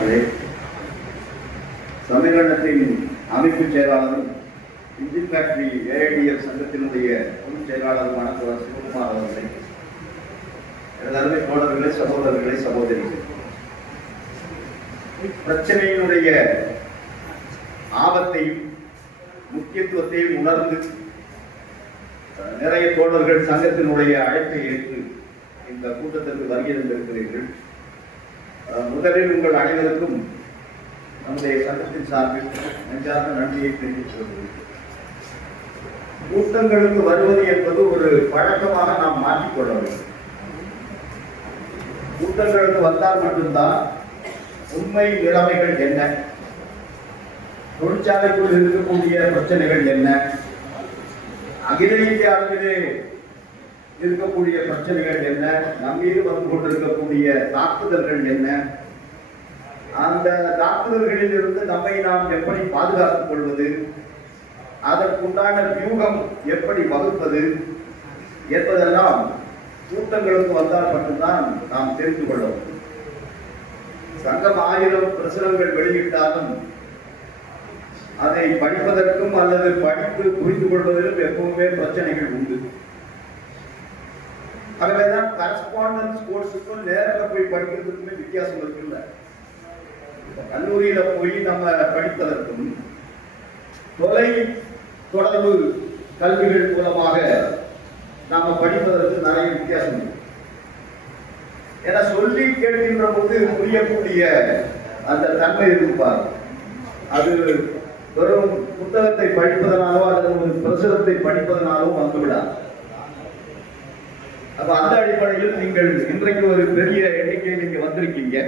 அவர்களே, சம்மேளனத்தின் அமைப்பு செயலாளரும் இன்ஜின் ஃபேக்டரி ஏஐடிஎஃப் சங்கத்தினுடைய பொதுச் செயலாளருமான சிவகுமார் அவர்களே, எனது அருமை தோழர்களே, சகோதரர்களே, சகோதரிகளே, பிரச்சனையினுடைய ஆபத்தையும் முக்கியத்துவத்தையும் உணர்ந்து நிறைய தோழர்கள் சங்கத்தினுடைய அழைப்பை ஏற்று இந்த கூட்டத்திற்கு வருகை தந்திருக்கிறீர்கள். முதலில் உங்கள் அனைவருக்கும் நம்முடைய சங்கத்தின் சார்பில் நெஞ்சார்ந்த நன்றியை தெரிவித்துக் கொள்கிறேன். கூட்டங்களுக்கு வருவது என்பது ஒரு பழக்கமாக நாம் மாற்றிக்கொள்ள வேண்டும். கூட்டங்களுக்கு வந்தால் மட்டும்தான் உண்மை நிலைமைகள் என்ன, தொழிற்சாலைக்குள் இருக்கக்கூடிய பிரச்சனைகள் என்ன, அகில இந்திய அளவிலே இருக்கக்கூடிய பிரச்சனைகள் என்ன, நம்மீது வந்து கொண்டிருக்கக்கூடிய தாக்குதல்கள் என்ன, அந்த தாக்குதல்களில் இருந்து நம்மை நாம் எப்படி பாதுகாத்துக் கொள்வது, அதற்குண்டான வியூகம் எப்படி வகுப்பது என்பதெல்லாம் கூட்டங்களுக்கு வந்தால் மட்டும்தான் நாம் தெரிந்து கொள்ளும். சங்கம் 1000 பிரசுரங்கள் வெளியிட்டாலும் அதை படிப்பதற்கும் அல்லது படித்து புரிந்து கொள்வதிலும் எப்பவுமே பிரச்சனைகள் உண்டு. ஆகவேதான் கரஸ்பாண்டன்ஸ் கோர்ஸுக்கும் நேரில் போய் படிக்கிறதுக்குமே வித்தியாசம் இருக்குல்ல. கல்லூரியில போய் நம்ம படிப்பதற்கும் தொலை தொடர்பு கல்விகள் மூலமாக நாம படிப்பதற்கு நிறைய வித்தியாசம் இருக்கு. ஏன்னா சொல்லி கேட்கின்ற போது புரியக்கூடிய அந்த தன்மை இருப்பார். அது வெறும் புத்தகத்தை படிப்பதனாலோ அல்லது ஒரு பிரசுரத்தை படிப்பதனாலோ வந்துவிடாது. அப்ப அந்த அடிப்படையில் நீங்கள் இன்றைக்கு ஒரு பெரிய எண்ணிக்கையில் நீங்க வந்திருக்கீங்க.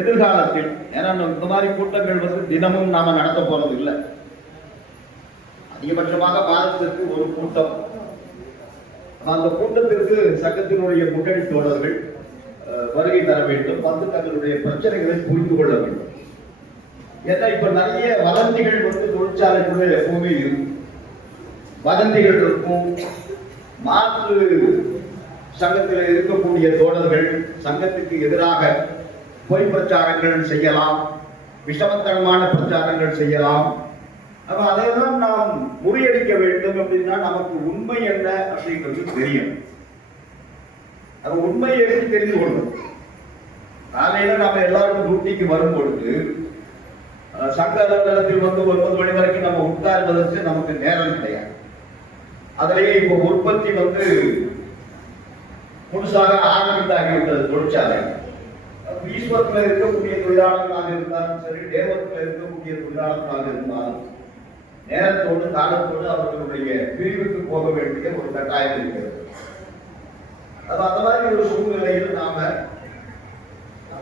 எதிர்காலத்தில் ஏன்னா இந்த மாதிரி கூட்டங்கள் வந்து தினமும் நாம நடத்த போறது இல்லை. அதிகபட்சமாக மாதத்திற்கு ஒரு கூட்டம். அந்த கூட்டத்திற்கு சங்கத்தினுடைய முன்னணி தோழர்கள் வருகை தர வேண்டும், வந்து தங்களுடைய பிரச்சனைகளை புரிந்து கொள்ள வேண்டும். ஏன்னா இப்ப நிறைய வதந்திகள் வந்து தொழிற்சாலைக்குள்ள எப்பவுமே இருக்கும். வதந்திகள் இருக்கும். மாற்று சங்கத்தில் இருக்கக்கூடிய தோழர்கள் சங்கத்துக்கு எதிராக பொய் பிரச்சாரங்கள் செய்யலாம், விஷமத்தனமான பிரச்சாரங்கள் செய்யலாம். அப்ப அதையெல்லாம் நாம் முறியடிக்க வேண்டும் அப்படின்னா நமக்கு உண்மை என்ன அப்படிங்கிறது தெரியும். அப்ப உண்மையை எப்படி தெரிந்து கொள்ளும்? காலையில நாம எல்லாரும் டியூட்டிக்கு வரும் பொழுது சங்க அலுவலகத்தில் வந்து 9 மணி வரைக்கும் நம்ம உட்கார்வதற்கு நமக்கு நேரம் கிடையாது. அதிலேயே இப்போ உற்பத்தி வந்து முழுசாக ஆரம்பித்தாகிவிட்டது. தொழிற்சாலை ஈஸ்வரத்தில் இருக்கக்கூடிய தொழிலாளர்களாக இருந்தாலும் சரி, தேவத்தில் இருக்கக்கூடிய தொழிலாளர்களாக இருந்தாலும் நேரத்தோடு காலத்தோடு அவர்களுடைய பிரிவுக்கு போக வேண்டிய ஒரு கட்டாயம் இருக்கிறது. அது அந்த மாதிரி ஒரு சூழ்நிலையில் நாம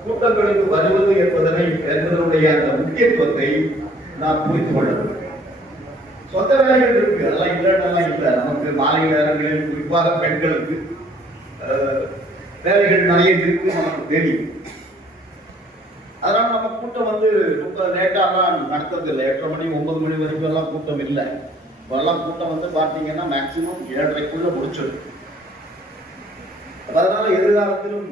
கூட்டங்களுக்கு வருவது என்பதனுடைய அந்த முக்கியத்துவத்தை நாம் புரிந்து கொள்ள வேண்டும். சொந்த வேலைகள் இருக்கு, அதெல்லாம் இல்லைன்னெல்லாம் இல்லை. நமக்கு மாலை நேரங்களில் குறிப்பாக பெண்களுக்கு வேலைகள் நிறைய இருக்கு, நமக்கு தெரியும். அதனால நம்ம கூட்டம் வந்து ரொம்ப லேட்டாலாம் நடத்துறது இல்லை. 8:30 மணி 9 மணி வரைக்கும் எல்லாம் கூட்டம் இல்லை. இப்பெல்லாம் கூட்டம் வந்து பார்த்தீங்கன்னா மேக்சிமம் 7:30க்குள்ள முடிச்சிடும். அதனால எதிர்காலத்திலும்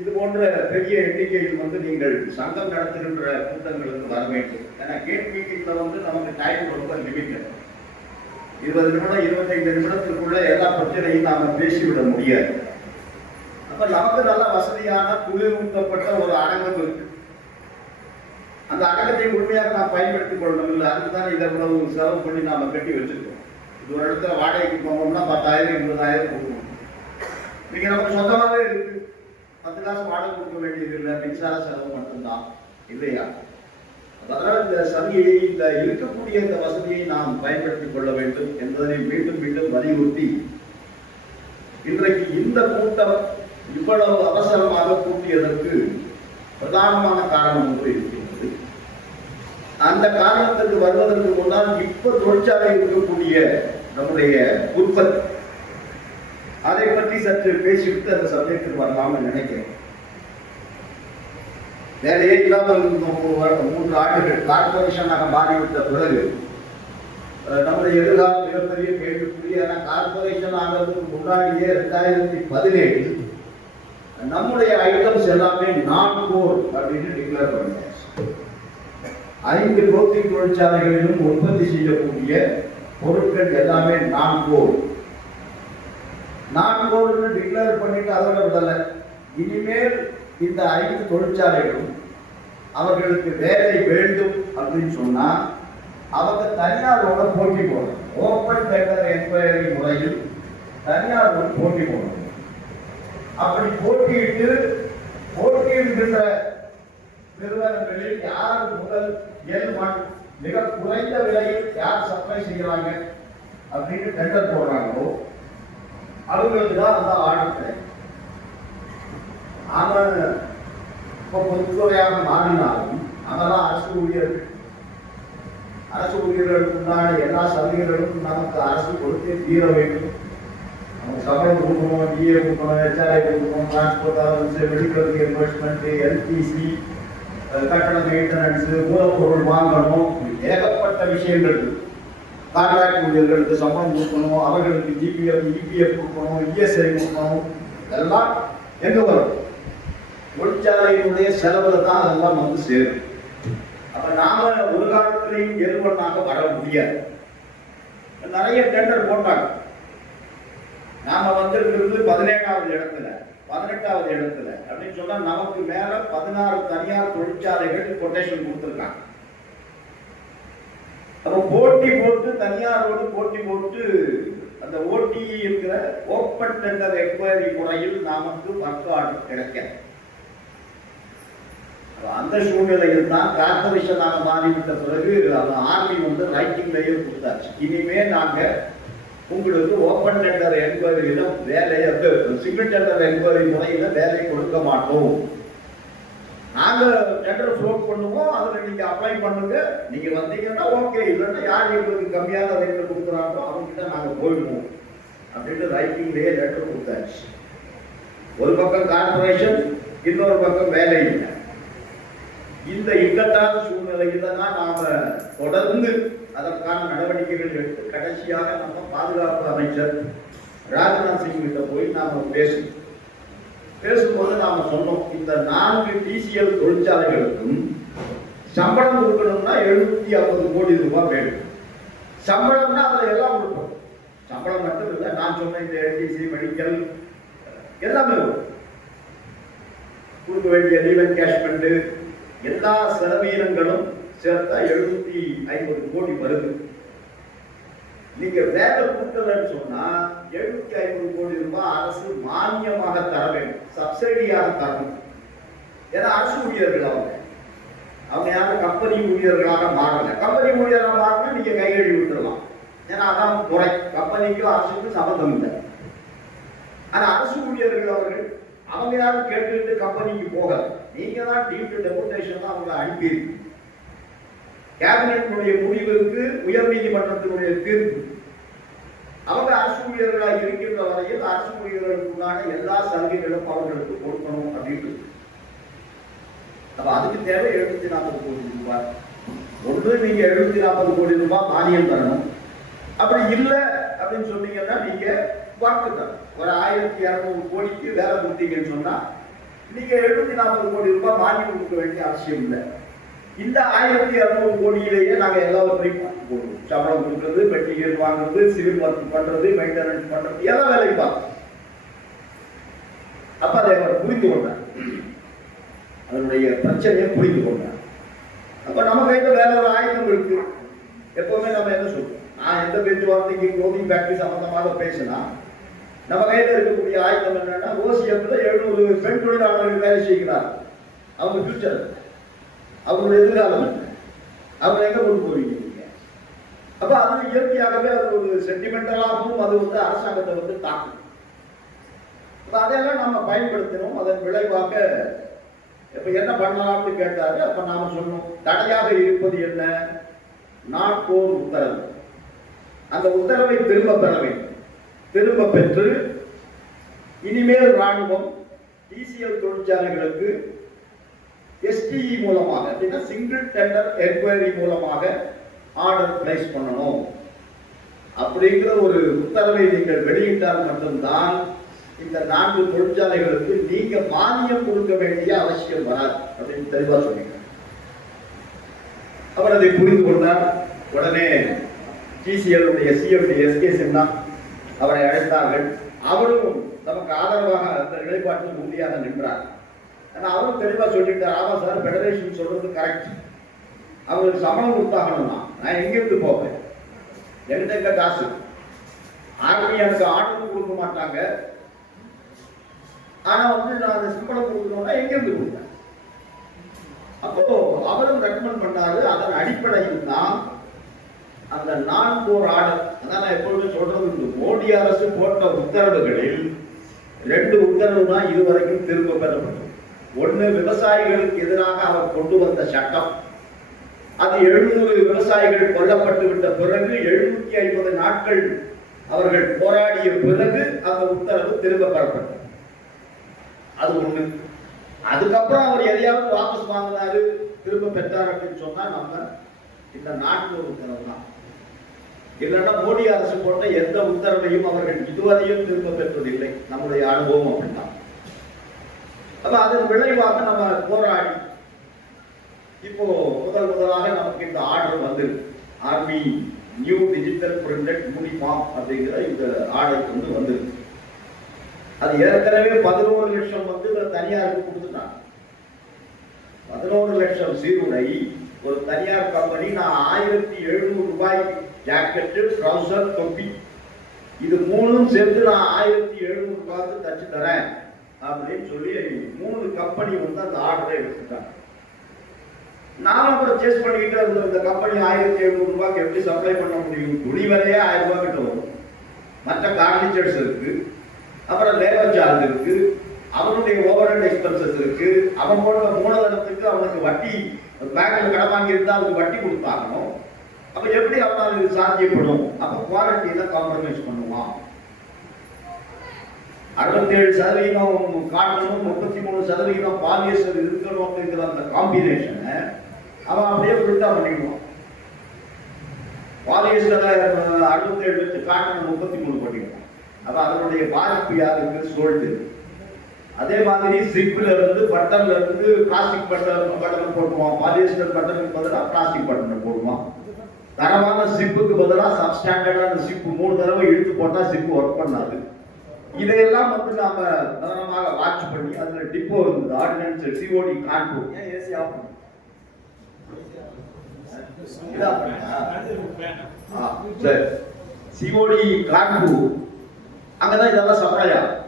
இது போன்ற பெரிய எண்ணிக்கையில் வந்து நீங்கள் சங்கம் நடத்துகின்ற கூட்டங்களுக்கு வர வேண்டும். ஏன்னா கேட் மீட்டிங்ல வந்து நமக்கு டைம் ரொம்ப லிமிட்டட். 20 நிமிடம் 25 நிமிடத்திற்குள்ள எல்லா பிரச்சனையும் நாம பேசிவிட முடியாது. அப்ப நமக்கு நல்ல வசதியான குளிரூட்டப்பட்ட ஒரு அரங்கம் இருக்கு. அந்த அரங்கத்தை முழுமையாக நாம் பயன்படுத்திக் கொள்ளணும். இல்லை அதுக்குதான் இதை இவ்வளவு செலவு பண்ணி நாம கட்டி வச்சிருக்கோம். இது ஒரு இடத்துல வாடகைக்கு போனோம்னா 10,000 20,000 கொடுக்கணும். நீங்க நமக்கு சொந்தமாகவே இருக்கு, 10 காசு வாடகை கொடுக்க வேண்டியது இல்லை, மின்சார செலவு மட்டும்தான் இல்லையா? அதனால் இந்த சலுகையை, இந்த இருக்கக்கூடிய இந்த வசதியை நாம் பயன்படுத்திக் கொள்ள வேண்டும் என்பதனை மீண்டும் மீண்டும் வலியுறுத்தி இன்றைக்கு இந்த கூட்டம் இவ்வளவு அவசரமாக கூட்டியதற்கு பிரதானமான காரணம் ஒன்று இருக்கின்றது. அந்த காரணத்திற்கு வருவதற்கு முன்னால் இப்ப தொழிற்சாலை இருக்கக்கூடிய நம்முடைய உற்பத்தி, அதை பற்றி சற்று பேசிவிட்டு அந்த சப்ஜெக்டுக்கு வரலாம்னு நினைக்கிறேன். வேலையே இல்லாமல் 3 ஆண்டுகள் கார்பரேஷனாக மாறிவிட்ட பிறகு நம்முடைய எதிர்காலம் மிகப்பெரிய கேள்விக்குரிய. கார்பரேஷன் ஆகிறதுக்கு முன்னாடியே 2017 நம்முடைய ஐட்டம்ஸ் எல்லாமே நான் கோர் அப்படின்னு டிக்ளேர் பண்ணுங்க. 5 குளோத்திங் தொழிற்சாலைகளிலும் உற்பத்தி செய்யக்கூடிய பொருட்கள் எல்லாமே நான் கோர் டிக்ளேர் பண்ணிட்டு அதோட விடல. இனிமேல் இந்த 5 தொழிற்சாலைகளும் அவர்களுக்கு வேலை வேண்டும் அப்படின்னு சொன்னா அவங்க தனியாரோட போட்டி போடணும். ஓப்பன் டெண்டர் என்கொயரி முறையில் தனியாரோட போட்டி போடணும். அப்படி போட்டியிடுகின்ற நிறுவனங்களில் யார் முதல் L1 மிக குறைந்த விலையில் யார் சப்ளை செய்யறாங்க அப்படின்னு டெண்டர் போடுறாங்களோ அவங்களுக்கு தான் அந்த ஆர்டர் கிடைக்கும். அவன் இப்போ பொதுத்துறையாக மாறினாலும் அதெல்லாம் அரசு ஊழியர்களுக்கு உண்டான எல்லா சலுகைகளும் நமக்கு அரசு கொடுத்தே தீர வேண்டும். அவங்க சம்பளம் கொடுக்கணும், டிஏ கொடுக்கணும், HRI கொடுக்கணும், டிரான்ஸ்போர்ட் அலவன்ஸ், மெடிக்கல் ரிஎம்பர்ஸ்மெண்ட், எல்டிசி, கட்டண மெயின்டெனன்ஸ், மூலப்பொருள் வாங்கணும், ஏகப்பட்ட விஷயங்கள். கான்ட்ராக்ட் ஊழியர்களுக்கு சம்பளம் கொடுக்கணும், அவர்களுக்கு ஜிபிஎஃப், இபிஎஃப் கொடுக்கணும், இஎஸ்ஐ கொடுக்கணும். இதெல்லாம் எங்க வரும்? தொழிற்சாலையினுடைய செலவுல தான் அதெல்லாம் வந்து சேரும். அப்ப நாம ஒரு காலத்திலையும் எதிர்வனாக வர முடியாது. நிறைய டெண்டர் போட்டாங்க. நாம வந்திருக்கிறது 17வது இடத்துல, 18வது இடத்துல அப்படின்னு சொன்னா நமக்கு மேல 16 தனியார் தொழிற்சாலைகள் கொட்டேஷன் கொடுத்திருக்காங்க. அப்ப போட்டி போட்டு தனியாரோடு போட்டி போட்டு அந்த ஓட்டி இருக்கிற ஓப்பன் டெண்டர் என்கொயரி முறையில் நமக்கு வர்க்க ஆர்டர் கிடைக்க அந்த சூழ்நிலையில் தான் கார்பரேஷனாக மாறிவிட்ட பிறகு அந்த ஆர்மி வந்து ரைட்டிங்லேயே கொடுத்தாச்சு. இனிமே நாங்க உங்களுக்கு ஓப்பன் டெண்டர் என்கொயரியில வேலையை சிங்கிள் டெண்டர் என்கொயரி முறையில வேலை கொடுக்க மாட்டோம். நாங்க டெண்டர் ஃப்ளோட் பண்ணுவோம், அதுல நீங்க அப்ளை பண்ணுங்க, நீங்க வந்தீங்கன்னா ஓகே, இல்லைன்னா யார் எங்களுக்கு கம்மியான ரேட்ல கொடுக்குறாங்களோ அவங்ககிட்ட நாங்க போயிடுவோம் அப்படின்னு ரைட்டிங்லேயே லெட்டர் கொடுத்தாச்சு. ஒரு பக்கம் கார்பரேஷன், இன்னொரு பக்கம் வேலை இல்லை. இந்த இக்கட்டான சூழ்நிலையில தான் நாம தொடர்ந்து அதற்கான நடவடிக்கைகள் எடுத்து கடைசியாக நம்ம பாதுகாப்பு அமைச்சர் ராஜ்நாத் சிங் கிட்ட போய் நாம பேசும்போது நாம சொன்னோம், இந்த 4 டிசிஎல் தொழிற்சாலைகளுக்கும் சம்பளம் கொடுக்கணும்னா 750 கோடி ரூபாய் வேணும். சம்பளம்னா அதுல எல்லாம் கொடுப்போம். சம்பளம் மட்டும் இல்லை, நான் சொன்ன இந்த எல்டிசி, மெடிக்கல் எல்லாமே கொடுக்க வேண்டிய லீவ் என்கேஷ்மெண்ட் எல்லா செலவீனங்களும் சேர்த்தா 750 கோடி வருது. நீங்க வேலை கொடுக்கலன்னு சொன்னா 750 கோடி ரூபாய் அரசு மானியமாக தர வேண்டும், சப்சிடியாக தரணும். ஏன்னா அரசு ஊழியர்கள் அவங்க யாரும் கம்பெனி ஊழியர்களாக மாறல. கம்பெனி ஊழியராக மாறினா நீங்க கையெழி விட்டுடலாம், ஏன்னா அதான் முறை. கம்பெனிக்கும் அரசுக்கும் சம்பந்தம் இல்லை. ஆனா அரசு ஊழியர்கள் அவர்கள் அவங்க யாரும் கேட்டுக்கிட்டு கம்பெனிக்கு போகல. நீங்க தான் டீம்டு டெபுடேஷன் தான் அவங்களை அனுப்பியிருக்கு. கேபினெட்டுடைய முடிவுக்கு உயர் நீதிமன்றத்தினுடைய தீர்ப்பு. அவங்க அரசு ஊழியர்களாக இருக்கின்ற வரையில் அரசு ஊழியர்களுக்குண்டான எல்லா சலுகைகளும் அவர்களுக்கு கொடுக்கணும் அப்படின்னு. அப்ப அதுக்கு தேவை 740 கோடி ரூபாய். ஒன்று நீங்க 740 கோடி ரூபாய் மானியம் தரணும். அப்படி இல்லை அப்படின்னு சொன்னீங்கன்னா நீங்க வாக்கு தரணும். ஒரு 1200 கோடிக்கு வேலை கொடுத்தீங்கன்னு சொன்னா நீங்க 740 கோடி ரூபாய் மானியம் கொடுக்க வேண்டிய அவசியம் இல்லை. இந்த 1200 கோடியிலேயே நாங்க எல்லாவற்றையும் போடுவோம். சம்பளம் கொடுக்கறது, மெட்டீரியல் வாங்குறது, சிவில் ஒர்க் பண்றது, மெயின்டெனன்ஸ் பண்றது, எல்லாம் வேலை பார்ப்போம். அப்ப அதை அவர் புரிந்து கொண்டார், அதனுடைய பிரச்சனையை புரிந்து கொண்டார். அப்ப நம்ம கையில வேற ஒரு ஆயுதம் இருக்கு. எப்பவுமே நம்ம என்ன சொல்றோம், நான் எந்த பேச்சுவார்த்தைக்கு க்ளோதிங் ஃபேக்டரி சம்பந்தமாக பேசினா நம்ம கையில இருக்கக்கூடிய ஆயுதம் என்னன்னா, ஓசிஎம்ல 700 பெண் தொழிலாளர்கள் வேலை செய்கிறார். அவங்க ஃபியூச்சர், அவங்களுடைய எதிர்காலம் என்ன, அவங்க எங்க கொண்டு போவீங்க நீங்க? அப்ப அது இயற்கையாகவே அது ஒரு சென்டிமெண்டலாகவும் அது வந்து அரசாங்கத்தை வந்து தாக்கும். அதையெல்லாம் நம்ம பயன்படுத்தணும். அதன் விளைவாக இப்ப என்ன பண்ணலாம்னு கேட்டாரு. அப்ப நாம சொன்னோம், தடையாக இருப்பது என்ன? நாட்கோர் உத்தரவு. அந்த உத்தரவை திரும்ப பெற வேண்டும். திரும்ப பெற்று இனிமேல் ராணுவம் டிசிஎல் தொழிற்சாலைகளுக்கு எஸ்டிஇ மூலமாக, அப்படின்னா சிங்கிள் டெண்டர் என்கொயரி மூலமாக ஆர்டர் பிளேஸ் பண்ணணும் அப்படிங்கிற ஒரு உத்தரவை நீங்கள் வெளியிட்டால் மட்டும்தான் இந்த 4 தொழிற்சாலைகளுக்கு நீங்க மானியம் கொடுக்க வேண்டிய அவசியம் வராது அப்படின்னு தெளிவா சொன்னீங்க. அவர் அதை புரிந்து கொண்டார். உடனே TCL CMD SK சின்ஹா அவரை அழைத்தார்கள். அவரும் நமக்கு ஆதரவாக அந்த நிலைப்பாட்டில் உறுதியாக நின்றார். ஆனா அவரும் தெளிவா சொல்லிட்டார், ஆமா சார் பெடரேஷன் சொல்றது கரெக்ட், அவங்களுக்கு சம்பளம் கொடுத்தாகணும்னா நான் எங்கிருந்து போவேன், என்கிட்ட எங்க காசு, ஆர்மி எனக்கு ஆர்டர் கொடுக்க மாட்டாங்க, ஆனா நான் அந்த சம்பளம் கொடுக்கணும்னா எங்கிருந்து கொடுப்பேன். அப்போ அவரும் ரெக்கமெண்ட் பண்ணாரு. அதன் அடிப்படையில் தான் அந்த நான்-போர் ஆர்டர், அதான் நான் எப்பொழுதுமே சொல்றது, மோடி அரசு போட்ட உத்தரவுகளில் 2 உத்தரவு தான் இதுவரைக்கும் திரும்ப பெறப்பட்டது. ஒன்று, விவசாயிகளுக்கு எதிராக அவர் கொண்டு வந்த சட்டம், அது 700 விவசாயிகள் கொல்லப்பட்டு விட்ட பிறகு 750 நாட்கள் அவர்கள் போராடிய பிறகு அந்த உத்தரவு திரும்ப பெறப்பட்டது. அது ஒண்ணு. அதுக்கப்புறம் அவர் எதையாவது வாபஸ் வாங்கினாரு, திரும்ப பெற்றார் அப்படின்னு சொன்னா நம்ம இந்த நாட்டு உத்தரவு தான். இல்லைன்னா மோடி அரசு போட்ட எந்த உத்தரவையும் அவர்கள் இதுவரையும் திரும்ப பெற்றதில்லை. நம்முடைய அனுபவம் அப்படின்னா. அப்ப அதன் விளைவாக நம்ம போராடி இப்போ முதலாக நமக்கு இந்த ஆர்டர் வந்து army new digital printed uniform அப்படிங்கிற இந்த ஆர்டர் வந்துருக்கு. அது ஏற்கனவே 11 லட்சம் தனியாருக்கு கொடுத்துட்டாங்க. 11 லட்சம் சீருடை ஒரு தனியார் கம்பெனி, நான் 1700 ரூபாய் ஜாக்கெட்டு, ட்ரௌசர், தொப்பி, இது 3ம் சேர்த்து நான் 1700 ரூபாய்க்கு தச்சு தரேன் அப்படின்னு சொல்லி 3 கம்பெனி அந்த ஆர்டரை எடுத்துட்டாங்க. நானும் அப்புறம் சேஸ் பண்ணிக்கிட்டு இந்த கம்பெனி 1700 ரூபாய்க்கு எப்படி சப்ளை பண்ண முடியும், துணி விலையே 1000 ரூபாய் கிட்ட வரும், மற்ற கார்னிச்சர்ஸ் இருக்கு, அப்புறம் லேபர் சார்ஜ் இருக்கு, அவனுடைய ஓவர் ஹெட் எக்ஸ்பென்சஸ் இருக்கு, அவன் போட்ட மூலதனத்துக்கு அவனுக்கு வட்டி, பேங்க்ல கடன் வாங்கி இருந்தா அவனுக்கு வட்டி கொடுத்தாகணும். அப்ப எப்படி அவனால் இது சாத்தியப்படும்? அப்ப குவாலிட்டியில காம்ப்ரமைஸ் பண்ணுவான். 67% காட்டணும், 33% பாலியஸ்டர் இருக்கணும் அப்படிங்கிற அந்த காம்பினேஷனை அவன் அப்படியே விட்டா பண்ணிடுவான். பாலியஸ்டரை 67 வச்சு காட்டணும் 33 பண்ணிடுவான். அப்ப அதனுடைய பாதிப்பு யாருக்கு? சோல்டு. அதே மாதிரி ஜிப்ல இருந்து பட்டன்ல இருந்து பிளாஸ்டிக் பட்டன் போடுவான். பாலியஸ்டர் பட்டனுக்கு பதிலாக பிளாஸ்டிக் பட்டன் போடுவான். தரமான ஜிப்புக்கு பதிலாக சப்ஸ்டாண்டர்டான ஜிப்பு 3 தடவை இழுத்து போட்டா ஜிப்பு ஒர்க் பண்ணாது. இதையெல்லாம் நாம கவனமாக வாட்ச் பண்ணி அதுல டிப்போ இருந்தது, ஆர்டினன்ஸ் COD கான்பூர். ஏன் ஏசி ஆஃப் பண்ணு? சரி, COD கான்பூர் அங்கதான் இதெல்லாம் சப்ளை ஆகும்.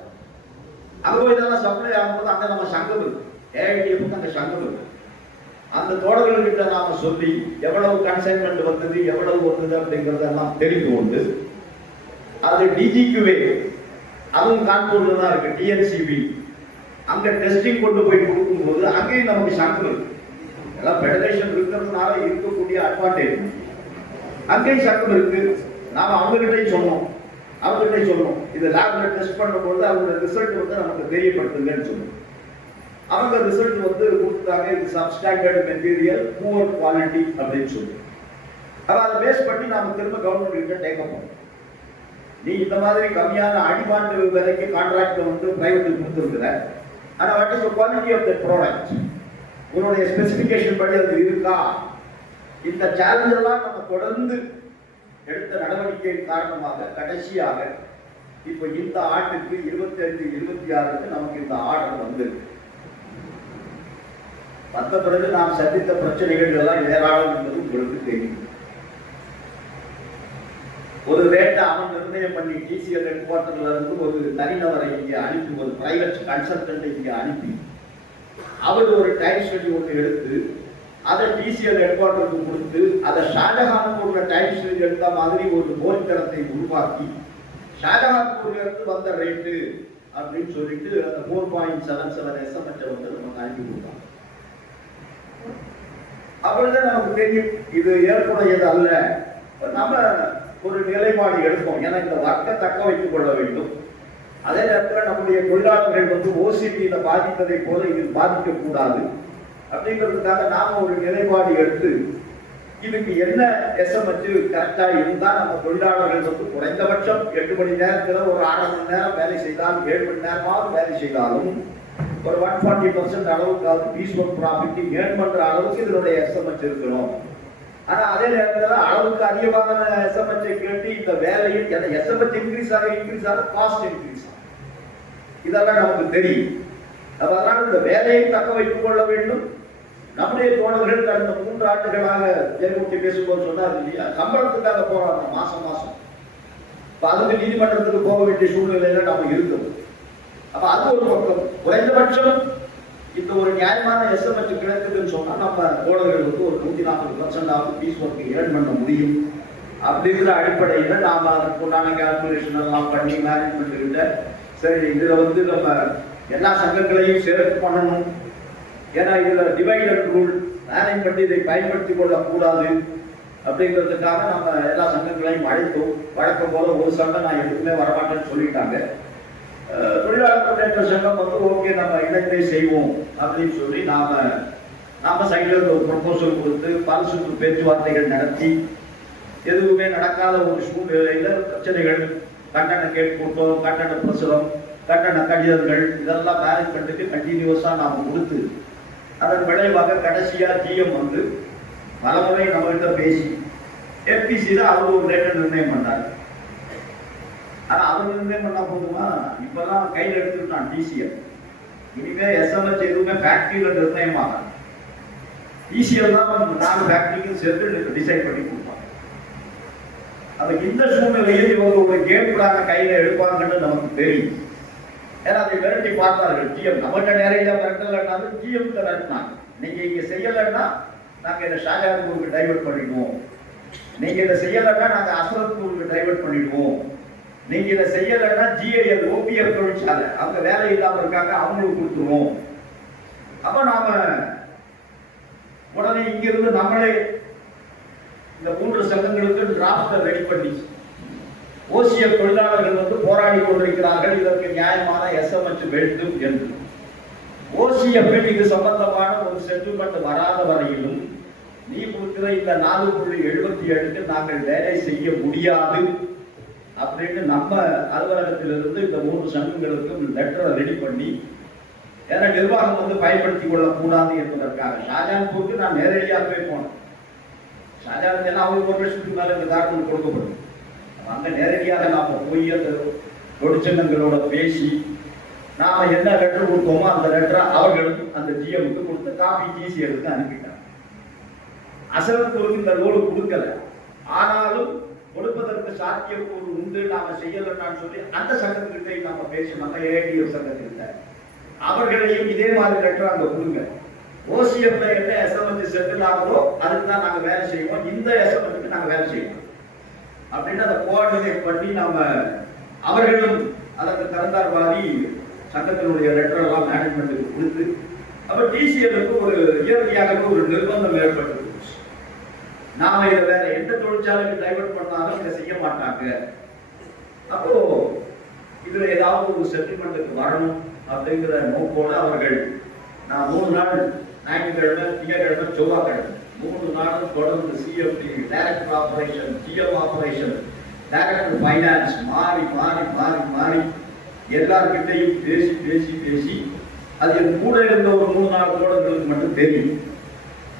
அங்க போய் இதெல்லாம் சப்ளை ஆகும்போது அங்க நம்ம சங்கம் இருக்கு, AITF அங்க சங்கம் இருக்கு. அந்த தோழர்கள்கிட்ட நாம சொல்லி எவ்வளவு கன்சைன்மெண்ட் வந்தது, எவ்வளவு வந்தது அப்படிங்கறதெல்லாம் தெரிந்து கொண்டு அது DGQA, அதுவும் கான்பூர்ல தான் இருக்கு, TNCB, அங்க டெஸ்டிங் கொண்டு போய் கொடுக்கும்போது அங்கேயும் நமக்கு சங்கம் இருக்கு. எல்லாம் ஃபெடரேஷன் இருக்கிறதுனால இருக்கக்கூடிய அட்வான்டேஜ். அங்கேயும் சங்கம் இருக்கு. நாம அவங்ககிட்டையும் சொன்னோம், இது லேப்ல டெஸ்ட் பண்ணும்போது அவங்க ரிசல்ட் நமக்கு தெரியப்படுத்துங்கன்னு சொன்னோம். அவங்க ரிசல்ட் கொடுத்தாங்க, இது சப்ஸ்டாண்டர்ட் மெட்டீரியல், புவர் குவாலிட்டி அப்படின்னு சொல்லி. அப்ப அதை பேஸ் பண்ணி நாம திரும்ப கவர்மெண்ட் கிட்ட டேக் அப் பண்ணோம். நீ இந்த மாதிரி கம்மியான அடிமாண்டு விலைக்கு கான்ட்ராக்ட் பிரைவேட்டுக்கு கொடுத்துருக்குற, ஆனா what is the quality of the product, உன்னுடைய ஸ்பெசிஃபிகேஷன் படி அது இருக்கா? இந்த சேலஞ்ச் எல்லாம் நம்ம தொடர்ந்து எடுத்த நடவடிக்கையின் காரணமாக கடைசியாக இப்ப இந்த ஆண்டுக்கு 25-26 நமக்கு இந்த ஆர்டர் வந்திருக்கு. வந்த பிறகு நாம் சந்தித்த பிரச்சனைகள் எல்லாம் ஏராளம் என்பது உங்களுக்கு தெரியும். ஒரு ரேட்டை அவன் நிர்ணயம் பண்ணி TCL ஹெட் குவார்டர்ல இருந்து ஒரு தனிநபரை இங்கே அனுப்பி, ஒரு பிரைவேட் கன்சல்டன்ட் இங்கே அனுப்பி, அவர் ஒரு டைம் ஸ்டடி ஒன்று எடுத்து அதை TCL ஹெட் குவார்டருக்கு கொடுத்து அதை ஷாஜஹானுக்கு ஒரு டைம் ஸ்டடி எடுத்த மாதிரி ஒரு போர்த்தரத்தை உருவாக்கி ஷாஜஹான்பூர்ல இருந்து வந்த ரேட்டு அப்படின்னு சொல்லிட்டு அந்த 4.77 SMS நமக்கு அனுப்பி கொடுத்தாங்க. அப்படிதான் நமக்கு தெரியும் இது ஏற்புடையது அல்ல. நம்ம ஒரு நிலைப்பாடு எடுப்போம். ஏன்னா இந்த வர்க்க தக்க வைத்துக் கொள்ள வேண்டும். அதே நேரத்தில் நம்முடைய தொழிலாளர்கள் OCPயில பாதித்ததை போல இதில் பாதிக்க கூடாது அப்படிங்கிறதுக்காக நாம ஒரு நிலைப்பாடு எடுத்து இதுக்கு என்ன எஸ்எம்எச் கரெக்டா இருந்தா நம்ம தொழிலாளர்கள் வந்து குறைந்தபட்சம் 8 மணி நேரத்துல ஒரு 1/2 மணி நேரம் வேலை செய்தாலும் 7 மணி நேரமாவது வேலை செய்தாலும் ஒரு 140% அளவுக்கு பீஸ் ஒர்க் ப்ராஃபிட் ஏர்ன் பண்ற அளவுக்கு இதனுடைய எஸ்எம்எச் இருக்கணும். ஆனா அதே நேரத்தில் அளவுக்கு அதிகமான எஸ்எம்எச் கேட்டு இந்த வேலையில் எஸ்எம்எச் இன்க்ரீஸ் ஆக காஸ்ட் இன்க்ரீஸ் ஆகும். இதெல்லாம் நமக்கு தெரியும். அதனால் இந்த வேலையை தக்க வைத்துக் கொள்ள வேண்டும். நம்முடைய தோழர்கள் கடந்த 3 ஆண்டுகளாக ஜெயமூர்த்தி பேசும்போது சொன்னார் இல்லையா, சம்பளத்துக்காக போறாங்க மாசம். அதுக்கு நீதிமன்றத்துக்கு போக வேண்டிய சூழ்நிலையில நாம இருக்கோம். அப்ப அது ஒரு பக்கம். குறைந்தபட்சம் இந்த ஒரு நியாயமான எஸ்எம்எச் கிடைக்குதுன்னு சொன்னா நம்ம தோழர்கள் வந்து ஒரு 140% பீஸ் ஒர்க் ஏர்ன் பண்ண முடியும் அப்படிங்கிற அடிப்படையில் நாம அதுக்குண்டான கால்குலேஷன் எல்லாம் பண்ணி மேனேஜ்மெண்ட் கிட்ட சரி இதுல வந்து நம்ம எல்லா சங்கங்களையும் சேர்த்து பண்ணணும். ஏன்னா இதுல டிவைடட் ரூல் மேனேஜ்மெண்ட் இதை பயன்படுத்திக் கொள்ளக்கூடாது அப்படிங்கிறதுக்காக நம்ம எல்லா சங்கங்களையும் அழைத்தோம். வழக்கம் போல ஒரு சங்கம் நான் எதுக்குமே வரமாட்டேன்னு சொல்லிட்டாங்க. தொழிலாளர் முன்னேற்ற சங்கம் வந்து ஓகே நம்ம இணைந்தே செய்வோம் அப்படின்னு சொல்லி நாம சைட்ல ஒரு ப்ரொபோசல் கொடுத்து பல சுற்று பேச்சுவார்த்தைகள் நடத்தி எதுவுமே நடக்காத ஒரு சூழ்நிலையில பிரச்சனைகள், கட்டண கேட்கூட்டம், கட்டண பிரசுரம், கட்டண கடிதங்கள் இதெல்லாம் மேனேஜ்மெண்ட்டுக்கு கண்டினியூஸா நாம கொடுத்து அதன் விளைவாக கடைசியா ஜிஎம் வந்து பலமுறை நம்மகிட்ட பேசி எம்பிசி தான் அவர் ஒரு ரேட்டை நிர்ணயம் பண்ணாரு. ஆனா அவர் நிர்ணயம் பண்ணா போதுமா? இப்பெல்லாம் கையில் எடுத்துட்டான் டிசிஎல். இனிமே எஸ்எம்எச் எதுவுமே ஃபேக்டரியில நிர்ணயம் ஆகும். டிசிஎல் தான் 4 ஃபேக்டரிக்கும் சேர்த்து டிசைட் பண்ணி கொடுப்பாங்க. அது இந்த சூழ்நிலையில் இவங்க ஒரு கேம் பிளான கையில எடுப்பாங்கன்னு நமக்கு தெரியும். ஏன்னா அதை மிரட்டி பார்த்தார்கள் ஜிஎம். நம்மகிட்ட நேரடியா மிரட்டலன்னாலும் ஜிஎம் மிரட்டினாங்க. நீங்க இங்க செய்யலைன்னா நாங்க இதை ஷாஜான்பூருக்கு டைவர்ட் பண்ணிடுவோம், நீங்க இதை செய்யலைன்னா நாங்க அசரத்பூருக்கு டைவர்ட் பண்ணிடுவோம், நீங்க இதை செய்யலைன்னா ஜிஐஎல் ஓபிஎல் தொழிற்சாலை அவங்க வேலை இல்லாம இருக்காங்க அவங்களுக்கு கொடுத்துருவோம். அப்ப நாம உடனே இங்கிருந்து நம்மளே இந்த 3 சங்கங்களுக்கு டிராஃப்ட் ரெடி பண்ணி ஓசிஎஃப் தொழிலாளர்கள் வந்து போராடி கொண்டிருக்கிறார்கள் இதற்கு நியாயமான எஸ்எம்எச் வேண்டும் என்று. ஓசிஎஃப்பில் இது சம்பந்தமான ஒரு செட்டில்மெண்ட் வராத வரையிலும் நீ கொடுக்கிற இந்த 4.77க்கு நாங்கள் வேலை செய்ய முடியாது அப்படின்னு நம்ம அலுவலகத்திலிருந்து இந்த 3 சங்கங்களுக்கும் லெட்டரை ரெடி பண்ணி, ஏன்னா நிர்வாகம் வந்து பயன்படுத்திக் கொள்ளக்கூடாது என்பதற்காக ஷாஜான்பூருக்கு நான் நேரடியாகவே போனேன். ஷாஜான் ஏன்னா அவங்க 1 வருஷத்துக்கு மேல இந்த டாக்குமெண்ட் கொடுக்கப்படும். அங்க நேரடியாக நாம போய் அந்த தொழிற்சங்கங்களோட பேசி நாம என்ன லெட்டர் கொடுத்தோமோ அந்த லெட்டரை அவர்களுக்கு அந்த ஜிஎம்க்கு கொடுத்து காப்பி ஜிசிஎலுக்கு அனுப்பிட்டாங்க. அசரத்பூருக்கு இந்த லோடு கொடுக்கல, ஆனாலும் கொடுப்பதற்கு சாத்தியக்கூறு உண்டு, நாம செய்யலன்னு சொல்லி அந்த சங்கத்திட்ட நாம பேசணும். அந்த ஏடிஎஃப் சங்கத்திட்ட அவர்களையும் இதே மாதிரி லெட்டர் அங்க கொடுங்க. ஓசிஎஃப்ல என்ன எஸ்எம்எச் செட்டில் ஆகுதோ அதுக்கு தான் நாங்க வேலை செய்வோம், இந்த எஸ்எம்எச்சுக்கு நாங்க வேலை செய்வோம் அப்படின்னு அதை கோஆர்டினேட் பண்ணி நாம அவர்களும் அதற்கு தரந்தார்வாதி சங்கத்தினுடைய லெட்டர் எல்லாம் மேனேஜ்மெண்ட்டுக்கு கொடுத்து அப்ப டிசிஎலுக்கு ஒரு இயற்கையாகவே ஒரு நிர்பந்தம் ஏற்பட்டு நாம இதை வேற எந்த தொழிற்சாலைக்கு டைவர்ட் பண்ணாலும் இதை செய்ய மாட்டாங்க. அப்போ இதுல ஏதாவது ஒரு செட்டில்மெண்ட்டுக்கு வரணும் அப்படிங்கிற நோக்கோடு அவர்கள் நான் 3 நாள் ஞாயிற்றுக்கிழமை, திங்கட்கிழமை, செவ்வாய்க்கிழமை 3 நாளும் தொடர்ந்து CMD, director operation, GM operation, director finance மாறி மாறி மாறி மாறி எல்லார்கிட்டையும் பேசி பேசி பேசி அது என் கூட இருந்த ஒரு 3-4 தோழர்களுக்கு மட்டும் தெரியும்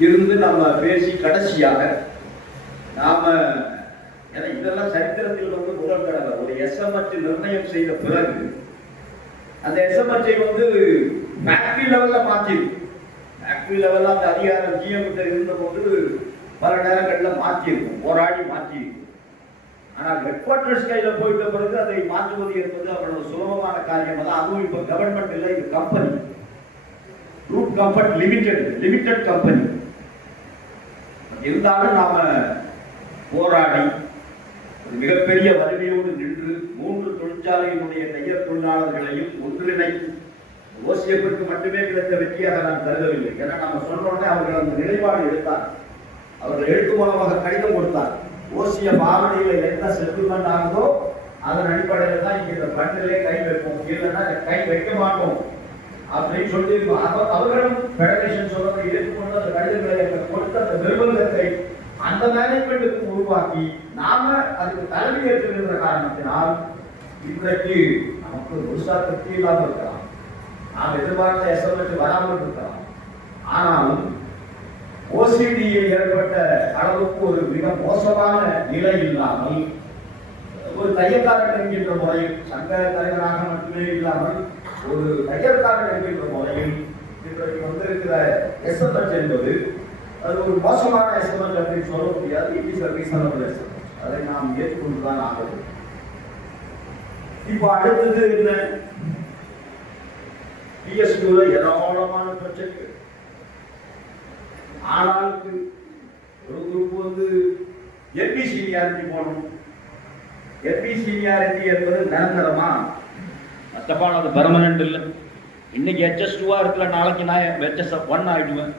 இருந்து நம்ம பேசி கடைசியாக நாம, ஏன்னா இதெல்லாம் சரித்திரத்தில் வந்து முதல் தடவை ஒரு எஸ்எம்எச் நிர்ணயம் செய்த பிறகு அந்த எஸ்எம்எச்சை வந்து ஃபேக்டரி லெவல்ல மாற்றிருக்கு. ஃபேக்டரி லெவல்ல அந்த அதிகாரம் ஜிஎம் கிட்ட இருந்த போது பல நேரங்கள்ல மாற்றிருக்கும், போராடி மாற்றிருக்கும். ஆனால் ஹெட் குவார்டர்ஸ் கையில போயிட்ட பிறகு அதை மாற்றுவது என்பது அவ்வளவு சுலபமான காரியம் அல்ல. அதுவும் இப்ப கவர்மெண்ட் இல்லை, இது company, root comfort limited company. இருந்தாலும் நாம போராடி மிகப்பெரிய வலிமையோடு நின்று 3 தொழிற்சாலையினுடைய தையல் தொழிலாளர்களையும் ஒன்றிணைத்து ஓசிஎஃப்க்கு மட்டுமே கிடைத்த வெற்றியாக நான் கருதவில்லை. ஏன்னா நம்ம சொன்னோடனே அவர்கள் அந்த நிலைப்பாடு எடுத்தார். அவர்கள் எழுத்து மூலமாக கடிதம் கொடுத்தார். ஓசிஎஃப் ஆவணியில் என்ன செட்டில்மெண்ட் ஆகுதோ அதன் அடிப்படையில் தான் இங்க இந்த பண்டிலே கை வைப்போம், இல்லைன்னா கை வைக்க மாட்டோம் அப்படின்னு சொல்லி அவர்களும் பெடரேஷன் சொல்றதை ஏற்றுக்கொண்டு அந்த கடிதங்களை கொடுத்த அந்த நிர்பந்தத்தை உருவாக்கி நாம அதுக்கு தலைமை ஏற்றுகின்ற காரணத்தினால் இன்றைக்கு நமக்கு முழுசா திருப்தி இல்லாமல் இருக்கலாம், நாம் எதிர்பார்த்த எஸ்எம்எஸ் வராமல் இருக்கலாம். ஆனாலும் ஓசிடியில் ஏற்பட்ட அளவுக்கு ஒரு மிக மோசமான நிலை இல்லாமல் ஒரு தையற்காரன் என்கின்ற முறையில், சங்க தலைவராக மட்டுமே இல்லாமல் ஒரு தையற்காரன் என்கின்ற முறையில் இன்றைக்கு வந்திருக்கிற எஸ்எம்எஸ் என்பது அது ஒரு மோசமான எஸ்எம்எஸ் அப்படின்னு சொல்ல முடியாது. It is reasonable SMS. அதை நாம் ஏற்றுக்கொண்டுதான் ஆகும். இப்போ அடுத்தது என்ன? பிஎஸ்யூல ஏராளமான பிரச்சனைகள். ஆளாளுக்கு ஒரு குரூப் வந்து எல்பி சீனியாரிட்டி போகணும். எல்பி சீனியாரிட்டி என்பது நிரந்தரமா? மற்றப்பால் அது பெர்மனன்ட் இல்லை. இன்னைக்கு HS2 இருக்கல, நாளைக்கு நான் HS1 ஆயிடுவேன்.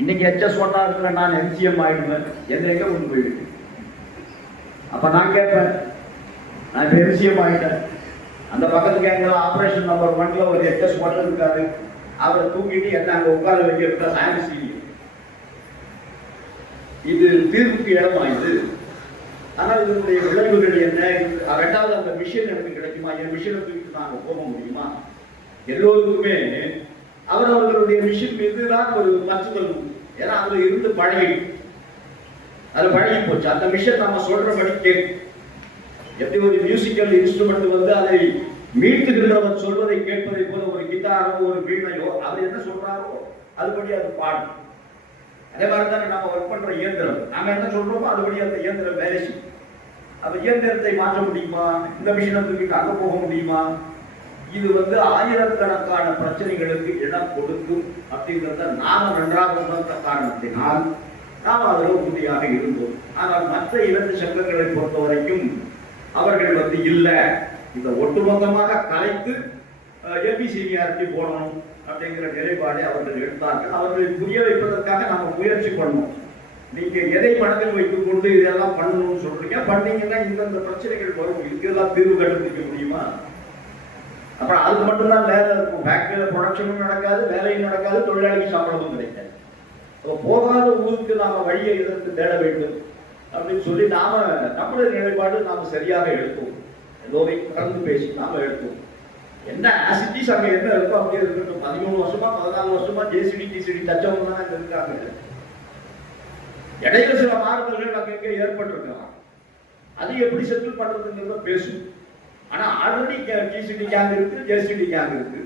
இன்னைக்கு HS1 இருக்கல, நான் MCM ஆயிடுவேன். எங்க கொண்டு போயிடுவேன். அப்ப நான் கேட்பேன், நான் இப்போ MCM ஆயிட்டேன், அந்த பக்கத்துக்கு எங்க ஆபரேஷன் நம்பர் 1ல ஒரு HS1 இருக்காரு, அவரை தூக்கிட்டு என்ன அங்க உட்கார வைக்க சயின்ஸ் சீனியர். இது தீர்வுக்கு இடம் வாய்ந்து. ஆனால் இதனுடைய விளைவுகள் என்ன? ரெண்டாவது, அந்த மிஷன் எனக்கு கிடைக்குமா? என் மிஷனை தூக்கிட்டு நாங்கள் போக முடியுமா? எல்லோருக்குமே அவரவர்களுடைய மிஷன் மீதுதான் ஒரு பற்றுதல் உண்டு. ஏன்னா அதுல இருந்து பழகி போச்சு. அந்த மிஷன் நம்ம சொல்றபடி கேட்கும். எப்படி ஒரு மியூசிக்கல் இன்ஸ்ட்ருமெண்ட் வந்து அதை மீட்டுகின்றவர் சொல்வதை கேட்பதை போல ஒரு கிட்டாரோ ஒரு வீணையோ அவர் என்ன சொல்றாரோ அதுபடி அது பாடும். அதே மாதிரி தானே நம்ம ஒர்க் பண்ற இயந்திரம், நாம என்ன சொல்றோமோ அதுபடி அந்த இயந்திரம் வேலை செய்யும். அப்ப இயந்திரத்தை மாற்ற முடியுமா? இந்த மிஷினை தூக்கிட்டு அங்க போக முடியுமா? இது வந்து ஆயிரக்கணக்கான பிரச்சனைகளுக்கு இடம் கொடுக்கும் அப்படிங்கிறத நாம நன்றாக உணர்ந்த காரணத்தினால் நாம் அதில் உறுதியாக இருந்தோம். ஆனால் மற்ற 2 சங்கங்களை பொறுத்த வரைக்கும் அவர்கள் வந்து இல்லை, இந்த ஒட்டுமொத்தமாக கலைத்து எல்பி சீனியாரிட்டி போடணும் அப்படிங்கிற நிலைப்பாடை அவர்கள் எடுத்தார்கள். அவர்களை புரிய வைப்பதற்காக நாம முயற்சி பண்ணோம். நீங்க எதை மனதில் வைத்துக் கொண்டு இதெல்லாம் பண்ணணும்னு சொல்றீங்க, பண்ணீங்கன்னா இந்த பிரச்சனைகள் வரும், இதுக்கெல்லாம் தீர்வு கண்டுபிடிக்க முடியுமா? அப்புறம் அதுக்கு மட்டும்தான் வேலை இருக்கும். ஃபேக்டரியில ப்ரொடக்ஷனும் நடக்காது, வேலையும் நடக்காது, தொழிலாளிக்கு சம்பளமும் கிடைக்காது. போகாத ஊருக்கு நாம வழியை இதற்கு தேட வேண்டும் அப்படின்னு சொல்லி நாம நம்முடைய நிலைப்பாடு நாம சரியாக எடுத்தோம். எல்லோரையும் கலந்து பேசி நாம எடுத்தோம். என்ன ஆசிட்டிஸ் அங்க என்ன இருக்கோ அப்படியே இருக்கட்டும். 13 வருஷமா 14 வருஷமா ஜேசிடி டிசிடி தச்சவங்க தான் இருக்காங்க. இடையில சில மாறுதல்கள் அங்கே ஏற்பட்டிருக்கலாம். அது எப்படி செட்டில் பண்றதுங்கிறத பேசும். ஆனா ஆல்ரெடி டிசிடி கேங் இருக்கு, ஜேசிடி கேங் இருக்கு.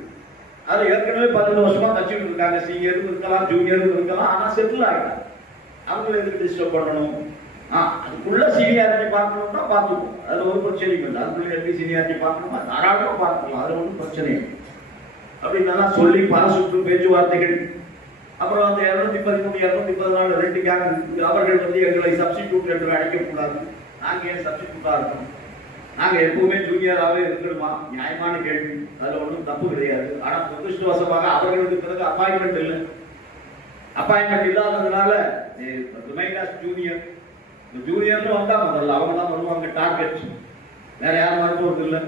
அது ஏற்கனவே 11 வருஷமா தச்சுட்டு இருக்காங்க. சீனியரும் இருக்கலாம், ஜூனியரும் இருக்கலாம். ஆனா செட்டில் ஆகிட்டாங்க. அவங்களை எதுக்கு டிஸ்டர்ப் பண்ணணும்? அதுக்குள்ள சீனியாரிட்டி பார்க்கணும்னா பார்த்துக்கணும், அதுல ஒரு பிரச்சனையும் இல்லை. அதுக்குள்ள எப்படி சீனியாரிட்டி பார்க்கணுமா தாராளமா பார்த்துக்கலாம், அதுல ஒன்றும் பிரச்சனை இல்லை அப்படின்னு சொல்லி பல சுற்று பேச்சுவார்த்தைகள். அப்புறம் அந்த 213, 214 2 கேங் அவர்கள் வந்து எங்களை சப்ஸ்டிடியூட் என்று அழைக்கக்கூடாது. நாங்க ஏன் சப்ஸ்டிடியூட்டா இருக்கணும்? நாங்க எப்பவுமே ஜூனியராகவே இருக்கணுமா? நியாயமான கேள்வி. அதுல ஒன்றும் தப்பு கிடையாது. ஆனா துரதிருஷ்டவசமாக அவர்களுக்கு பிறகு அப்பாயின்மெண்ட் இல்லை. அப்பாயின்மெண்ட் இல்லாததுனால ஜூனியர் ஜூனியர்னு வந்தா முதல்ல அவங்க தான் வருவாங்க டார்கெட், வேற யாரும் வரும்போது இல்லை.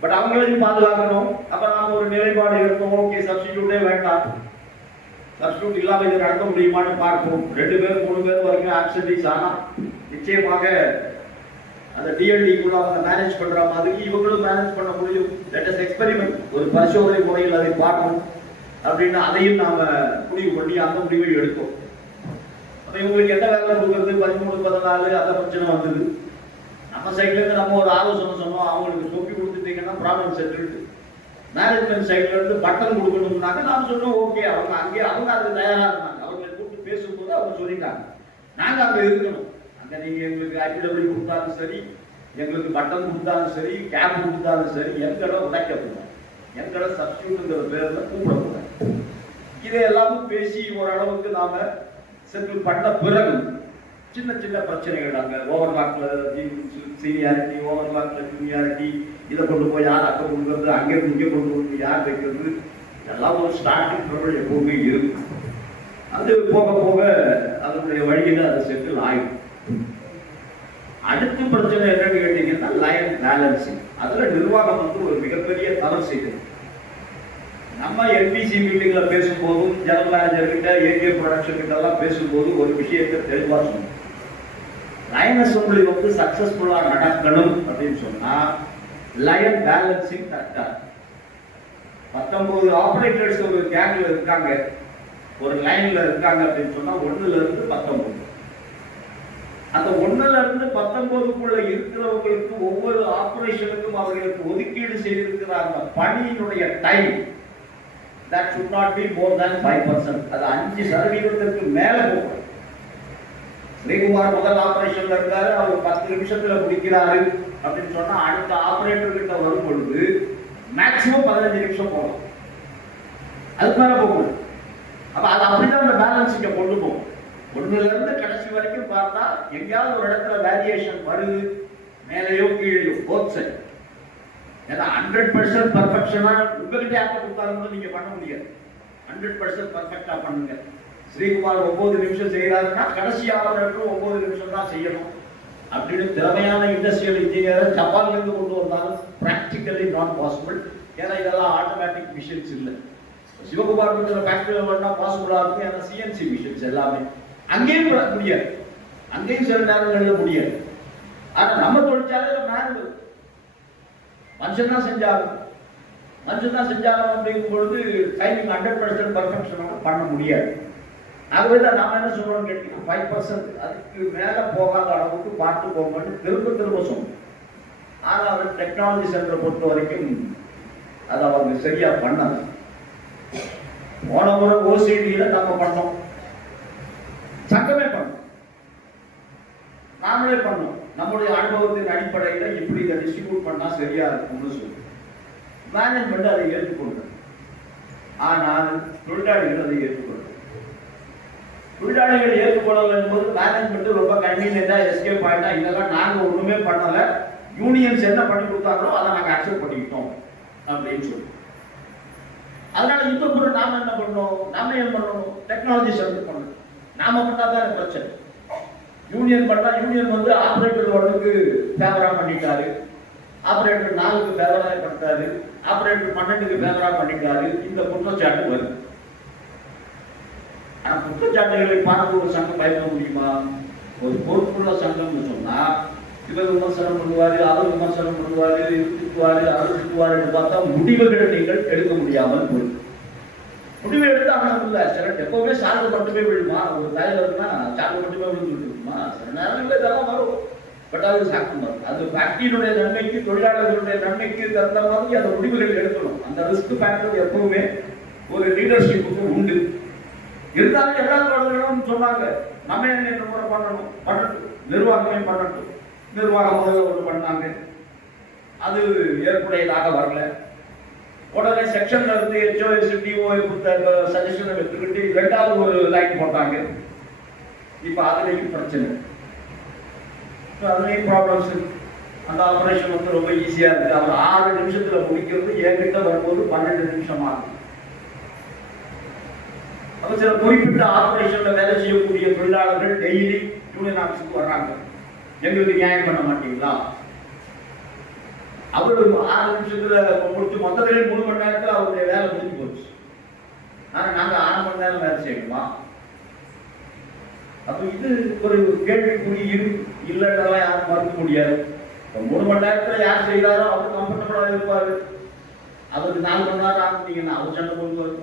பட் அவங்களையும் பாதுகாக்கணும். அப்புறம் நாம ஒரு நிலைப்பாடு எடுத்தோம், ஓகே சப்ஸ்டிடியூட்டே வேண்டாம், சப்ஸ்டிடியூட் இல்லாம இதை நடத்த முடியுமான்னு பார்ப்போம். 2 பேர் 3 பேர் வரைக்கும் ஆப்சன்டீஸ் ஆனா நிச்சயமாக அந்த டிஎல்டிக்குள்ள அவங்க மேனேஜ் பண்ற மாதிரி இவங்களும் மேனேஜ் பண்ண முடியும். லெட் அஸ் எக்ஸ்பெரிமெண்ட், ஒரு பரிசோதனை முறையில் அதை பார்க்கணும் அப்படின்னு அதையும் நாம முடிவு பண்ணி அந்த முடிவை எடுத்தோம். அப்ப இவங்களுக்கு என்ன வேலை கொடுக்கறது? 13, 14 அந்த பிரச்சனை வந்தது. நம்ம சைட்ல இருந்து நம்ம ஒரு ஆலோசனை சொன்னோம், அவங்களுக்கு சொல்லி கொடுத்துட்டீங்கன்னா ப்ராப்ளம் செட்டில்டு. மேனேஜ்மெண்ட் சைட்ல இருந்து பட்டன் கொடுக்கணும்னாக்க நாம சொன்னோம் ஓகே. அவங்க அங்கே அவங்க அதுக்கு தயாரா இருந்தாங்க. அவங்களை கூப்பிட்டு பேசும்போது அவங்க சொல்லிட்டாங்க நாங்க அங்க இருக்கணும். அங்க நீங்க எங்களுக்கு ஐபிடபிள்யூ கொடுத்தாலும் சரி, எங்களுக்கு பட்டன் கொடுத்தாலும் சரி, கேப் கொடுத்தாலும் சரி, எங்களை உடைக்கக்கூடாது, எங்களை சப்ஸ்டிடியூட்ங்கிற பேர்ல கூப்பிடக்கூடாது. இதை எல்லாமும் பேசி ஓரளவுக்கு நாம செட்டில் பண்ண பிறகு சின்ன சின்ன பிரச்சனைகள் அங்க ஓவர்லாக்ல சீனியாரிட்டி, ஓவர்லாக்ல ஜூனியாரிட்டி, இதை கொண்டு போய் யார் அங்க கொடுக்கறது, அங்கிருந்து இங்கே கொண்டு வந்து யார் வைக்கிறது, இதெல்லாம் ஒரு ஸ்டார்டிங் ட்ரபிள் எப்பவுமே இருக்கு. அது போக போக அதனுடைய வழியில அது செட்டில் ஆயிடும். அடுத்த பிரச்சனை என்னன்னு கேட்டீங்கன்னா லைன் பேலன்சிங். அதுல நிர்வாகம் வந்து ஒரு மிகப்பெரிய தவறு செய்யுது. நம்ம என்பிசி மீட்டிங்ல பேசும்போதும் ஜெனரல் மேனேஜர் கிட்ட, ஏகே ப்ரொடக்ஷன் கிட்ட எல்லாம் பேசும்போது ஒரு விஷயத்தை தெளிவா சொன்னோம். லைன் அசம்பிளி வந்து சக்சஸ்ஃபுல்லா நடக்கணும் அப்படின்னு சொன்னா லைன் பேலன்சிங் கரெக்டா 19 ஆபரேட்டர்ஸ் ஒரு கேங்ல இருக்காங்க, ஒரு லைன்ல இருக்காங்க அப்படின்னு சொன்னா 1ல இருந்து 19. அந்த 1ல இருந்து 19க்குள்ள இருக்கிறவங்களுக்கு ஒவ்வொரு ஆபரேஷனுக்கும் அவர்களுக்கு ஒதுக்கீடு செய்திருக்கிற அந்த பணியினுடைய time that should not be more than 5%. அது 5% மேல போகும். ஸ்ரீகுமார் முதல் ஆபரேஷன்ல இருந்தாரு, அவர் 10 நிமிஷத்துல முடிக்கிறாரு அப்படின்னு சொன்னா அடுத்த ஆபரேட்டர் கிட்ட வரும் பொழுது மேக்சிமம் 15 நிமிஷம் போகும், அதுக்கு மேல போகும். அப்ப அது அப்படிதான் அந்த பேலன்ஸ் இங்க கொண்டு போகும். 1ல இருந்து கடைசி வரைக்கும் பார்த்தா எங்கேயாவது ஒரு இடத்துல வேரியேஷன் வருது, மேலேயோ கீழேயோ போத் சைடு. ஏன்னா 100% பர்ஃபெக்ஷனா உங்ககிட்ட யார்ட்ட கொடுத்தாலும் நீங்க பண்ண முடியாது. 100% பர்ஃபெக்டா பண்ணுங்க. ஸ்ரீகுமார் 9 நிமிஷம் செய்யறாருன்னா கடைசி ஆபரேட்டரும் 9 நிமிஷம் தான் செய்யணும் அப்படின்னு திறமையான இண்டஸ்ட்ரியல் இன்ஜினியரை ஜப்பான்ல இருந்து கொண்டு வந்தாலும் பிராக்டிகலி நாட் பாசிபிள். ஏன்னா இதெல்லாம் ஆட்டோமேட்டிக் மிஷின்ஸ் இல்லை. சிவகுமார் இருக்கிற ஃபேக்டரியில் வேணா பாசிபிளா இருக்கும், ஏன்னா சிஎன்சி மிஷின்ஸ் எல்லாமே. அங்கேயும் முடியாது, அங்கேயும் சில நேரங்களில் முடியாது. ஆனா நம்ம தொழிற்சாலையில் மேனுவல் மனுஷன் தான் செஞ்சாலும் அப்படிங்கும் பொழுது டைமிங் 100% பர்ஃபெக்ஷனாக பண்ண முடியாது. ஆகவே தான் நாம என்ன சொல்றோம் கேட்டீங்கன்னா 5% அதுக்கு மேல போகாத அளவுக்கு பார்த்து போங்கன்னு திரும்ப சொன்னோம். ஆனால் டெக்னாலஜி சென்டரை பொறுத்த வரைக்கும் அதை அவங்க சரியா பண்ணல. போன முறை ஓசிடியில நம்ம பண்ணோம், சங்கமே பண்ணோம், நாமளே பண்ணோம். நம்முடைய அனுபவத்தின் அடிப்படையில் இப்படி இதை டிஸ்ட்ரிபியூட் பண்ணா சரியா இருக்கும்னு சொல்லி மேனேஜ்மெண்ட் அதை ஏற்றுக்கொண்டது. ஆனால் தொழிலாளிகள் அதை ஏற்றுக்கொண்டது. தொழிலாளிகள் ஏற்றுக்கொள்ளல என்பது மேனேஜ்மெண்ட் ரொம்ப கன்வீனியன்டா எஸ்கேப் ஆயிட்டா, இதெல்லாம் நாங்க ஒண்ணுமே பண்ணல, யூனியன்ஸ் என்ன பண்ணி கொடுத்தாங்களோ அதை நாங்க அக்செப்ட் பண்ணிக்கிட்டோம் அப்படின்னு சொல்லி. அதனால இப்ப கூட நாம என்ன பண்ணோம், நாம என்ன பண்ணணும், டெக்னாலஜி சென்டர் பண்ணணும். நாம பண்ணாதான் பிரச்சனை. யூனியன் பண்ணா யூனியன் வந்து ஆபரேட்டர் 1க்கு ஃபேவரா பண்ணிட்டாரு, ஆபரேட்டர் 4க்கு ஃபேவரா பண்ணிட்டாரு, ஆபரேட்டர் 12க்கு ஃபேவரா பண்ணிட்டாரு. இந்த குற்றச்சாட்டு வருது. ஆனா குற்றச்சாட்டுகளை பார்த்து ஒரு சங்கம் பயப்பட முடியுமா? ஒரு பொறுப்புள்ள சங்கம்னு சொன்னா இவர் விமர்சனம் பண்ணுவாரு, அவர் விமர்சனம் பண்ணுவாரு, திட்டுவாரு, அவர் திட்டுவாருன்னு பார்த்தா முடிவுகளை நீங்கள் எடுக்க முடியாமல் போயிடும். முடிவு எடுத்து அவனுக்கு இல்லை, சில எப்பவுமே சார்பு மட்டுமே விழுமா, ஒரு வேலையில இருக்குன்னா சார்பு மட்டுமே விழுந்துட்டு இருக்குமா, சில நேரங்களில் இதெல்லாம் வரும். பட் அது சாக்கும் வரும். அது ஃபேக்டரியினுடைய நன்மைக்கு, தொழிலாளர்களுடைய நன்மைக்கு தகுந்த மாதிரி அந்த முடிவுகள் எடுக்கணும். அந்த ரிஸ்க் ஃபேக்டர் எப்பவுமே ஒரு லீடர்ஷிப்புக்கு உண்டு. இருந்தாலும் எல்லாரும் சொன்னாங்க, நம்ம என்ன முறை பண்ணணும், பண்ணட்டும், நிர்வாகமே பண்ணட்டும். நிர்வாகம் முதல்ல ஒன்று பண்ணாங்க, அது ஏற்புடையதாக வரல. உடனே செக்ஷன்ல இருந்து HOS DO கொடுத்த சஜஷனை எடுத்துக்கிட்டு 2வது ஒரு லைன் போட்டாங்க. இப்ப அதுலயும் பிரச்சனை, அதுலயும் ப்ராப்ளம்ஸ். அந்த ஆபரேஷன் வந்து ரொம்ப ஈஸியா இருக்கு, அவர் 6 நிமிஷத்துல முடிக்கிறது என்கிட்ட வரும்போது 12 நிமிஷம் ஆகும். அப்ப சில குறிப்பிட்ட ஆபரேஷன்ல வேலை செய்யக்கூடிய தொழிலாளர்கள் டெய்லி யூனியன் ஆஃபீஸுக்கு வர்றாங்க, எங்களுக்கு நியாயம் பண்ண மாட்டீங்களா? அவரு 6 நிமிஷத்துல முடிச்சு மொத்தத்திலே 3 மணி நேரத்துல அவருடைய வேலை முடிஞ்சு போச்சு. ஆனா நாங்க 6 மணி நேரம் வேலை செய்யணுமா? அப்ப இது ஒரு கேள்விக்குறி இல்லைன்றதெல்லாம் யாரும் மறுக்க முடியாது. 3 மணி நேரத்துல யார் செய்யறாரோ அவர் கம்ஃபர்டபுளா இருப்பாரு. அவருக்கு 4 மணி நேரம் ஆகுனீங்கன்னா அவர் சண்டை போடுவாரு.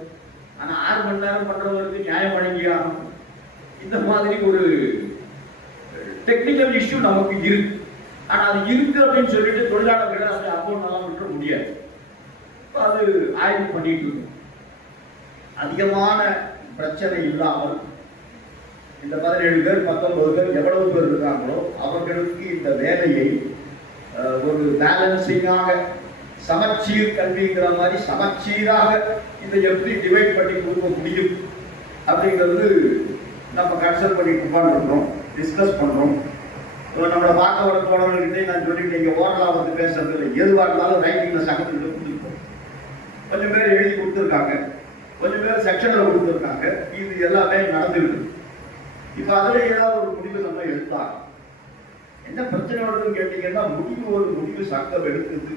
ஆனா 6 மணி நேரம் பண்றவருக்கு நியாயம் வழங்கியாகும். இந்த மாதிரி ஒரு டெக்னிக்கல் இஷ்யூ நமக்கு இருக்கு. ஆனா அது இருக்கு அப்படின்னு சொல்லிட்டு தொழிலாளர்களை அதை அக்கௌண்ட் விட்டுற முடியாது. அது ஆய்வு பண்ணிட்டு இருக்கும். அதிகமான பிரச்சனை இல்லாமல் இந்த 17 பேர் 19 பேர் எவ்வளவு பேர் இருக்காங்களோ அவர்களுக்கு இந்த வேலையை ஒரு பேலன்சிங்காக, சமச்சீர் கல்விங்கிற மாதிரி சமச்சீராக இதை எப்படி டிவைட் பண்ணி கொடுக்க முடியும் அப்படிங்கிறது நம்ம கன்சல்ட் பண்ணிட்டு உட்காந்துருக்கோம், டிஸ்கஸ் பண்றோம். நம்மளை பார்க்க வர தோழர்கள்கிட்டே நான் சொல்லிட்டு நீங்க ஓரலாக வந்து பேசுறது இல்லை, எதுவாக இருந்தாலும் ரைட்டிங்ல சங்கத்துக்கிட்ட கொடுத்துருக்கோம். கொஞ்சம் பேர் எழுதி கொடுத்துருக்காங்க, கொஞ்சம் பேர் செக்ஷன்ல கொடுத்துருக்காங்க. இது எல்லாமே நடந்துருக்கு. இப்ப அதுல ஏதாவது ஒரு முடிவு நம்ம எடுத்தாங்க. என்ன பிரச்சனை வருதுன்னு கேட்டீங்கன்னா, ஒரு முடிவு சங்கம் எடுக்குது,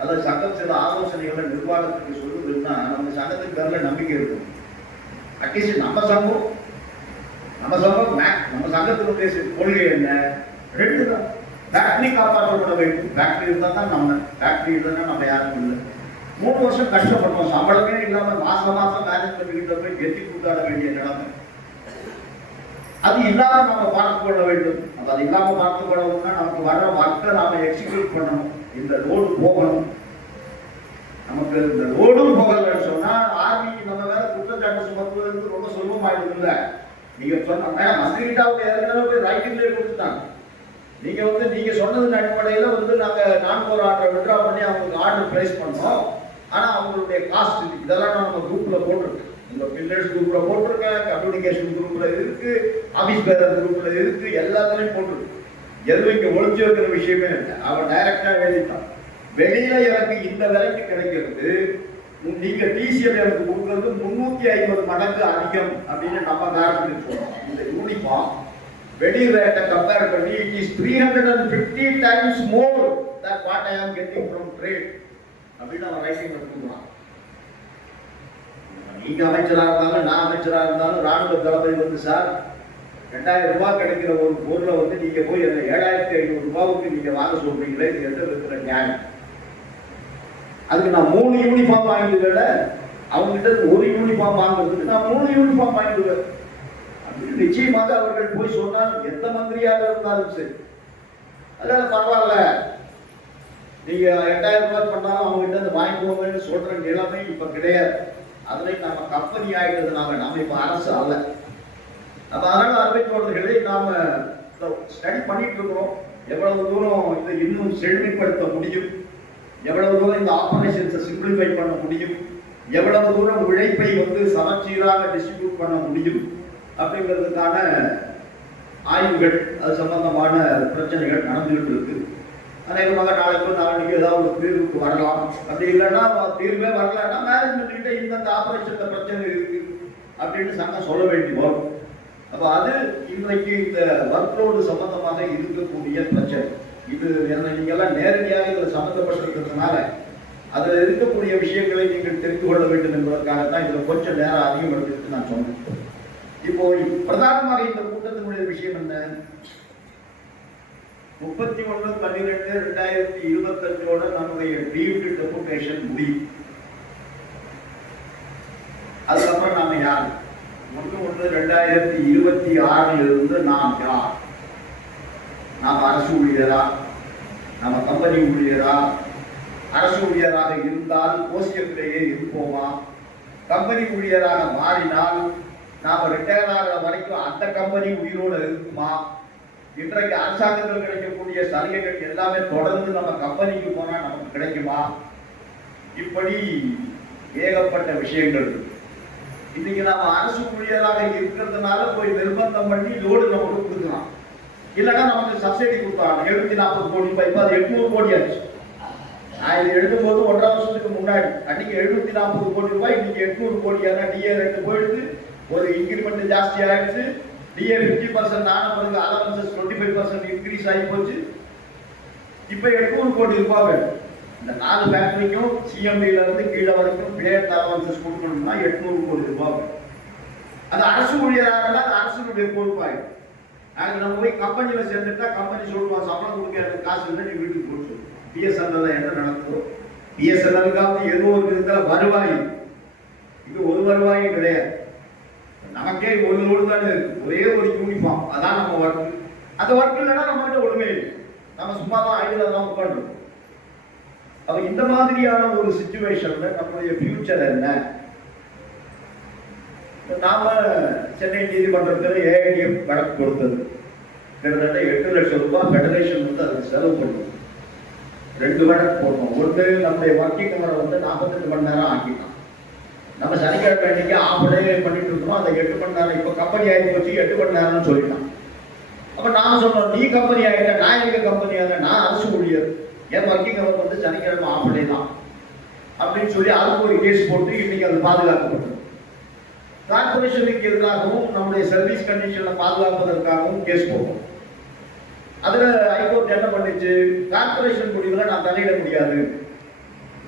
அதாவது சங்கம் சில ஆலோசனைகளை நிர்வாகத்துக்கு சொல்லுதுன்னா நம்ம சங்கத்துக்கு பேர்ல நம்பிக்கை இருக்கும். அட்லீஸ்ட் நம்ம சங்கத்தினுடைய கொள்கை என்ன, ரெண்டு தான். ஃபேக்டரி காப்பாற்றப்பட வேண்டும். ஃபேக்டரி இருந்தால் தான் ஃபேக்டரி இல்லைன்னா நம்ம யாரும் இல்லை. 3 வருஷம் கஷ்டப்பட்டோம், சம்பளமே இல்லாமல் மாசம் மேனேஜ்மெண்ட் கிட்ட போய் கெட்டி கூட்டாட வேண்டிய நிலைமை. அது இல்லாம நம்ம பார்த்து கொள்ள வேண்டும். அது இல்லாம பார்த்து கொள்ளணும்னா நமக்கு வர ஒர்க்கை நாம எக்ஸிக்யூட் பண்ணணும். இந்த லோடு போகணும். நமக்கு இந்த லோடும் போகலன்னு சொன்னா ஆர்மிக்கு நம்ம வேற குற்றச்சாட்டு சுமத்துவதற்கு ரொம்ப சுலபமாயிடும். இல்லை நீங்க சொன்ன மந்திரிட்டாவுக்கு ஏற்கனவே போய் ரைட்டிங்லேயே கொடுத்துட்டாங்க. நீங்க சொன்னதன் அடிப்படையில் நாங்க நான் ஆர்டரை விட்ரா பண்ணி அவங்களுக்கு ஆர்டர் பிளேஸ் பண்ணோம். ஆனா அவங்களுடைய காஸ்ட் இதெல்லாம் நம்ம குரூப்ல போட்டிருக்கேன். இந்த பில்டர்ஸ் குரூப்ல போட்டிருக்கேன், கம்யூனிகேஷன் குரூப்ல இருக்கு, ஆபீஸ் பேரர் குரூப்ல இருக்கு, எல்லாத்துலயும் போட்டிருக்கு. எதுவும் இங்க ஒழிச்சு வைக்கிற விஷயமே இல்லை. அவன் டைரக்டா எழுதிட்டான். வெளியில எனக்கு இந்த விலைக்கு கிடைக்கிறது, நீங்க டிசிஎல் எனக்கு கொடுக்கறது 350 மடங்கு அதிகம் அப்படின்னு நம்ம காரணத்துக்கு சொல்றோம். இந்த யூனிஃபார்ம் வெளி ரேட்டை கம்பேர் பண்ணி it is 350 times more than what I am getting from trade அப்படின்னு அவன் ரைட்டிங் எடுத்துக்கலாம். நீங்க அமைச்சராக இருந்தாலும் நான் அமைச்சராக இருந்தாலும் ராணுவ தளபதி சார் 2000 ரூபாய் கிடைக்கிற ஒரு பொருளை நீங்க போய் அந்த 7500 ரூபாய்க்கு நீங்க வாங்க சொல்றீங்களே, இது எந்த இருக்கிற நியாயம்? அதுக்கு நான் 3 யூனிஃபார்ம் வாங்கிடுவேல, அவங்ககிட்ட ஒரு யூனிஃபார்ம் வாங்குறதுக்கு நான் 3 யூனிஃபார்ம் வாங்கிடுவேன் அப்படின்னு நிச்சயமாக அவர்கள் போய் சொன்னால் எந்த மந்திரியாக இருந்தாலும் சரி, அதனால பரவாயில்ல நீங்க 8000 ரூபாய் பண்ணாலும் அவங்க கிட்ட வாங்கிக்குவோங்கன்னு சொல்ற நிலைமை இப்ப கிடையாது. அதுல நம்ம கம்பெனி ஆயிட்டதுனால நாம இப்ப அரசு அல்ல. நம்ம அதனால அருமைத்தோழர்களே நாம ஸ்டடி பண்ணிட்டு இருக்கிறோம். எவ்வளவு தூரம் இதை இன்னும் செழுமைப்படுத்த முடியும், எவ்வளவு தூரம் இந்த ஆபரேஷன்ஸை சிம்பிளிஃபை பண்ண முடியும், எவ்வளவு தூரம் உழைப்பை சமச்சீராக டிஸ்ட்ரிபியூட் பண்ண முடியும் அப்படிங்கிறதுக்கான ஆய்வுகள், அது சம்பந்தமான பிரச்சனைகள் நடந்துகிட்டு இருக்கு. அநேகமாக நாளைக்கு ஏதாவது ஒரு தீர்வுக்கு வரலாம். அப்படி இல்லைன்னா தீர்வே வரலன்னா மேனேஜ்மெண்ட் கிட்ட இந்த ஆபரேஷன்ல பிரச்சனை இருக்கு அப்படின்னு சங்கம் சொல்ல வேண்டி வரும். அப்ப அது இன்றைக்கு இந்த ஒர்க்லோடு சம்பந்தமாக இருக்கக்கூடிய பிரச்சனை. இது நீங்க எல்லாம் நேரடியாக இதில் சம்பந்தப்பட்டிருக்கிறதுனால அதில் இருக்கக்கூடிய விஷயங்களை நீங்கள் தெரிந்து கொள்ள வேண்டும் என்பதற்காகத்தான் இதில் கொஞ்சம் நேரம் அதிகம் எடுத்துட்டு நான் சொன்னேன். இப்போ பிரதானமாக இந்த கூட்டத்தினுடைய விஷயம் என்ன? 31/12/2025 நம்முடைய டீம்டு டெபுடேஷன் முடியும். அதுக்கப்புறம் நாம யார்? 1/1/2026 நாம் யார்? நாம் அரசு ஊழியரா? நம்ம கம்பெனி ஊழியரா? அரசு ஊழியராக இருந்தால் போஸ்டிலேயே இருப்போமா? கம்பெனி ஊழியராக மாறினால் நாம ரிட்டையர் ஆகிற வரைக்கும் அந்த கம்பெனி உயிரோடு இருக்குமா? இன்றைக்கு அரசாங்கத்தில் கிடைக்கக்கூடிய சலுகைகள் எல்லாமே தொடர்ந்து நம்ம கம்பெனிக்கு போனா நமக்கு கிடைக்குமா? இப்படி ஏகப்பட்ட விஷயங்கள். இன்னைக்கு நாம அரசு ஊழியராக இருக்கிறதுனால போய் நிர்பந்தம் பண்ணி லோடு நமக்கு கொடுக்கலாம். இல்லைன்னா நமக்கு சப்சிடி கொடுத்தாங்க 740 கோடி ரூபாய். இப்ப அது 800 கோடி ஆச்சு. நான் இது எழுதும்போது 1.5 வருஷத்துக்கு முன்னாடி அன்னைக்கு 740 கோடி ரூபாய், இன்னைக்கு 800 கோடியான டிஏ ரேட்டு போயிடுது. ஒரு இன்கிரிமெண்ட் ஜாஸ்தி ஆயிடுச்சு. டிஏ 50% ஆன பிறகு அலவன்சஸ் 25% இன்க்ரீஸ் ஆகி போச்சு. இப்ப 800 கோடி ரூபாய் வேணும். இந்த 4 ஃபேக்டரிக்கும் சிஎம்டில இருந்து கீழே வரைக்கும் பிளேட் அலவன்சஸ் கொடுக்கணும்னா 800 கோடி ரூபாய் வேணும். அது அரசு ஊழியராக இருந்தால் அரசுடைய பொறுப்பாயிடும். நாங்க நம்ம போய் கம்பெனியில சேர்ந்துட்டா கம்பெனி சொல்லுவான் சம்பளம் கொடுக்க காசு இல்லை, நீ வீட்டுக்கு போட்டு. பிஎஸ்என்எல் என்ன நடக்குதோ, பிஎஸ்என்எலுக்காவது ஏதோ ஒரு விதத்துல வருவாய், இது ஒரு வருவாயும் கிடையாது. நமக்கே ஒரு லோடு தானே இருக்கு, ஒரே ஒரு யூனிஃபார்ம், அதான் நம்ம ஒர்க். அந்த ஒர்க் இல்லைன்னா நம்ம கிட்ட ஒழுமே இல்லை, நம்ம சும்மா தான் ஆயுதம் தான் உட்காந்துருக்கோம். அப்ப இந்த மாதிரியான ஒரு சிச்சுவேஷன்ல நம்மளுடைய ஃபியூச்சர் என்ன? நாம சென்னை நீதிமன்றத்தில் ஏஐடிஎஃப் வழக்கு கொடுத்தது. கிட்டத்தட்ட 8 லட்சம் ரூபாய் ஃபெடரேஷன் அதுக்கு செலவு பண்ணுது. 2 வழக்கு போட்டோம். ஒன்று நம்முடைய ஒர்க்கிங் ஹவரை 48 மணி நேரம் ஆக்கிட்டோம். நம்ம சனிக்கிழமை அன்னைக்கு ஆஃப் டே பண்ணிட்டு இருக்கோம். அதை 8 மணி நேரம் இப்போ கம்பெனி ஆகி போச்சு, 8 மணி நேரம்னு சொல்லிட்டான். அப்போ நாம சொன்னோம், நீ கம்பெனி ஆகிட்ட, நான் எங்க கம்பெனி ஆக, நான் அரசு ஊழியர், என் ஒர்க்கிங் ஹவர் சனிக்கிழமை ஆஃப் டே தான் அப்படின்னு சொல்லி அதுக்கு ஒரு கேஸ் போட்டு இன்னைக்கு அது பாதுகாக்கப்பட்டது. கார்பரேஷனுக்கு எதிராகவும் நம்முடைய சர்வீஸ் கண்டிஷனை பாதுகாப்பதற்காகவும் கேஸ் போட்டோம். அதுல ஹைகோர்ட் என்ன பண்ணிச்சு, கார்பரேஷன் முடிவுல நான் தலையிட முடியாது,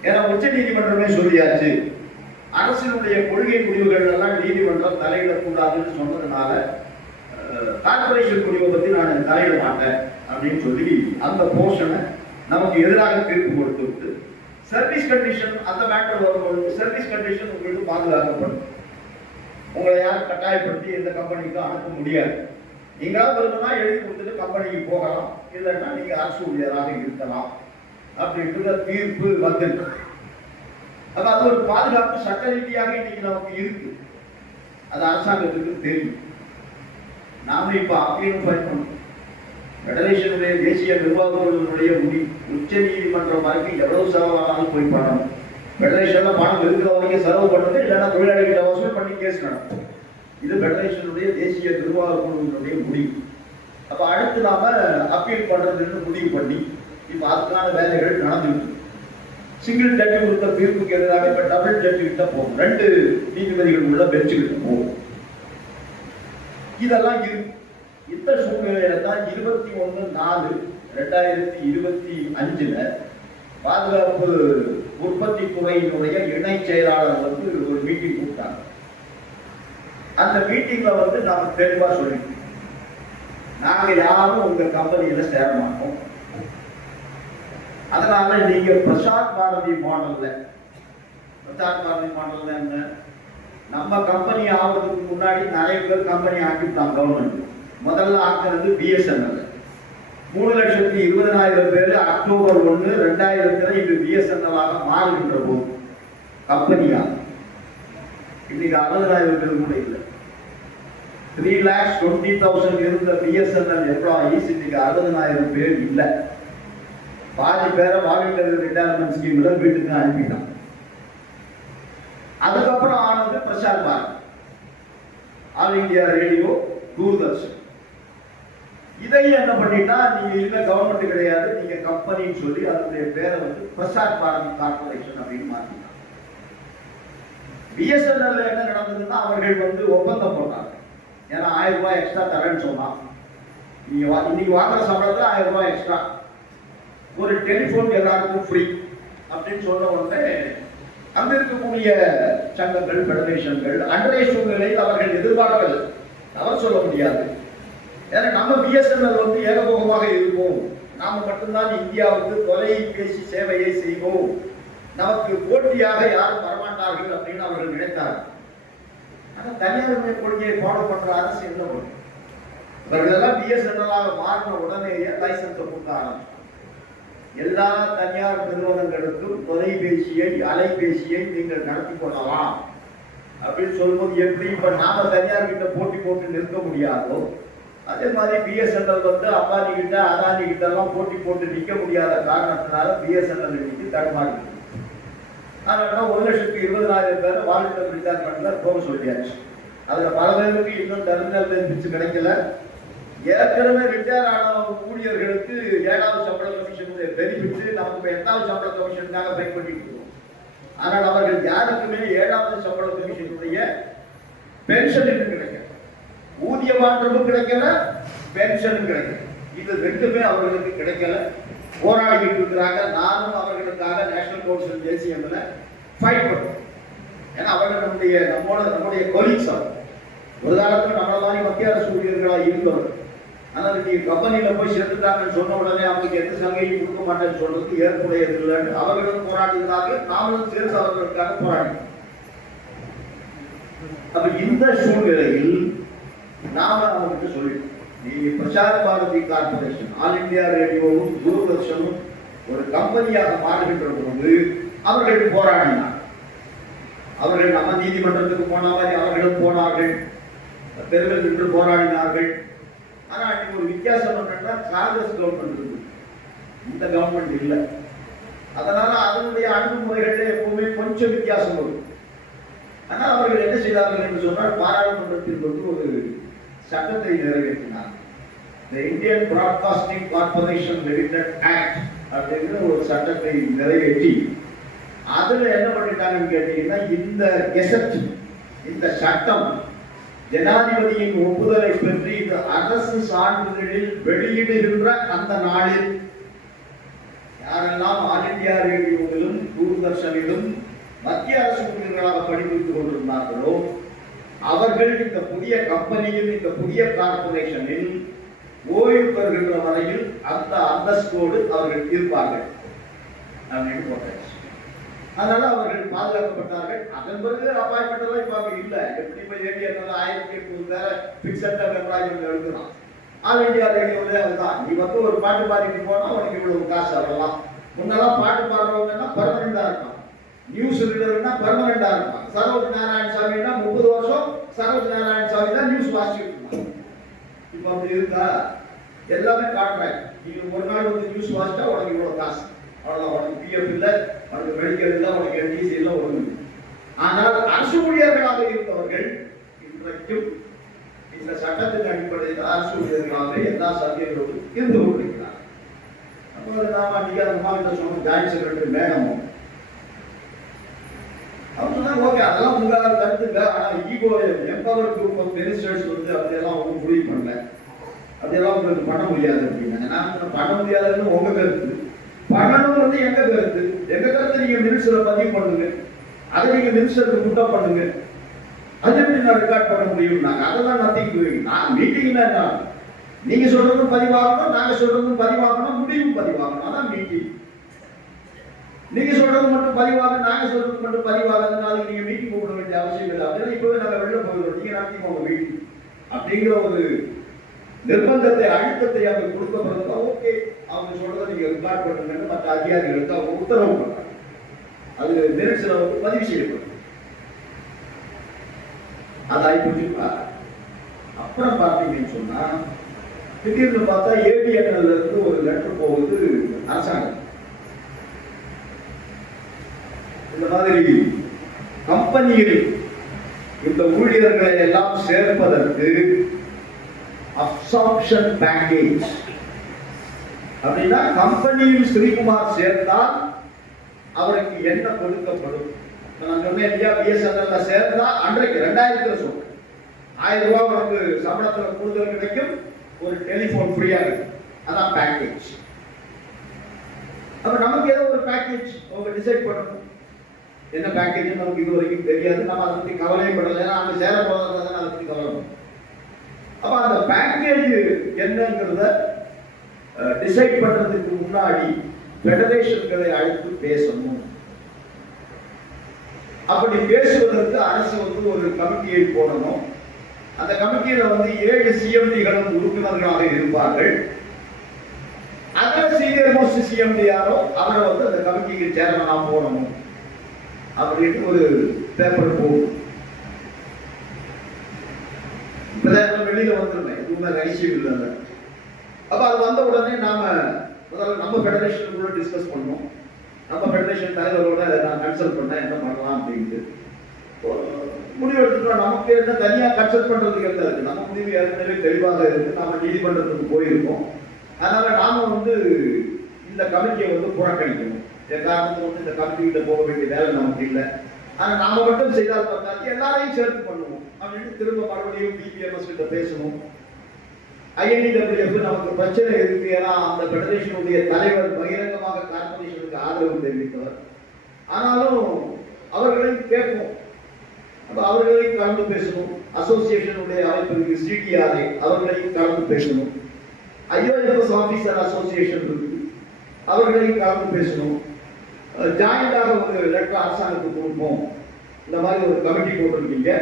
ஏன்னா உச்ச நீதிமன்றமே சொல்லியாச்சு, அரசினுடைய கொள்கை முடிவுகள் எல்லாம் நீதிமன்றம் தலையிடக்கூடாதுன்னு சொன்னதுனால கார்பரேஷன் முடிவை பத்தி நான் தலையிட மாட்டேன் அப்படின்னு சொல்லி அந்த போர்ஷனை நமக்கு எதிராக தீர்ப்பு கொடுத்து விட்டு சர்வீஸ் கண்டிஷன் அந்த மேட்டர் வரும்பொழுது சர்வீஸ் கண்டிஷன் உங்களுக்கு பாதுகாக்கப்படும். உங்களை யாரும் கட்டாயப்படுத்தி எந்த கம்பெனிக்கும் அனுப்ப முடியாது. நீங்களாவது விரும்பினா எழுதி கொடுத்துட்டு கம்பெனிக்கு போகலாம், இல்லைன்னா நீங்க அரசு ஊழியராக இருக்கலாம் அப்படின்ற தீர்ப்பு வந்திருக்கு. அப்ப அது ஒரு பாதுகாப்பு சட்ட ரீதியாக இன்னைக்கு நமக்கு இருக்கு. அது அரசாங்கத்துக்கு தெரியும். நாம இப்ப அப்பீலும் ஃபைல் பண்ணோம். ஃபெடரேஷனுடைய தேசிய நிர்வாகங்களுடைய உச்ச நீதிமன்றம் வரைக்கும் எவ்வளவு செலவானாலும் போய் பண்ணணும். ஃபெடரேஷன்ல பணம் இருக்கிற வரைக்கும் செலவு பண்ணுறது, இல்லைன்னா தொழிலாளிகளை வசூல் பண்ணி கேஸ் நடக்கும். இது ஃபெடரேஷனுடைய தேசிய நிர்வாக குழுவினுடைய முடிவு. அப்ப அடுத்து நாம அப்பீல் பண்றதுன்னு முடிவு பண்ணி இப்ப அதுக்கான வேலைகள் நடந்துட்டு சிங்கிள் ஜட்ஜி கொடுத்த தீர்ப்புக்கு எதிராக இப்ப டபுள் ஜட்ஜி கிட்ட போகும். 2 நீதிபதிகள் உள்ள பெஞ்சு கிட்ட போகும். இதெல்லாம் இருக்கு. இந்த சூழ்நிலையில தான் 21/4/2025 பாதுகாப்பு உற்பத்தி துறையினுடைய இணை செயலாளர் வந்து ஒரு மீட்டிங் கூப்பிட்டாங்க. அந்த மீட்டிங்ல வந்து நாம தெளிவா சொல்லிட்டோம், நாங்க யாரும் உங்க கம்பெனியில சேர மாட்டோம். அதனால நீங்க பிரசாத் பாரதி மாடல்ல என்ன, நம்ம கம்பெனி ஆவதுக்கு முன்னாடி நிறைய பேர் கம்பெனி ஆக்கிட்டாங்க. கவர்மெண்ட் முதல்ல ஆக்குறது பிஎஸ்என்எல். 3,20,000 பேர் அக்டோபர் 1, 2000 இது பிஎஸ்என்எல் மாறுகின்ற போது கம்பெனியா இன்னைக்கு 60,000 பேர் கூட இல்லை. 3,20,000 இருந்த பிஎஸ்என்எல் எம்ப்ளாயீஸ் இன்னைக்கு 60,000 பேர் இல்லை. பாதி பேரை வாலண்டரி ரிட்டையர்மெண்ட் ஸ்கீம்ல வீட்டுக்கு அனுப்பிட்டான். அதுக்கப்புறம் ஆனது Prasar Bharati, All India Radio, Doordarshan. இதை என்ன பண்ணிட்டா, நீங்க இனிமே கவர்மெண்ட் கிடையாது, நீங்க கம்பெனின்னு சொல்லி அதனுடைய பேரை வந்து பிரசார் பாரதி கார்பரேஷன் அப்படின்னு மாத்திட்டாங்க. பிஎஸ்என்எல் என்ன நடந்ததுன்னா, அவர்கள் வந்து ஒப்பந்தம் போட்டாங்க. ஏன்னா 1000 ரூபாய் எக்ஸ்ட்ரா தரேன்னு சொன்னான். நீங்க இன்னைக்கு வாங்குற சம்பளத்துல 1000 ரூபாய் எக்ஸ்ட்ரா, ஒரு டெலிபோன் எல்லாருக்கும் ஃப்ரீ அப்படின்னு சொன்ன உடனே அங்க இருக்கக்கூடிய சங்கங்கள், ஃபெடரேஷன்கள் அன்றைய சூழ்நிலையில் அவர்கள் எதிர்பார்க்கல. அவர் சொல்ல முடியாது. ஏன்னா நம்ம பிஎஸ்என்எல் வந்து ஏகபோகமாக இருப்போம், நாம மட்டும்தான் இந்தியாவுக்கு தொலைபேசி சேவையை செய்வோம், நமக்கு போட்டியாக யாரும் வரமாட்டார்கள் அப்படின்னு அவர்கள் நினைத்தார்கள். ஆனா தனியார் கொள்கையை ஃபாலோ பண்ற அரசு என்ன பண்ணும்? இவர்கள் எல்லாம் பிஎஸ்என்எல் மாறின உடனேயே லைசன்ஸை கொடுக்க ஆரம்பிச்சாங்க. எல்லா தனியார் நிறுவனங்களுக்கும் தொலைபேசியை, அலைபேசியை நீங்கள் நடத்தி கொள்ளலாம் அப்படின்னு சொல்லும்போது எப்படி இப்ப நாம தனியார் கிட்ட போட்டி போட்டு நிற்க முடியாதோ, அதே மாதிரி பிஎஸ்என்எல் வந்து அம்பானி கிட்ட, அதானி கிட்ட எல்லாம் போட்டி போட்டு நிற்க முடியாத காரணத்தினால பிஎஸ்என்எல் இன்னைக்கு தடுமாறி. அதனால 1,20,000 பேரை வாலண்டரி ரிட்டையர்மெண்ட்ல போக சொல்லியாச்சு. அதுல பல பேருக்கு இன்னும் டெர்மினல் பெனிஃபிட்ஸ் கிடைக்கல. ஏற்கனவே ரிட்டையர் ஆன ஊழியர்களுக்கு 7வது சம்பள கமிஷனுடைய பெனிஃபிட்ஸ் நமக்கு 8வது சம்பள கமிஷனுக்காக பயன்படுத்திட்டு இருக்கோம். ஆனால் அவர்கள் யாருக்குமே 7வது சம்பள கமிஷனுடைய பென்ஷன் கிடைக்கல, ஊதிய மாற்றமும் கிடைக்கல, பென்ஷனும் கிடைக்கல. இது ரெண்டுமே அவர்களுக்கு கிடைக்கல. போராடிட்டு இருக்கிறாங்க. நானும் அவர்களுக்காக நேஷனல் கவுன்சில் ஜேசிஎம்ல ஃபைட் பண்ணுறோம். ஏன்னா அவர்கள் நம்முடைய கொலீக்ஸ். ஒரு காலத்தில் நம்மள மாதிரி மத்திய அரசு ஊழியர்களாக இருந்தவர். ஆனால் நீங்க கம்பெனியில போய் சேர்த்துட்டாங்கன்னு சொன்ன உடனே அவங்களுக்கு எந்த சலுகையும் கொடுக்க மாட்டேன்னு சொல்றது ஏற்புடையது இல்லைன்னு அவர்களும் போராடினார்கள். நாமளும் சேர்ந்து அவர்களுக்காக போராடினோம். அப்ப இந்த சூழ்நிலையில் நாம அவங்களுக்கு சொல்லிட்டோம், நீ Prasar Bharati corporation, all India ரேடியோவும் தூர்தர்ஷனும் ஒரு கம்பெனியாக மாறுகின்ற போது அவர்கள் போராடினார். அவர்கள் நம்ம நீதிமன்றத்துக்கு போன மாதிரி அவர்களும் போனார்கள், தெருவில் நின்று போராடினார்கள். ஆனா அன்னைக்கு ஒரு வித்தியாசம் என்னன்னா, காங்கிரஸ் கவர்மெண்ட் இருக்கு, இந்த கவர்மெண்ட் இல்லை. அதனால அதனுடைய அணுகுமுறைகள் எப்பவுமே கொஞ்சம் வித்தியாசம் வரும். ஆனால் அவர்கள் என்ன செய்தார்கள் என்று சொன்னால், பாராளுமன்றத்தில் வந்து ஒரு சட்டத்தை நிறைவேற்றினார். The Indian Broadcasting Corporation Limited Act அப்படிங்கிற ஒரு சட்டத்தை நிறைவேற்றி அதுல என்ன பண்ணிட்டாங்கன்னு கேட்டீங்கன்னா, இந்த கெசட், இந்த சட்டம் ஜனாதிபதியின் ஒப்புதலை பெற்று இந்த அரசு சான்றிதழில் வெளியிடுகின்ற அந்த நாளில் யாரெல்லாம் ஆல் இந்தியா ரேடியோவிலும் தூர்தர்ஷனிலும் மத்திய அரசு ஊழியர்களாக பணிபுரிந்து கொண்டிருந்தார்களோ அவர்கள் இந்த புதிய கம்பெனியில், இந்த புதிய கார்பரேஷனில் ஓய்வு பெறுகின்ற வரையில் அந்த அந்தஸ்தோடு அவர்கள் இருப்பார்கள் அப்படின்னு போட்டாச்சு. அதனால அவர்கள் பாதுகாக்கப்பட்டார்கள். அதன் பிறகு அப்பாயின்மெண்ட் எல்லாம் இப்ப அவங்க இல்ல. எப்படி போய் ஏடிஎம் 1800 பேரை பிக்சட் எம்ப்ளாய்மெண்ட் எழுதுறான். ஆல் இந்தியா ரேடியோல அதுதான். நீ வந்து ஒரு பாட்டு பாடிட்டு போனா உனக்கு இவ்வளவு காசு அவ்வளவுதான். முன்னெல்லாம் பாட்டு பாடுறவங்கன்னா பர்மனண்டா இருப்பான். நியூஸ் ரீடர்னா பர்மனண்டா இருப்பான். சரோஜ் நாராயணசாமின்னா 30 வருஷம் சரோஜ் நாராயணசாமி தான் நியூஸ் வாசிச்சுட்டு இருந்தான். இப்ப அப்படி இருக்கா? எல்லாமே காட்டுறாங்க. நீ ஒரு நாள் வந்து நியூஸ் வாசிச்சா உனக்கு இவ்வளவு காசு, அவ்வளவுதான். உனக்கு பிஎஃப் இல்லை, உனக்கு மெடிக்கல் இல்லை, உனக்கு என்டிசி இல்லை, ஒண்ணு. ஆனால் அரசு ஊழியர்களாக இருந்தவர்கள் இன்றைக்கும் இந்த சட்டத்தின் அடிப்படையில் அரசு ஊழியர்களாக எல்லா சத்தியங்களோடும் இருந்து கொண்டிருக்கிறார். அப்போ நாம அன்னைக்கு அந்த மாதிரி சொன்ன ஜாயின்ட் செக்ரட்டரி மேடமும் அவங்க சொன்னாங்க, ஓகே அதெல்லாம் உங்க கருத்துங்க. ஆனா ego empower group of ministers வந்து அப்படியெல்லாம் ஒன்றும் முடிவு பண்ணல, அப்படியெல்லாம் உங்களுக்கு பண்ண முடியாது அப்படின்னாங்க. நான் பண்ண முடியாதுன்னு உங்க கருத்து, பண்ணணும் வந்து எங்க கருத்து. எங்க கருத்து நீங்க மினிஸ்டரை பதிவு பண்ணுங்க, அதை நீங்க மினிஸ்டருக்கு புட்டப் பண்ணுங்க. அது எப்படி நான் ரெக்கார்ட் பண்ண முடியும்? நாங்க அதெல்லாம் நத்திங். நான் மீட்டிங்னா என்ன, நீங்க சொல்றதும் பதிவாகணும், நாங்க சொல்றதும் பதிவாகணும், முடிவும் பதிவாகணும். அதான் மீட்டிங். நீங்க சொல்றது மட்டும் பதிவாக, நாங்க சொல்றது மட்டும் பதிவாகிறதுனால நீங்க மீட்டிங் கூப்பிட வேண்டிய அவசியம் இல்லை. அப்படின்னா இப்பவே நாங்க வெளில போயிடுறோம், நீங்க நடத்திக்கோங்க மீட்டிங் அப்படிங்கிற ஒரு நிர்பந்தத்தை, அழுத்தத்தை அவங்க கொடுக்கப்படுறதா. ஓகே, அவங்க சொல்றதை நீங்க ரெக்கார்ட் பண்ணுங்கன்னு மற்ற அதிகாரிகளுக்கு அவங்க உத்தரவு பண்றாங்க. அது நெரிசல வந்து பதிவு செய்யப்படும். அது ஆயிப்போச்சுப்பா. அப்புறம் பார்த்தீங்கன்னு சொன்னா திடீர்னு பார்த்தா ஏடிஎன்எல்ல இருந்து ஒரு லெட்டர் போகுது அரசாங்கம். இந்த மாதிரி கம்பெனியில் இந்த ஊழியர்களை எல்லாம் சேர்ப்பதற்கு அப்சார்ப்ஷன் பேக்கேஜ் அப்படின்னா கம்பெனியில் ஸ்ரீகுமார் சேர்ந்தால் அவருக்கு என்ன கொடுக்கப்படும். நான் சொன்னேன் இல்லையா, பிஎஸ்என்எல்ல சேர்ந்தா அன்றைக்கு 2000 சொல்றேன், 1000 ரூபாய் உனக்கு சம்பளத்தில் கூடுதல் கிடைக்கும், ஒரு டெலிபோன் ஃப்ரீயா இருக்கும். அதான் பேக்கேஜ். அப்ப நமக்கு ஏதோ ஒரு பேக்கேஜ் அவங்க டிசைட் பண்ணணும். என்ன பேக்கேஜ் நமக்கு இது வரைக்கும் தெரியாது, நம்ம அதை பத்தி கவலையும் படலை. ஏன்னா அங்க சேர போறதுனால அதை பத்தி கவலை. அப்ப அந்த பேக்கேஜ் என்னங்கிறத டிசைட் பண்றதுக்கு முன்னாடி ஃபெடரேஷன்களை அழைத்து பேசணும். அப்படி பேசுவதற்கு அரசு வந்து ஒரு கமிட்டியை போடணும். அந்த கமிட்டியில வந்து 7 சிஎம்டிகளும் உறுப்பினர்களாக இருப்பார்கள். அதில் சீனியர் மோஸ்ட் சிஎம்டி யாரோ அவரை வந்து அந்த கமிட்டிக்கு சேர்மனா போடணும் அப்படின்னு ஒரு பேப்பர் போகும். இப்பதான் வெளியில வந்துருந்தேன், எதுவுமே ரகசியம் இல்லை. அப்ப அது வந்த உடனே நாம முதல்ல நம்ம ஃபெடரேஷனுக்குள்ள டிஸ்கஸ் பண்ணோம். நம்ம ஃபெடரேஷன் தலைவரோட நான் கன்சல்ட் பண்ணேன், என்ன பண்ணலாம் அப்படின்ட்டு முடிவு எடுத்துட்டோம். நமக்கு என்ன தனியா கன்சல்ட் பண்றதுக்கு என்ன இருக்கு, நம்ம முடிவு ஏற்கனவே தெளிவாக இருக்கு. நாம நீதிமன்றத்துக்கு போயிருக்கோம். அதனால நாம வந்து இந்த கமிட்டியை வந்து புறக்கணிக்கணும். காரணத்துக்கு வந்து இந்த கமிட்டிகிட்ட போக வேண்டிய வேலை நமக்கு இல்லை. ஆனா நாம மட்டும் செய்தால் பார்த்தாச்சு, எல்லாரையும் சேர்த்து பண்ணுவோம் அப்படின்னு திரும்ப மறுபடியும் பிபிஎம்எஸ் கிட்ட பேசணும். ஐஎன்டிடபிள்யூஎஃப் நமக்கு பிரச்சனை இருக்கு. ஏன்னா அந்த ஃபெடரேஷனுடைய தலைவர் பகிரங்கமாக கார்பரேஷனுக்கு ஆதரவு தெரிவித்தவர். ஆனாலும் அவர்களையும் கேட்போம். அப்ப அவர்களையும் கலந்து பேசணும். அசோசியேஷனுடைய அமைப்பிற்கு சிடிஆர்ஐ அவர்களையும் கலந்து பேசணும். ஐஓஎஃப்எஸ் ஆபீசர் அசோசியேஷன் இருக்கு, அவர்களையும் கலந்து பேசணும். ஜாயிண்டாக ஒரு லெட்டர் அரசாங்கத்துக்கு கொடுப்போம். இந்த மாதிரி ஒரு கமிட்டி போட்டிருக்கீங்க,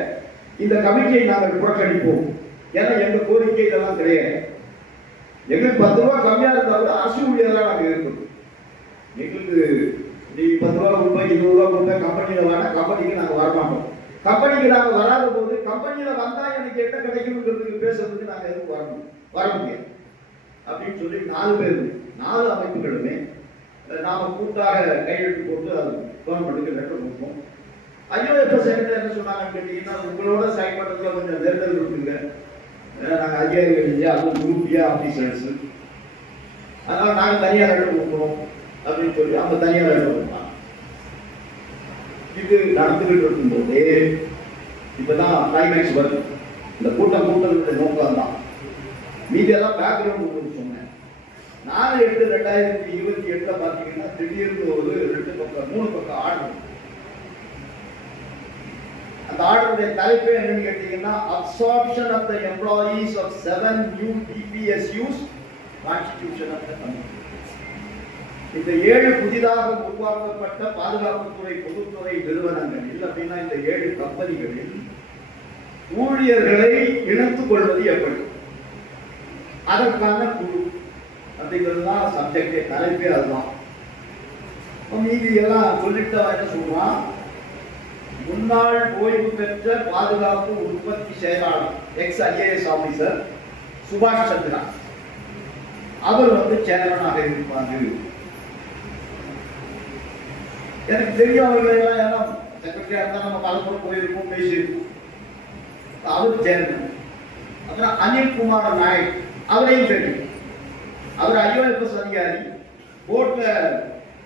இந்த கமிட்டியை நாங்கள் புறக்கணிப்போம். ஏன்னா எங்க கோரிக்கை இதெல்லாம் கிடையாது. எங்களுக்கு 10 ரூபாய் கம்மியா இருந்தாலும் அரசு ஊழியர்களாக நாங்கள் இருக்கணும். எங்களுக்கு நீ 10 ரூபாய் கொடுப்பேன், 20 ரூபாய் கொடுப்பேன், கம்பெனியில வேணா, கம்பெனிக்கு நாங்கள் வரமாட்டோம். கம்பெனிக்கு நாங்கள் வராத போது கம்பெனியில வந்தா எனக்கு என்ன கிடைக்கும்ங்கிறதுக்கு பேசுறதுக்கு நாங்கள் எதுவும் வர முடியாது அப்படின்னு சொல்லி 4 பேர் 4 அமைப்புகளுமே நாம கூட்டாக கையெழுத்து போட்டு அது கவர்மெண்ட்டுக்கு லெட்டர் கொடுப்போம். ஐஓஎஃப்எஸ் என்ன சொன்னாங்கன்னு கேட்டீங்கன்னா, உங்களோட சைன் பண்றதுல கொஞ்சம் நெருடல் இருக்குங்க, நாங்கள் அதிகாரிகள் இல்லையா, அதுவும் குரூப் ஏ ஆஃபீஸர்ஸ், அதனால நாங்கள் தனியார் லெட்டர் கொடுக்குறோம் அப்படின்னு சொல்லி அவங்க தனியார் லெட்டர் கொடுப்பாங்க. இது நடந்துகிட்டு இருக்கும்போது இப்பதான் கிளைமேக்ஸ் வருது. இந்த கூட்டத்தினுடைய நோக்கம் தான். மீதியெல்லாம் பேக்ரவுண்ட் சொன்னேன். 4/8/2028 பார்த்தீங்கன்னா திடீர்னு ஒரு 2 பக்கம் 3 பக்கம் ஆர்டர். அந்த அந்த ஆர்டருடைய தலைப்பு என்னன்னு கேட்டீங்கன்னா absorption of the employees of 7 new DPSUs constitution of the committee. இந்த 7 புதிதாக உருவாக்கப்பட்ட பாதுகாப்புத்துறை பொதுத்துறை நிறுவனங்கள் இல்லை அப்படின்னா இந்த 7 கம்பெனிகளில் ஊழியர்களை இணைத்துக் கொள்வது எப்படி, அதற்கான குழு அப்படிங்கிறது தான் சப்ஜெக்டே, தலைப்பே அதுதான். மீதி எல்லாம் சொல்லிட்டு என்ன சொல்றான், முன்னாள் ஓய்வு பெற்ற பாதுகாப்பு உற்பத்தி செயலாளர் எக்ஸ் ஐஏஎஸ் ஆபீசர் சுபாஷ் சந்திரா அவர் சேர்மனாக இருப்பாங்க. எனக்கு தெரியும் அவர்கள் எல்லாம் செக்ரட்டரியா இருந்தா நம்ம கலப்புறம் போயிருக்கோம், பேசியிருக்கோம். அவர் சேர்மன். அப்புறம் அனில் குமார் நாயக் அவரையும் தெரியும். அவர் ஐஓஎஃப்எஸ் அதிகாரி, போர்ட்ல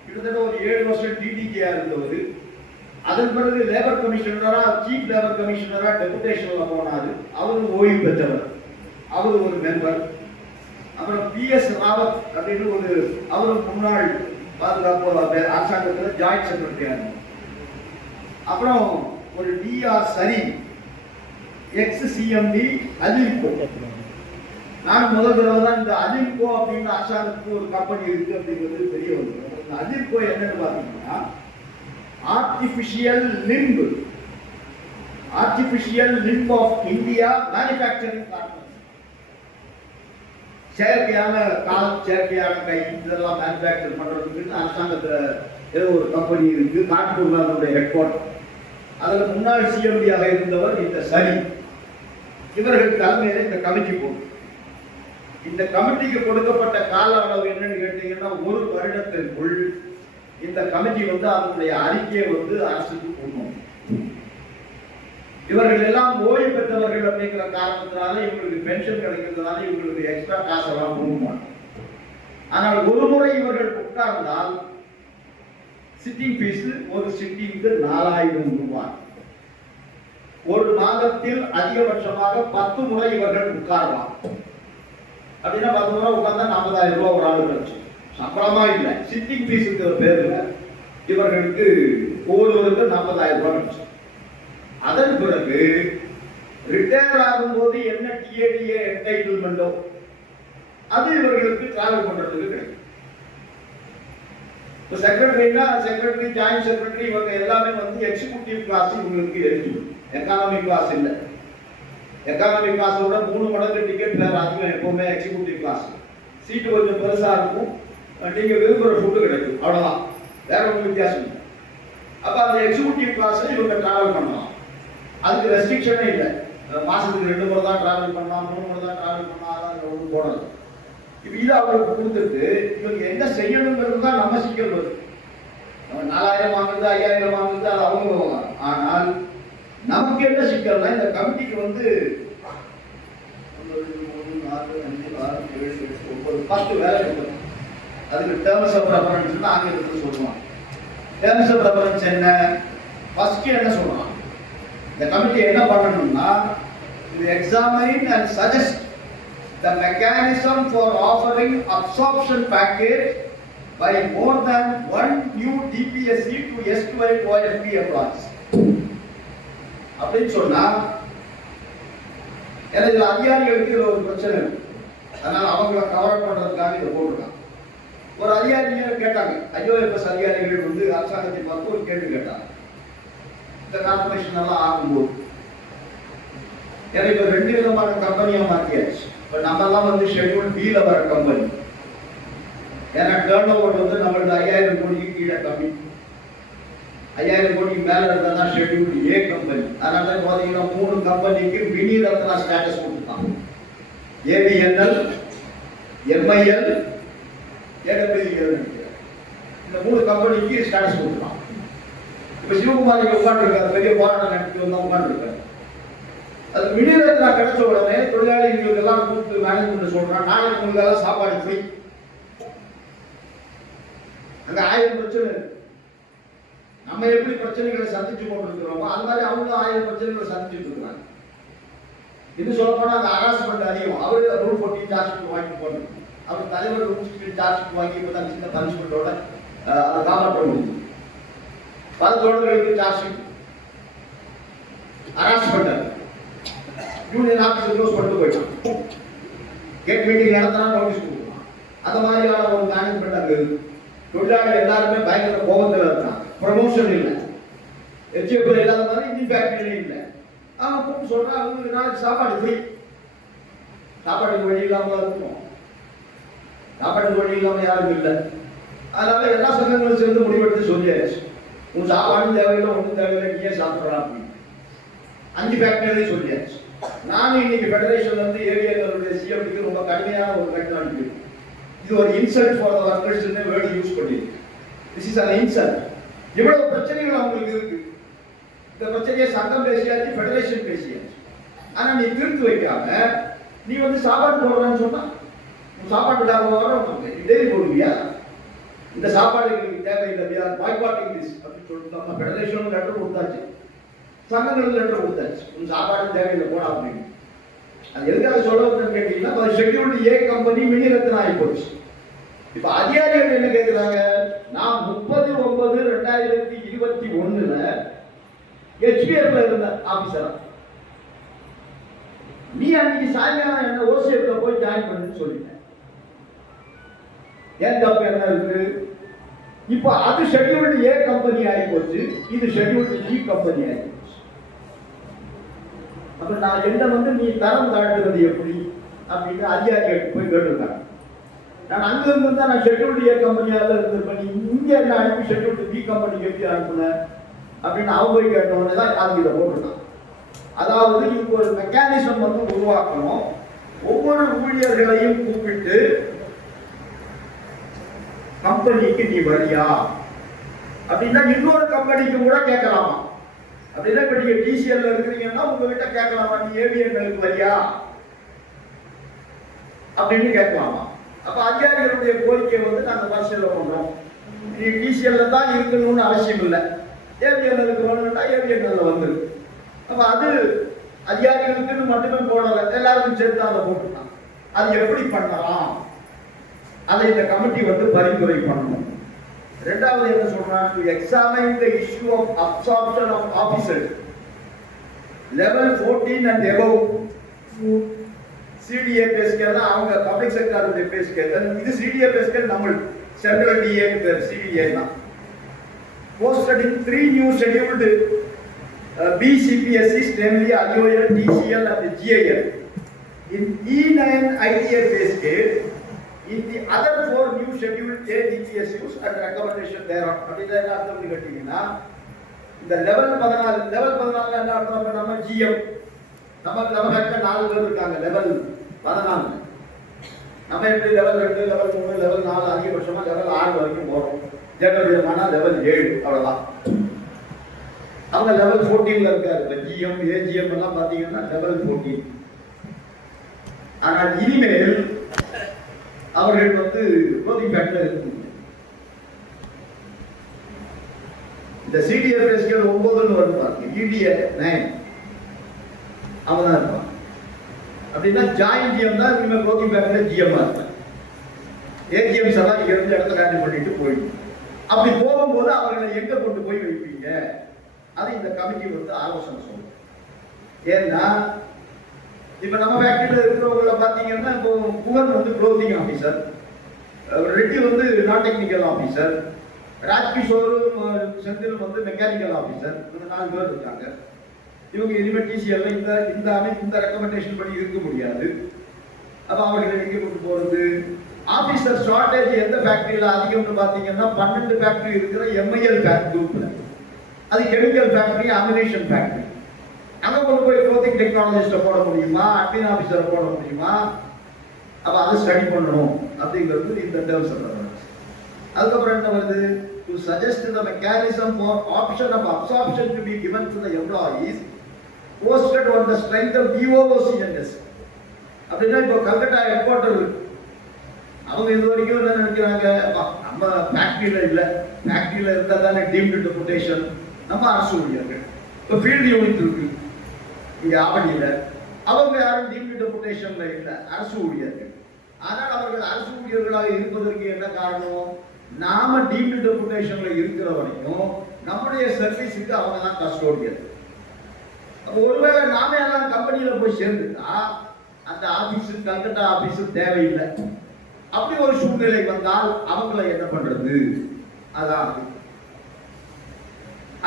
கிட்டத்தட்ட ஒரு 7 வருஷம் டிடிஜியா இருந்தவர். அதன் பிறகு லேபர் கமிஷனரா, சீஃப் லேபர் கமிஷனரா டெபுடேஷன்ல போனாரு. அவரு ஓய்வு பெற்றவர், அவரு ஒரு மெம்பர். அப்புறம் PS ராவத் அப்படின்னு அவரு முன்னாள் பாதுகாப்பு அரசாங்கத்தில் ஜாயிண்ட் செக்ரட்டரியா. அப்புறம் ஒரு DR சரி எக்ஸ் சிஎம்டி அலிம்கோ. நான் முதல் தடவை தான் இந்த அலிம்கோ அப்படின்னு அரசாங்கத்துக்கு ஒரு கம்பெனி இருக்கு அப்படிங்கிறது தெரிய வந்தது. இந்த அலிம்கோ என்னன்னு பார்த்தீங்கன்னா artificial limb of India manufacturing corporation. செயற்கையான கால், செயற்கையான கை இதெல்லாம் மேனுஃபேக்சர் பண்றதுக்கு அரசாங்கத்தில் ஏதோ ஒரு கம்பெனி இருக்கு. கான்பூர்ல அதனுடைய ஹெட் குவார்டர். அதில் முன்னாள் சிஎம்டியாக இருந்தவர் இந்த சரி. இவர்கள் தலைமையில இந்த கமிட்டி போகும். இந்த கமிட்டிக்கு கொடுக்கப்பட்ட கால அளவு என்னன்னு கேட்டீங்கன்னா 1 வருடத்திற்குள் இந்த கமிட்டி அதனுடைய அறிக்கையை அரசுக்கு கொடுக்கணும். இவர்கள் எல்லாம் ஓய்வு பெற்றவர்கள் அப்படிங்கிற காரணத்தினால இவங்களுக்கு பென்ஷன் கிடைக்கிறதுனால இவங்களுக்கு எக்ஸ்ட்ரா காசு எல்லாம் கொடுக்க. ஆனால் ஒரு முறை இவர்கள் உட்கார்ந்தால் சிட்டிங் ஃபீஸ் ஒரு சிட்டிங்க்கு 4000 ரூபாய். ஒரு மாதத்தில் அதிகபட்சமாக 10 முறை இவர்கள் உட்காரலாம். அப்படின்னா 10 முறை உட்கார்ந்தா 40,000 ரூபாய் ஒரு ஆளு கிடைச்சு. சம்பளமா இல்லை, சிட்டிங் ஃபீஸுக்கு பேருல இவர்களுக்கு ஒவ்வொருவருக்கு 40,000 ரூபாய் கிடைச்சு. அதன் பிறகு ரிட்டையர் ஆகும்போது என்ன டிஏடிஏ என்டைட்டில்மெண்டோ அது இவர்களுக்கு டிராவல் பண்றதுக்கு கிடைக்கும். இப்போ செக்ரட்டரினா செக்ரட்டரி, ஜாயிண்ட் செக்ரட்டரி இவங்க எல்லாமே எக்ஸிகூட்டிவ் கிளாஸ் இவங்களுக்கு எலிஜிபிள். எக்கானமிக் கிளாஸ் இல்லை. எக்கானமிக் கிளாஸோட 3 மடங்கு டிக்கெட் வேற அதிகம். எப்பவுமே எக்ஸிகூட்டிவ் கிளாஸ் சீட்டு கொஞ்சம் பெருசா இருக்கும், நீங்க விரும்புகிற ஃபுட்டு கிடைக்கும், அவ்வளவுதான், வேற ஒன்றும் வித்தியாசம் இல்லை. அப்ப அந்த எக்ஸிகூட்டிவ் கிளாஸ் இவங்க டிராவல் பண்ணலாம். அதுக்கு ரெஸ்ட்ரிக்ஷனே இல்லை. மாசத்துக்கு 2 முறை தான் டிராவல் பண்ணலாம், 3 முறை தான் டிராவல் பண்ணலாம், அதான் ஒன்றும் போடணும். இப்போ இது அவங்களுக்கு கொடுத்துட்டு இவங்க என்ன செய்யணுங்கிறது தான் நம்ம சிக்கல் வருது. நம்ம 4000 வாங்குறது, 5000 வாங்குறது அது அவங்க போவாங்க. ஆனால் நமக்கு என்ன சிக்கல்னா இந்த கமிட்டிக்கு 1, 2, 3, 4, 5, 6, 7, 8, 9, 10 வேலை கொடுக்கணும். அதுக்கு டேர்ம்ஸ் ஆஃப் ரெஃபரன்ஸ் ஆங்கிலத்தில் சொல்லுவாங்க. டேர்ம்ஸ் ஆஃப் ரெஃபரன்ஸ் என்ன? ஃபர்ஸ்ட் என்ன சொல்றான், இந்த கமிட்டி என்ன பண்ணணும்னா examine and suggest the mechanism for offering absorption package by more than 1 new DPSC to S2I OFP employees. அப்படின்னு சொன்னா எனக்கு அதிகாரிகளுக்கு ஒரு பிரச்சனை இருக்கு, அதனால அவங்களை கவர் பண்றதுக்காக இதை போட்டுருக்காங்க. ஒரு அதிகாரிகள் கேட்டாங்க, ஐஓஎஃப்எஸ் அதிகாரிகள் அரசாங்கத்தை பார்த்து ஒரு கேள்வி கேட்டாங்க. இந்த கார்பரேஷன் எல்லாம் ஆகும்போது எனக்கு 2 விதமான கம்பெனியா மாற்றியாச்சு. இப்போ நம்மெல்லாம் ஷெட்யூல் பில வர கம்பெனி. ஏன்னா டேர்ன் ஓவர் நம்மளுக்கு 5000 கோடிக்கு கீழே கம்மி. 5000 கோடிக்கு மேல இருந்தா தான் ஷெட்யூல் ஏ கம்பெனி. அதனால தான் பார்த்தீங்கன்னா 3 கம்பெனிக்கு மினி ரத்னா ஸ்டேட்டஸ் கொடுத்துருக்காங்க. ABNL, MIL, AWL. இந்த 3 கம்பெனிக்கு ஸ்டேட்டஸ் கொடுத்துருக்காங்க. இப்போ சிவகுமார் இங்கே உட்காந்துருக்காரு, பெரிய போராட்டம் நடத்தி வந்தா உட்காந்துருக்காரு. அது மினி ரத்னா கிடைச்ச உடனே தொழிலாளிகளுக்கு எல்லாம் கூப்பிட்டு மேனேஜ்மெண்ட் சொல்றான், நாளைக்கு உங்களுக்கு எல்லாம் சாப்பாடு ஃப்ரீ. அங்க 1000 பிரச்சனை. நம்ம எப்படி பிரச்சனைகளை சந்திச்சு கொண்டிருக்கிறோமோ அது மாதிரி அவங்க 1000 பிரச்சனைகளை சந்திச்சுட்டு இருக்கிறாங்க. இது சொல்ல போனா அந்த ஹராஸ்மெண்ட் அதிகம். அவரு ரூல் 14 சார்ஜ் வாங்கி போடணும். அவர் தலைவர் ரூல் 16 சார்ஜ் வாங்கி இப்பதான் சின்ன பனிஷ்மெண்டோட அதை காப்பாற்ற முடியும். 10 தோழர்களுக்கு charge. Harassment union officer close பண்ணிட்டு போயிட்டான். கேட் மீட்டிங் நடத்தினா நோட்டீஸ் கொடுக்கலாம். அந்த மாதிரியான ஒரு மேனேஜ்மெண்ட் அங்கே இருக்கு. தொழிலாளி எல்லாருமே பயங்கர கோபத்தில் இருக்காங்க. ப்ரமோஷன் இல்லை, எச்எஃப் இல்லாத மாதிரி இந்தி ஃபேக்டரியிலே இல்லை. அவன் கூப்பிட்டு சொல்றான், அவங்களுக்கு நாளைக்கு சாப்பாடு ஃப்ரீ. சாப்பாட்டுக்கு வழி இல்லாமல் இருக்கும். சாப்பாட்டுக்கு வழி இல்லாமல் யாரும் இல்லை. அதனால எல்லா சங்கங்களும் சேர்ந்து முடிவெடுத்து சொல்லியாச்சு, உன் சாப்பாடும் தேவையில்லை, ஒன்றும் தேவையில்லை, நீயே சாப்பிட்றா அப்படின்னு 5 ஃபேக்டரியிலே சொல்லியாச்சு. நானும் இன்னைக்கு ஃபெடரேஷன்ல இருந்து ஏரியாக்களுடைய சிஎம்டிக்கு ரொம்ப கடுமையான ஒரு கடிதம் அனுப்பியிருக்கேன். இது ஒரு insult for the workers word use பண்ணியிருக்கு. This is an insult. இவ்வளவு பிரச்சனைகள் அவங்களுக்கு இருக்கு. இந்த பிரச்சனையை சங்கம் பேசியாச்சு, ஃபெடரேஷன் பேசியாச்சு. ஆனா நீ திருத்து வைக்காம நீ வந்து சாப்பாடு போடுறன்னு சொன்னா சாப்பாட்டுக்காக டெய்லி போடுவியா? இந்த சாப்பாடு எங்களுக்கு தேவையில்லை, பாய்காட்டிங் திஸ் அப்படின்னு சொல்லிட்டு நம்ம ஃபெடரேஷன் லெட்டர் கொடுத்தாச்சு, சங்கங்களுக்கு லெட்டர் கொடுத்தாச்சு, உன் சாப்பாடு தேவையில்லை போடா அப்படின்னு. அது எதுக்காக சொல்ல வந்தேன்னு கேட்டீங்கன்னா, ஷெட்யூல்டு ஏ கம்பெனி மினிரத்னம் ஆகி போச்சு. இப்ப அதிகாரிகள் என்ன கேட்கிறாங்க, நான் 30/9/2021 HPF இருந்த ஆபீசரா, நீ அன்னைக்கு சாயங்காலம் என்ன ஓசிஎஃப்ல போய் ஜாயின் பண்ணுன்னு சொல்லிட்டேன். ஏன் தப்பு என்ன இருக்கு? இப்ப அது ஷெட்யூல்டு ஏ கம்பெனி ஆகி போச்சு, இது ஷெட்யூல்டு ஜி கம்பெனி ஆகி போச்சு. அப்ப நான் என்ன வந்து நீ தரம் தாழ்த்துறது எப்படி அப்படின்னு அதிகாரிகள் போய் கேட்டுருக்காங்க. நான் அங்க இருந்து தான் நான் ஷெட்யூல்டு ஏ கம்பெனியால இருந்திருப்பேன், இங்க என்ன அனுப்பி ஷெட்யூல்டு பி கம்பெனிக்கு எப்படி அனுப்புனேன் அப்படின்னு அவங்க போய் கேட்டவொடனே தான் அது இதை போட்டுருக்கான். அதாவது இங்க ஒரு மெக்கானிசம் வந்து உருவாக்கணும். ஒவ்வொரு ஊழியர்களையும் கூப்பிட்டு கம்பெனிக்கு நீ வரியா அப்படின்னா இன்னொரு கம்பெனிக்கு கூட கேட்கலாமா? அப்படின்னா இப்ப நீங்க டிசிஎல்ல இருக்கிறீங்கன்னா உங்ககிட்ட கேட்கலாமா, நீ ஏவிஎன்எலுக்கு வரியா அப்படின்னு கேட்கலாமா? அப்ப அதிகாரிகளுடைய கோரிக்கை வந்து நாங்க பரிசீலனை பண்றோம். நீ டிசிஎல்ல தான் இருக்கணும்னு அவசியம் இல்லை, ஏவிஎன்எலுக்கு வரணும்னா ஏவிஎன்எல்ல வந்துரு. அப்ப அது அதிகாரிகளுக்குன்னு மட்டுமே போடல, எல்லாருக்கும் சேர்த்து அதை போட்டுட்டான். அது எப்படி பண்ணலாம், அதை இந்த கமிட்டி வந்து பரிந்துரை பண்ணணும். இரண்டாவது என்ன சொல்றாங்க, to examine the issue of absorption of officers level 14 and above CDA pay scale. அவங்க பப்ளிக் செக்டாருடைய pay scale, இது CDA pay scale, நம்ம சென்ட்ரல் DA பேர் CDA தான். Posted in 3 new scheduled BCPSCs, namely IOL, TCL and GIL. In E9 IDA pay scale, in the other 4 new scheduled A DPSUs and recommendation thereon. அப்படினா என்ன அர்த்தம் கேட்டீங்கன்னா, இந்த level 14 என்ன அர்த்தம்? நம்ம GM நம்ம கிட்ட 4 பேர் இருக்காங்க லெவல் 14. நம்ம எப்படி லெவல் 2, லெவல் 3, லெவல் 4 அதிகபட்சமா லெவல் 6 வரைக்கும் போறோம். ஜெனரல் லெவல் 7 அவ்வளவுதான். அவங்க லெவல் 14ல இருக்காரு. இந்த GM AGM எல்லாம் பாத்தீங்கன்னா லெவல் 14. ஆனால் இனிமேல் அவர்கள் வந்து க்ளோதிங் ஃபேக்டரியில் இருக்க முடியும். இந்த CDA ஸ்கேல் 9ன்னு வருது பாருங்க, EDA 9 அவன் தான் இருப்பான். அப்படின்னா ஜாயிண்ட் GM தான் இனிமேல் க்ளோதிங் ஃபேக்டரியில் GM இருப்பான். AGMs எல்லாம் இங்க இருந்து இடத்த காட்டி பண்ணிட்டு போயிடும். அப்படி போகும்போது அவர்களை எங்க கொண்டு போய் வைப்பீங்க, அது இந்த கமிட்டி வந்து ஆலோசனை சொல்லும். ஏன்னா இப்ப நம்ம ஃபேக்டரியில இருக்கிறவங்கள பாத்தீங்கன்னா, இப்போ புகழ் வந்து க்ளோதிங் ஆபீசர், ரெட்டி வந்து நான் டெக்னிக்கல் ஆபீசர், ராஜ்கிஷோரும் செந்தில் வந்து மெக்கானிக்கல் ஆபீசர். இந்த 4 பேர் இருக்காங்க. இவங்க இனிமேல் டிசிஎல்ல இந்த ரெக்கமெண்டேஷன் படி இருக்க முடியாது. அப்ப அவர்களை எங்க கொண்டு போறது? ஆபீசர் ஷார்டேஜ் எந்த ஃபேக்டரியில அதிகம்னு பாத்தீங்கன்னா 12 ஃபேக்டரி இருக்கிற MIL குரூப்ல, அது கெமிக்கல் ஃபேக்டரி, அமினேஷன் ஃபேக்டரி. அங்க கொண்டு போய் க்ளோதிங் டெக்னாலஜிஸ்ட போட முடியுமா, அட்மின் ஆபீசரை போட முடியுமா? அப்ப அதை ஸ்டடி பண்ணணும் அப்படிங்கிறது இந்த டேர்ம்ஸ். அதுக்கப்புறம் என்ன வருது, to suggest the mechanism for option of absorption to be given to the employees posted on the strength of DOOCNS. அப்படின்னா இப்போ கல்கட்டா ஹெட் குவார்டர் அவங்க இது வரைக்கும் என்ன நினைக்கிறாங்க, நம்ம ஃபேக்டரியில இல்லை, ஃபேக்டரியில இருந்தா தானே டீம்டு டெபுடேஷன், நம்ம அரசு ஊழியர்கள். இப்போ ஃபீல்டு யூனிட் இருக்கு இங்க ஆவடியில, அவங்க யாரும் டீம்டு டெபுடேஷன்ல இல்லை, அரசு ஊழியர்கள். ஆனால் அவர்கள் அரசு ஊழியர்களாக இருப்பதற்கு என்ன காரணம், நாம டீம்டு டெபுடேஷன்ல இருக்கிற வரைக்கும் நம்முடைய சர்வீஸுக்கு அவங்க தான் கஸ்டோடியன். அப்போ ஒருவேளை நாம எல்லாம் கம்பெனியில போய் சேர்ந்துட்டா அந்த ஆபீஸ் கல்கட்டா ஆபீஸ் தேவையில்லை. அப்படி ஒரு சூழ்நிலை வந்தால் அவங்களை என்ன பண்றது? அதான்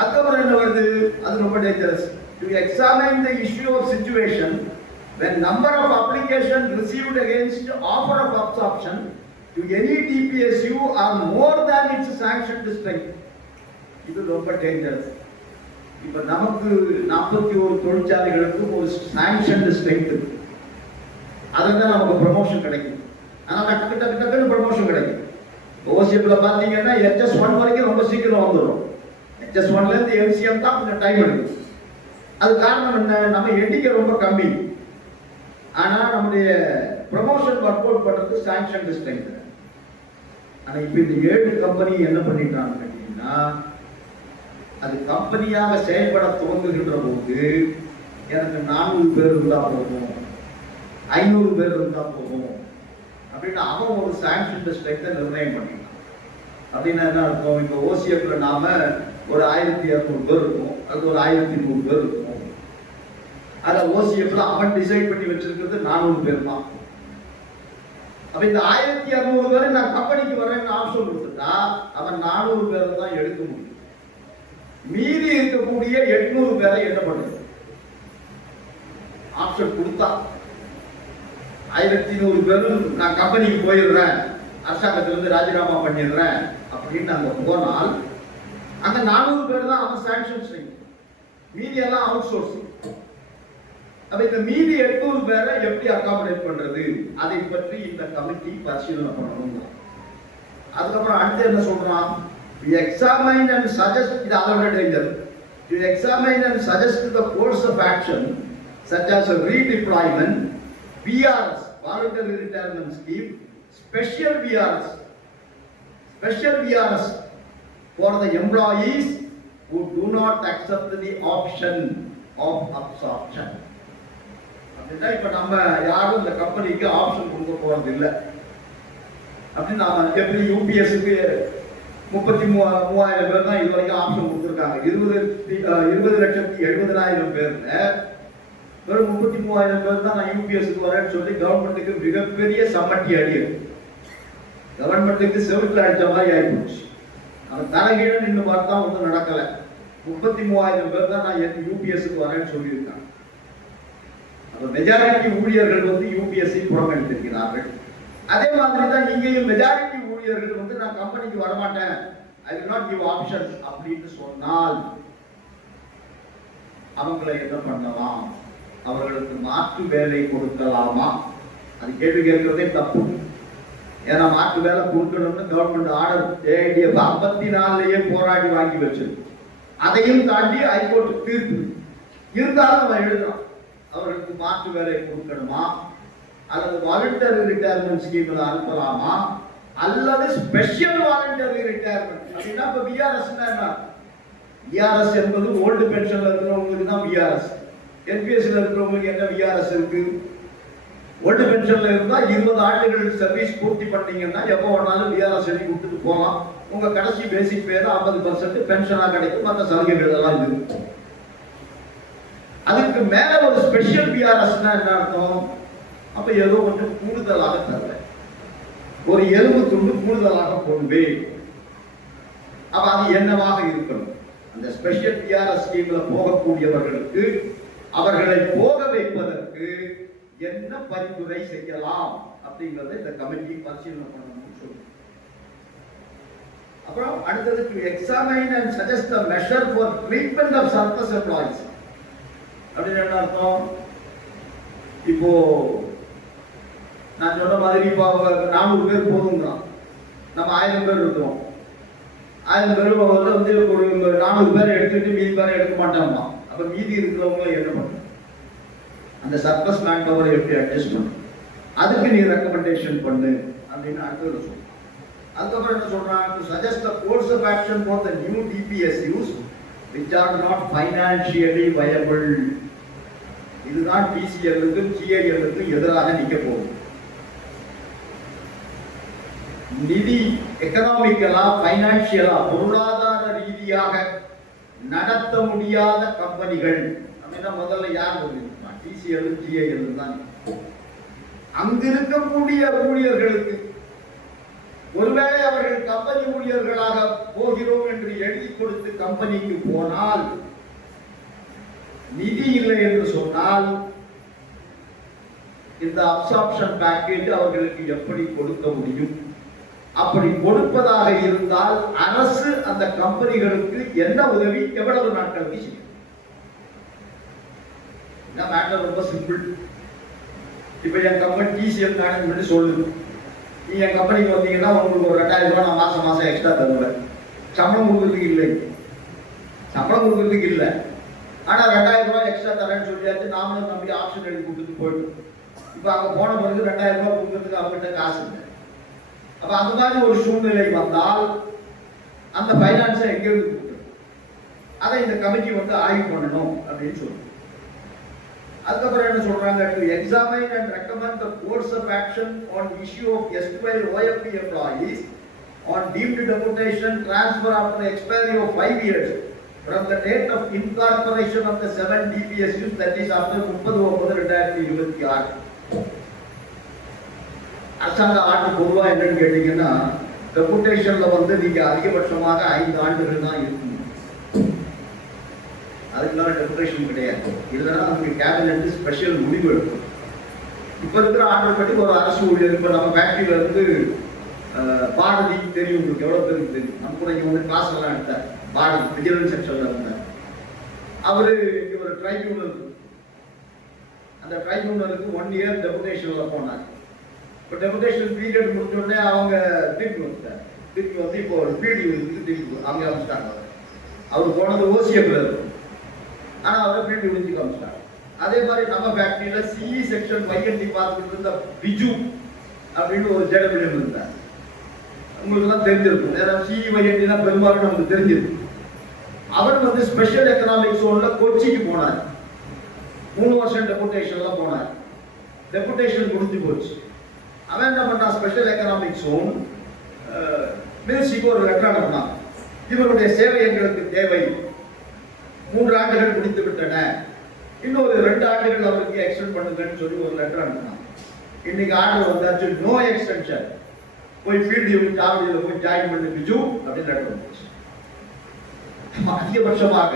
அதுக்கப்புறம் என்ன வருது? அது ரொம்ப dangerous. To examine the issue of situation when number of application received against offer of absorption to any TPSU are more than its sanctioned strength. இது ரொம்ப டேஞ்சரஸ். இப்ப நமக்கு 41 தொழிற்சாலைகளுக்கு ஒரு சாங்ஷன்டு ஸ்ட்ரெங்த் இருக்கு. அதுதான் நமக்கு ப்ரமோஷன் கிடைக்கும். ஆனால் டக்கு டக்கு டக்குன்னு ப்ரமோஷன் கிடைக்கும். ஓசிஎஃப்ல பார்த்தீங்கன்னா HS1 வரைக்கும் ரொம்ப சீக்கிரம் வந்துடும். HS1ல இருந்து MCM தான் கொஞ்சம் டைம் எடுக்கும். அது காரணம் என்ன? நம்ம எண்ணிக்கை ரொம்ப கம்மி. ஆனா நம்முடைய ப்ரமோஷன் ஒர்க் அவுட் பண்றது சாங்ஷன் ஸ்ட்ரெங்த். ஆனா இப்ப இந்த 7 கம்பெனி என்ன பண்ணிட்டாங்க கேட்டீங்கன்னா, அது கம்பெனியாக செயல்பட துவங்குகின்ற போது எனக்கு 400 பேர் இருந்தா போதும், 500 பேர் இருந்தா போதும் அப்படின்னு அவன் ஒரு சாங்ஷன் ஸ்ட்ரெங்த்தை நிர்ணயம் பண்ணிட்டான். அப்படின்னா என்ன அர்த்தம்? இப்போ ஓசிஎஃப்ல நாம ஒரு 1200 பேர் இருக்கும், அது ஒரு 1100 பேர் இருக்கும். அத ஓசிஎஃப்ல அவன் டிசைட் பண்ணி வச்சிருக்கிறது 400 பேர் தான். அப்ப இந்த 1200 பேரை நான் கம்பெனிக்கு வரேன்னு ஆப்ஷன் கொடுத்துட்டா அவன் 400 பேரை தான் எடுக்க முடியும். மீதி இருக்கக்கூடிய 800 பேரை என்ன பண்ணுது? ஆப்ஷன் கொடுத்தா 1100 பேரும் நான் கம்பெனிக்கு போயிடுறேன், அரசாங்கத்திலிருந்து ராஜினாமா பண்ணிடுறேன் அப்படின்னு அங்க போனால் அங்க 400 பேர் தான் அவன் சாங்ஷன் செய்யும், மீதி எல்லாம் அவுட் சோர்சிங். அப்ப இந்த மீதி 800 பேரை எப்படி அகாமடேட் பண்றது? அதை பற்றி இந்த கமிட்டி பரிசீலனை பண்ணணும். அதுக்கப்புறம் அடுத்து என்ன சொல்றான்? We examine and suggest, இது அதோட danger. To examine and suggest the course of action such as a redeployment, VRS, voluntary retirement scheme, special VRS for the employees who do not accept the option of absorption. அப்படின்னா இப்ப நம்ம யாரும் இந்த கம்பெனிக்கு option கொடுக்க போறது இல்லை அப்படின்னு நாம எப்படி யூபிஎஸ்க்கு 33,000 பேர் தான் இது வரைக்கும் ஆப்ஷன் கொடுத்துருக்காங்க. 20,70,000 பேர்ல வெறும் 33,000 பேர் தான் நான் யூபிஎஸ்க்கு வரேன்னு சொல்லி கவர்மெண்ட்டுக்கு மிகப்பெரிய சம்மட்டி அடி. கவர்மெண்ட்டுக்கு செவுத்துல அடிச்ச மாதிரி ஆயிடுச்சு. அவன் தலைகீழ நின்று பார்த்தா ஒன்றும் நடக்கல. 33,000 பேர் தான் நான் யூபிஎஸ்க்கு வரேன்னு சொல்லியிருக்காங்க. அப்ப மெஜாரிட்டி ஊழியர்கள் வந்து யூபிஎஸ்சி புறக்கணித்திருக்கிறார்கள். அதே மாதிரி தான் இங்கேயும் மெஜாரிட்டி ஊழியர்கள் வந்து நான் கம்பெனிக்கு வரமாட்டேன், I will not give option அப்படின்னு சொன்னால் அவங்களை என்ன பண்ணலாம்? அவர்களுக்கு மாற்று வேலை கொடுக்கலாமா? அது கேள்வி கேட்கிறதே தப்பு. ஏன்னா மாற்று வேலை கொடுக்கணும்னு கவர்மெண்ட் ஆர்டர் 54லயே போராடி வாங்கி வச்சிருக்கு. அதையும் தாண்டி ஹைகோர்ட் தீர்ப்பு இருந்தாலும் அவன் எழுதுறான், அவர்களுக்கு மாற்று வேலை கொடுக்கணுமா, அல்லது வாலண்டரி ரிட்டையர்மெண்ட் ஸ்கீம்ல அனுப்பலாமா, அல்லது ஸ்பெஷல் வாலண்டரி ரிட்டையர்மெண்ட். அப்படின்னா இப்ப விஆர்எஸ் என்ன? விஆர்எஸ் என்பது ஓல்டு பென்ஷன்ல இருக்கிறவங்களுக்கு தான் விஆர்எஸ். என்பிஎஸ்ல இருக்கிறவங்களுக்கு என்ன விஆர்எஸ் இருக்கு? ஓல்டு பென்ஷன்ல இருந்தா 20 ஆண்டுகள் சர்வீஸ் பூர்த்தி பண்ணீங்கன்னா எப்போ வேணாலும் விஆர்எஸ் எழுதி கொடுத்துட்டு போகலாம். உங்க கடைசி பேசிக் பே 50% பென்ஷனா கிடைக்கும், மற்ற சலுகைகள் எல்லாம் இருக்கு. அதுக்கு மேல ஒரு ஸ்பெஷல் விஆர்எஸ்னா என்ன அர்த்தம்? அப்ப ஏதோ கொஞ்சம் கூடுதலாக தரல, ஒரு எலும்பு துண்டு கூடுதலாக கொண்டு. அப்ப அது என்னவாக இருக்கணும்? அந்த ஸ்பெஷல் விஆர்எஸ் ஸ்கீம்ல போகக்கூடியவர்களுக்கு அவர்களை போக வைப்பதற்கு என்ன பரிந்துரை செய்யலாம் அப்படிங்கறத இந்த கமிட்டி பரிசீலனை பண்ணணும்னு சொல்லுங்க. அப்புறம் அடுத்தது to examine and suggest a measure for treatment of surplus employees. அப்படின்னு என்ன அர்த்தம்? இப்போ நான் சொன்ன மாதிரி இப்போ 400 பேர் போதுங்கிறான், நம்ம 1000 பேர் இருக்கிறோம். 1000 பேர் வந்து ஒரு 400 பேரை எடுத்துட்டு மீதி பேரை எடுக்க மாட்டாமா. அப்ப மீதி இருக்கிறவங்களை என்ன பண்ணும்? அந்த சர்ப்ளஸ் மேன் பவரை எப்படி அட்ஜஸ்ட் பண்ணும்? அதுக்கு நீ ரெக்கமெண்டேஷன் பண்ணு அப்படின்னு அடுத்தது சொல்றான். அதுக்கப்புறம் என்ன சொல்றான்? To suggest the course of action for the new DPSUs which are not financially viable. இதுதான் டிசிஎல்லுக்கு ஜிஐஎல்லுக்கு எதிராக நிக்க போகுது. நிதி எக்கனாமிக்கலா பைனான்சியலா பொருளாதார ரீதியாக நடத்த முடியாத கம்பெனிகள். ஏன்னா முதல்ல யார் சொல்லியிருக்கா? டிசிஎல் ஜிஐஎல் தான். அங்க இருக்கக்கூடிய ஊழியர்களுக்கு ஒருவேளை அவர்கள் கம்பெனி ஊழியர்களாக போகிறோம் என்று எழுதி கொடுத்து கம்பெனிக்கு போனால், நிதி இல்லை என்று சொன்னால், இந்த அப்சார்ப்ஷன் பேக்கேஜ் அவர்களுக்கு எப்படி கொடுக்க முடியும்? அப்படி கொடுப்பதாக இருந்தால் அரசு அந்த கம்பெனிகளுக்கு என்ன உதவி, எவ்வளவு நாட்களுக்கு செய்யும்? மேட்டர் ரொம்ப சிம்பிள். இப்ப என் கம்பெனி டிசிஎல் மேனேஜ்மெண்ட் சொல்லுது, நீ என் கம்பெனிக்கு வந்தீங்கன்னா உங்களுக்கு ஒரு 2000 ரூபாய் நான் மாசம் மாசம் எக்ஸ்ட்ரா தருவேன். சம்பளம் கொடுக்கறதுக்கு இல்லை, சம்பளம் கொடுக்கறதுக்கு இல்லை, ஆனா 2000 ரூபாய் எக்ஸ்ட்ரா தரேன்னு சொல்லியாச்சு. நாமளும் நம்பி ஆப்ஷன் எழுதி கொடுத்துட்டு போயிட்டோம். இப்ப அங்க போன பிறகு 2000 ரூபாய் கொடுக்கறதுக்கு அவங்ககிட்ட காசு இல்லை. அப்ப அந்த மாதிரி ஒரு சூழ்நிலை வந்தால் அந்த பைனான்ஸை எங்க இருந்து கொடுக்கணும்? அதை இந்த கமிட்டி வந்து ஆய்வு பண்ணணும் அப்படின்னு சொல்லுங்க. அதுக்கப்புறம் என்ன சொல்றாங்க? to examine and recommend the course of action on issue of erstwhile OFP employees on deemed deportation transfer after the expiry of 5 years from the date of incorporation of the 7 DPSUs, that is after 30/9/2026. அரசாங்க ஆண்டு பொதுவா என்னன்னு கேட்டீங்கன்னா, டெபுடேஷன்ல வந்து நீங்க அதிகபட்சமாக 5 ஆண்டுகள் தான் இருக்கணும். அதுக்கு மேல டெபுடேஷன் கிடையாது. இல்லைன்னா நமக்கு கேபினெட் ஸ்பெஷல் முடிவு எடுக்கும். இப்ப இருக்கிற ஆர்டர் பற்றி ஒரு அரசு ஊழியர், இப்ப நம்ம ஃபேக்டரியில இருந்து பாரதி தெரியும், உங்களுக்கு எவ்வளவு பேருக்கு தெரியும். நம்ம கூட இங்க வந்து கிளாஸ் எல்லாம் எடுத்தார். பாரதி விஜிலன்ஸ் செக்ஷன்ல இருந்தார். அவரு இங்க ஒரு ட்ரைபியூனல், அந்த ட்ரைபியூனலுக்கு 1 இயர் டெபுடேஷன்ல போனார். இப்போ டெபுடேஷன் பீரியட் முடிஞ்ச உடனே அவங்க திருப்பி வந்துட்டார். திருப்பி வந்து இப்போ ஒரு பீரியட் திருப்பி அவங்க அமைச்சிட்டாங்க. அவர் போனது ஓசிஎஃப்ல இருக்கும், ஆனா அவரை பீரியட் முடிஞ்சு காமிச்சிட்டாங்க. அதே மாதிரி நம்ம ஃபேக்டரியில சிஇ செக்ஷன் வைஎன்டி பார்த்துட்டு இருந்த பிஜு அப்படின்னு ஒரு ஜேடபிள்யூஎம் இருந்தார். உங்களுக்கு எல்லாம் தெரிஞ்சிருக்கும். நேரம் சிஇ வைஎன்டி தான் பெரும்பாலும் நமக்கு தெரிஞ்சிருக்கும். அவர் வந்து ஸ்பெஷல் எக்கனாமிக் ஜோன்ல கொச்சிக்கு போனார். 3 வருஷம் டெபுடேஷன்ல போனார். டெபுடேஷன் முடிஞ்சு போச்சு. அவன் என்ன பண்ணா, ஸ்பெஷல் எக்கனாமிக் ஜோன் மினிஸ்ட்ரிக்கு ஒரு லெட்டர் அனுப்பினான். இவருடைய சேவை எங்களுக்கு தேவை, 3 ஆண்டுகள் முடித்து விட்டன, இன்னொரு 2 ஆண்டுகள் அவருக்கு எக்ஸ்டெண்ட் பண்ணுங்கன்னு சொல்லி ஒரு லெட்டர் அனுப்பினான். இன்னைக்கு ஆர்டர் வந்தாச்சு, நோ எக்ஸ்டென்ஷன், போய் ஃபீல்டு யூனிட் ஆவடியில் போய் ஜாயின் பண்ணி பிஜு அப்படின்னு லெட்டர் வந்துச்சு. அதிகபட்சமாக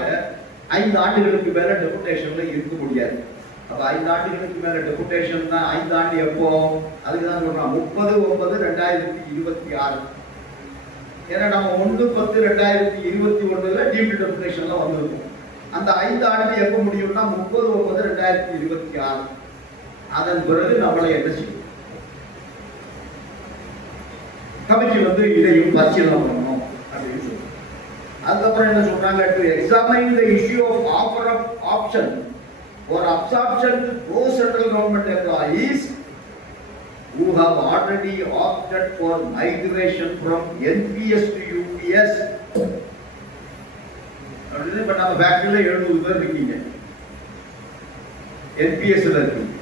5 ஆண்டுகளுக்கு மேல டெபுடேஷன்ல இருக்க முடியாது. அப்ப 5 ஆண்டுகளுக்கு மேல டெபுடேஷன் தான். 5 ஆண்டு எப்போ? அதுக்கு தான் சொல்றான் 30/9/2026. ஏன்னா நம்ம 1/10/2021 டீம்டு டெபுடேஷன்ல வந்திருக்கோம். அந்த 5 ஆண்டு எப்ப முடியும்னா 30/9/2026. அதன் பிறகு நம்மளை என்ன செய்யும்? கமிட்டி வந்து இதையும் பரிசீலனை பண்ணணும் அப்படின்னு சொல்லுவாங்க. அதுக்கப்புறம் என்ன சொல்றாங்க? to examine the issue of offer of option for absorption to those central government employees who have already opted for migration from NPS to UPS. அப்படியே இப்ப நம்ம ஃபேக்டரியில 700 பேர் இருக்கீங்க, NPSல இருக்கீங்க.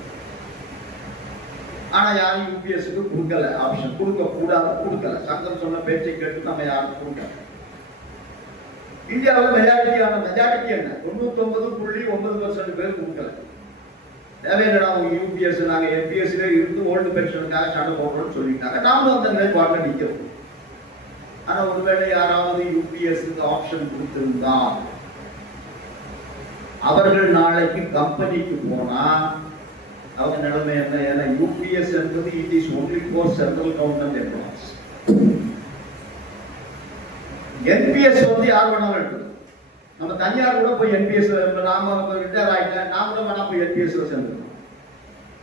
ஆனா யாரும் யூபிஎஸ்க்கு கொடுக்கல, ஆப்ஷன் கொடுக்க கூடாது, கொடுக்கல. சங்கம் சொன்ன பேச்சை கேட்டு நம்ம யாரும் கொடுக்கல. இந்தியாவில் மெஜாரிட்டி என்ன 99.9% பேர் கொடுக்கல. தேவையான யூபிஎஸ் நாங்க என்பிஎஸ்ல இருந்து ஓல்டு பென்ஷனுக்காக சண்டை போடுறோம்னு சொல்லிட்டாங்க. நாமளும் அந்த நிலைப்பாட்டில் நிற்கிறோம். ஆனா ஒருவேளை யாராவது யூபிஎஸ்க்கு ஆப்ஷன் கொடுத்திருந்தால் அவர்கள் நாளைக்கு கம்பெனிக்கு போனா அவங்க நிலைமை என்ன? ஏன்னா யூபிஎஸ் என்பது it is only for central government employees. NPS வந்து யார் வேணாலும் எடுத்து, நம்ம தனியார் கூட போய் என்பிஎஸ், நாம ரிட்டையர் ஆயிட்டேன், நாமளும் வேணா போய் என்பிஎஸ்ல சேர்ந்துருக்கோம்.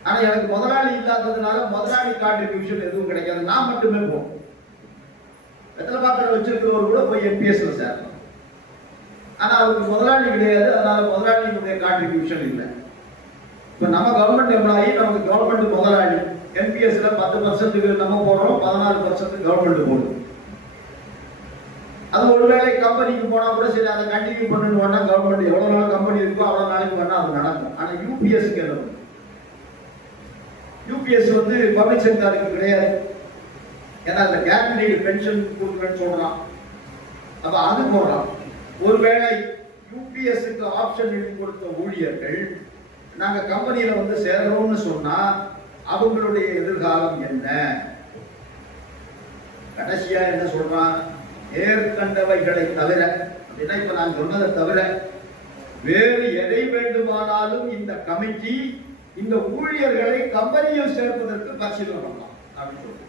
ஆனா எனக்கு முதலாளி இல்லாததுனால முதலாளி கான்ட்ரிபியூஷன் எதுவும் கிடைக்காது, நான் மட்டுமே போகும். வெத்தலை பாத்திரம் வச்சிருக்கிறவர் கூட போய் என்பிஎஸ்ல சேரலாம். ஆனா அவருக்கு முதலாளி கிடையாது, அதனால முதலாளியினுடைய கான்ட்ரிபியூஷன் இல்லை. இப்ப நம்ம கவர்மெண்ட் எம்ப்ளாயி, நமக்கு கவர்மெண்ட் முதலாளி. என்பிஎஸ்ல 10% நம்ம போடுறோம், 14% கவர்மெண்ட் போடுது. அது ஒருவேளை கம்பெனிக்கு போனா கூட சரி அதை கண்டினியூ பண்ணணும்னா கவர்மெண்ட் எவ்வளவு நாள் கம்பெனி இருக்கோ அவ்வளவு நாளைக்கு வேணா அது நடக்கும். ஆனா யூபிஎஸ்க்கு என்ன? யூபிஎஸ் வந்து பப்ளிக் செக்டாருக்கு கிடையாது. ஏன்னா அந்த கேரண்டீடு பென்ஷன் கொடுக்குறேன்னு சொல்றான். அப்ப அது போடுறான். ஒருவேளை யூபிஎஸ்க்கு ஆப்ஷன் எழுதி கொடுத்த ஊழியர்கள் நாங்க கம்பெனியில வந்து சேரணும்னு சொன்னா அவங்களுடைய எதிர்காலம் என்ன? கடைசியா என்ன சொல்றான்? ஏற்கண்டவைகளை தவிர, அப்படின்னா இப்ப நான் சொன்னதை தவிர வேறு எதை வேண்டுமானாலும் இந்த கமிட்டி இந்த ஊழியர்களை கம்பெனியில் சேர்ப்பதற்கு பரிசீலனை பண்ணலாம் அப்படின்னு சொல்றாங்க.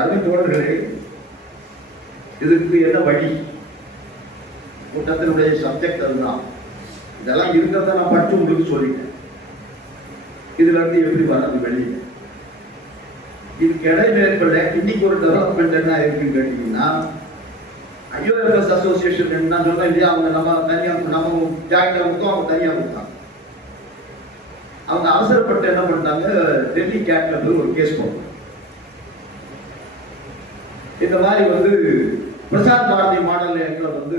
அருமை தோழர்களே, இதுக்கு என்ன வழி? கூட்டத்தினுடைய சப்ஜெக்ட் அதுதான். இதெல்லாம் இருக்கிறத நான் படிச்சு உங்களுக்கு சொல்லிட்டேன். இதுல இருந்து எப்படி வர்றது வெளியே? இதுக்கு இடையில ஏற்பட இன்னைக்கு ஒரு டெவலப்மெண்ட் என்ன இருக்குன்னு கேட்டீங்கன்னா, ஐஓஎஃப்எஸ் அசோசியேஷன் என்ன சொன்னா இல்லையா, அவங்க நம்ம தனியா நம்ம ஜாயிண்டா கொடுத்தோம், அவங்க தனியா கொடுத்தாங்க. அவங்க அவசரப்பட்டு என்ன பண்ணிட்டாங்க, டெல்லி கேட்ல ஒரு கேஸ் போடுறாங்க. இந்த மாதிரி வந்து பிரசார் பாரதி மாடல் எங்களை வந்து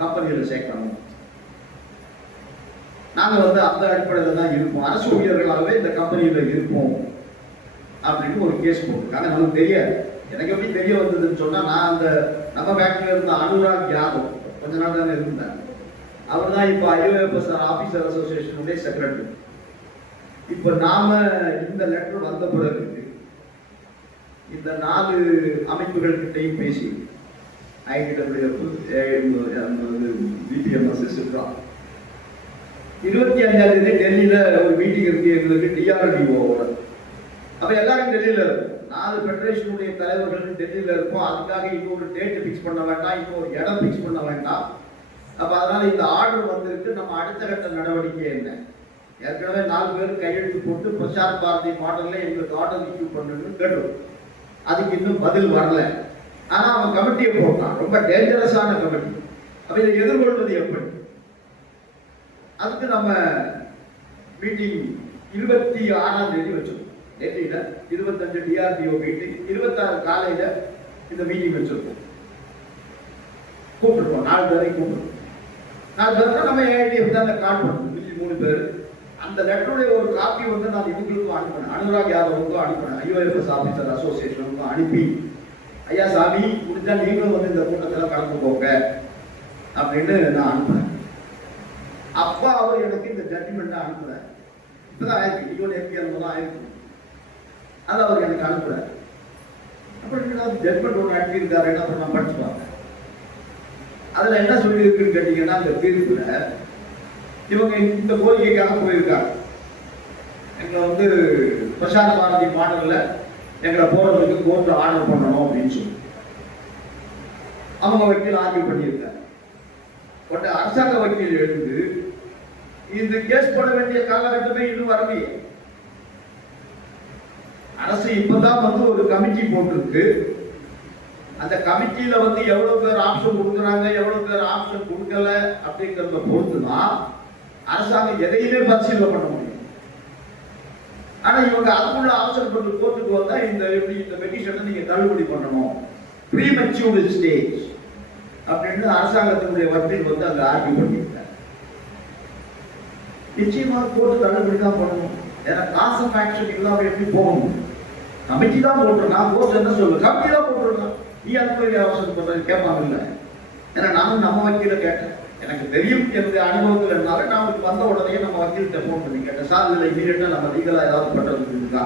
கம்பெனியில் சேர்க்கணும், நாங்க வந்து அந்த அடிப்படையில் தான் இருப்போம், அரசு ஊழியர்களாகவே இந்த கம்பெனியில இருப்போம் அப்படின்னு ஒரு கேஸ் போட்டிருக்காங்க. நமக்கு தெரியாது. எனக்கு எப்படி தெரிய வந்ததுன்னு சொன்னா, நான் அந்த நம்ம பேங்க்ல இருந்த அனுராக் யாதவ் கொஞ்ச நாள் தானே இருந்தார். அவர் தான் இப்போ ஐஓஎஃப்எஸ் ஆபீசர் அசோசியேஷனுடைய செக்ரட்டரி. இப்ப நாம இந்த லெட்டர் வந்த பிறகு இந்த 4 அமைப்புகள் கிட்டையும் பேசி ஐடிடபிள்யூஎஃப், பிபிஎம்எஸ் 25ஆம் தேதி டெல்லியில ஒரு மீட்டிங் இருக்கு எங்களுக்கு டிஆர்டிஓவோட. அப்ப எல்லாரும் டெல்லியில இருக்கும். 4 ஃபெடரேஷனுடைய தலைவர்கள் டெல்லியில இருக்கும். அதுக்காக இன்னொரு டேட் பிக்ஸ் பண்ண வேண்டாம், இன்னொரு இடம் பிக்ஸ் பண்ண வேண்டாம். அப்ப அதனால இந்த ஆர்டர் வந்திருக்கு. நம்ம அடுத்த கட்ட நடவடிக்கை என்ன? ஏற்கனவே 4 பேர் கையெழுத்து போட்டு பிரசார் பாரதி மாடல்ல எங்களுக்கு ஆர்டர் இஷ்யூ பண்ணுன்னு கேட்டோம். அதுக்கு இன்னும் பதில் வரல. ஆனா அவன் கமிட்டியை போட்டான், ரொம்ப டேஞ்சரஸான கமிட்டி. அப்ப இதை எதிர்கொள்வது எப்படி? அதுக்கு நம்ம மீட்டிங் 26ஆம் தேதி வச்சிருக்கோம் டெல்லியில. 25 டிஆர்டிஓ மீட்டிங், 26 காலையில இந்த மீட்டிங் வச்சிருக்கோம். கூப்பிட்டுருக்கோம் 4 பேரை கூப்பிட்டுருக்கோம். 4 பேருக்கு நம்ம ஏஐடிஎஃப் தான் கால் பண்ணணும். 3 பேர். அந்த லெட்டருடைய ஒரு காப்பி வந்து நான் இவங்களுக்கும் அனுப்பினேன், அனுராக் யாதவுக்கும் அனுப்பினேன், ஐஓஎஃப்எஸ் ஆபீசர் அசோசியேஷனுக்கும் அனுப்பி, ஐயா சாமி முடிஞ்சா நீங்களும் வந்து இந்த கூட்டத்தில் கலந்து போங்க அப்படின்னு நான் அனுப்புனேன். அப்பா அவர் எனக்கு இந்த ஜட்ஜ்மெண்ட் அனுப்புறாரு. இப்பதான் ஆயிருக்கு, 20 தான் ஆயிருக்கு. அது அவர் எனக்கு அனுப்புறாரு. அப்படி ஜட்ஜ்மெண்ட் ஒன்று அனுப்பியிருக்காரு. அப்புறம் நான் படிச்சு பார்த்தேன். அதுல என்ன சொல்லி இருக்குன்னு கேட்டீங்கன்னா, அந்த தீர்ப்புல இவங்க இந்த கோரிக்கைக்காக போயிருக்காங்க. எங்களை வந்து பிரசார் பாரதி மாடல்ல எங்களை போறதுக்கு கோர்ட்ல ஆர்டர் பண்ணணும் அப்படின்னு சொல்லி அவங்க வக்கீல் ஆர்கியூ பண்ணியிருக்காங்க. பட் அரசாங்க வக்கீல் எழுந்து இந்த கேஸ் போட வேண்டிய காலகட்டமே இன்னும் வரலையே. அரசு இப்பதான் வந்து ஒரு கமிட்டி போட்டிருக்கு. அந்த கமிட்டியில வந்து எவ்வளவு பேர் ஆப்ஷன் கொடுக்குறாங்க, எவ்வளவு பேர் ஆப்ஷன் கொடுக்கல அப்படிங்கிறத பொறுத்துதான் அரசாங்கம் எதையுமே பரிசீலனை பண்ண முடியும். ஆனா இவங்க அதுக்குள்ள அவசரப்பட்டு கோர்ட்டுக்கு வந்தா இந்த பெட்டிஷனை நீங்க தள்ளுபடி பண்ணணும், ப்ரீமெச்சூர்டு ஸ்டேஜ் அப்படின்னு அரசாங்கத்தினுடைய வக்கீல் வந்து அங்க ஆர்கியூ பண்ணியிருக்காங்க. நிச்சயமா கோர்ட்டு தள்ளுபடி தான் பண்ணணும். ஏன்னா காஸ் ஆஃப் ஆக்ஷன் இல்லாம எப்படி போகணும்? கமிட்டி தான் போட்டிருக்கான். கோர்ட் என்ன சொல்லு, கமிட்டி தான் போட்டிருக்கான். நீ அதுக்கு அவசரம் பண்றது கேட்பாங்க இல்லை. ஏன்னா நானும் நம்ம வக்கீல கேட்டேன். எனக்கு தெரியும் என்னுடைய அனுபவத்தில் இருந்தால நான் வந்த உடனே நம்ம வக்கீல்கிட்ட ஃபோன் பண்ணி கேட்டேன், சார் இதில் இமீடியட்டாக நம்ம லீகலாக ஏதாவது பண்ணுறதுக்கு இருக்கா?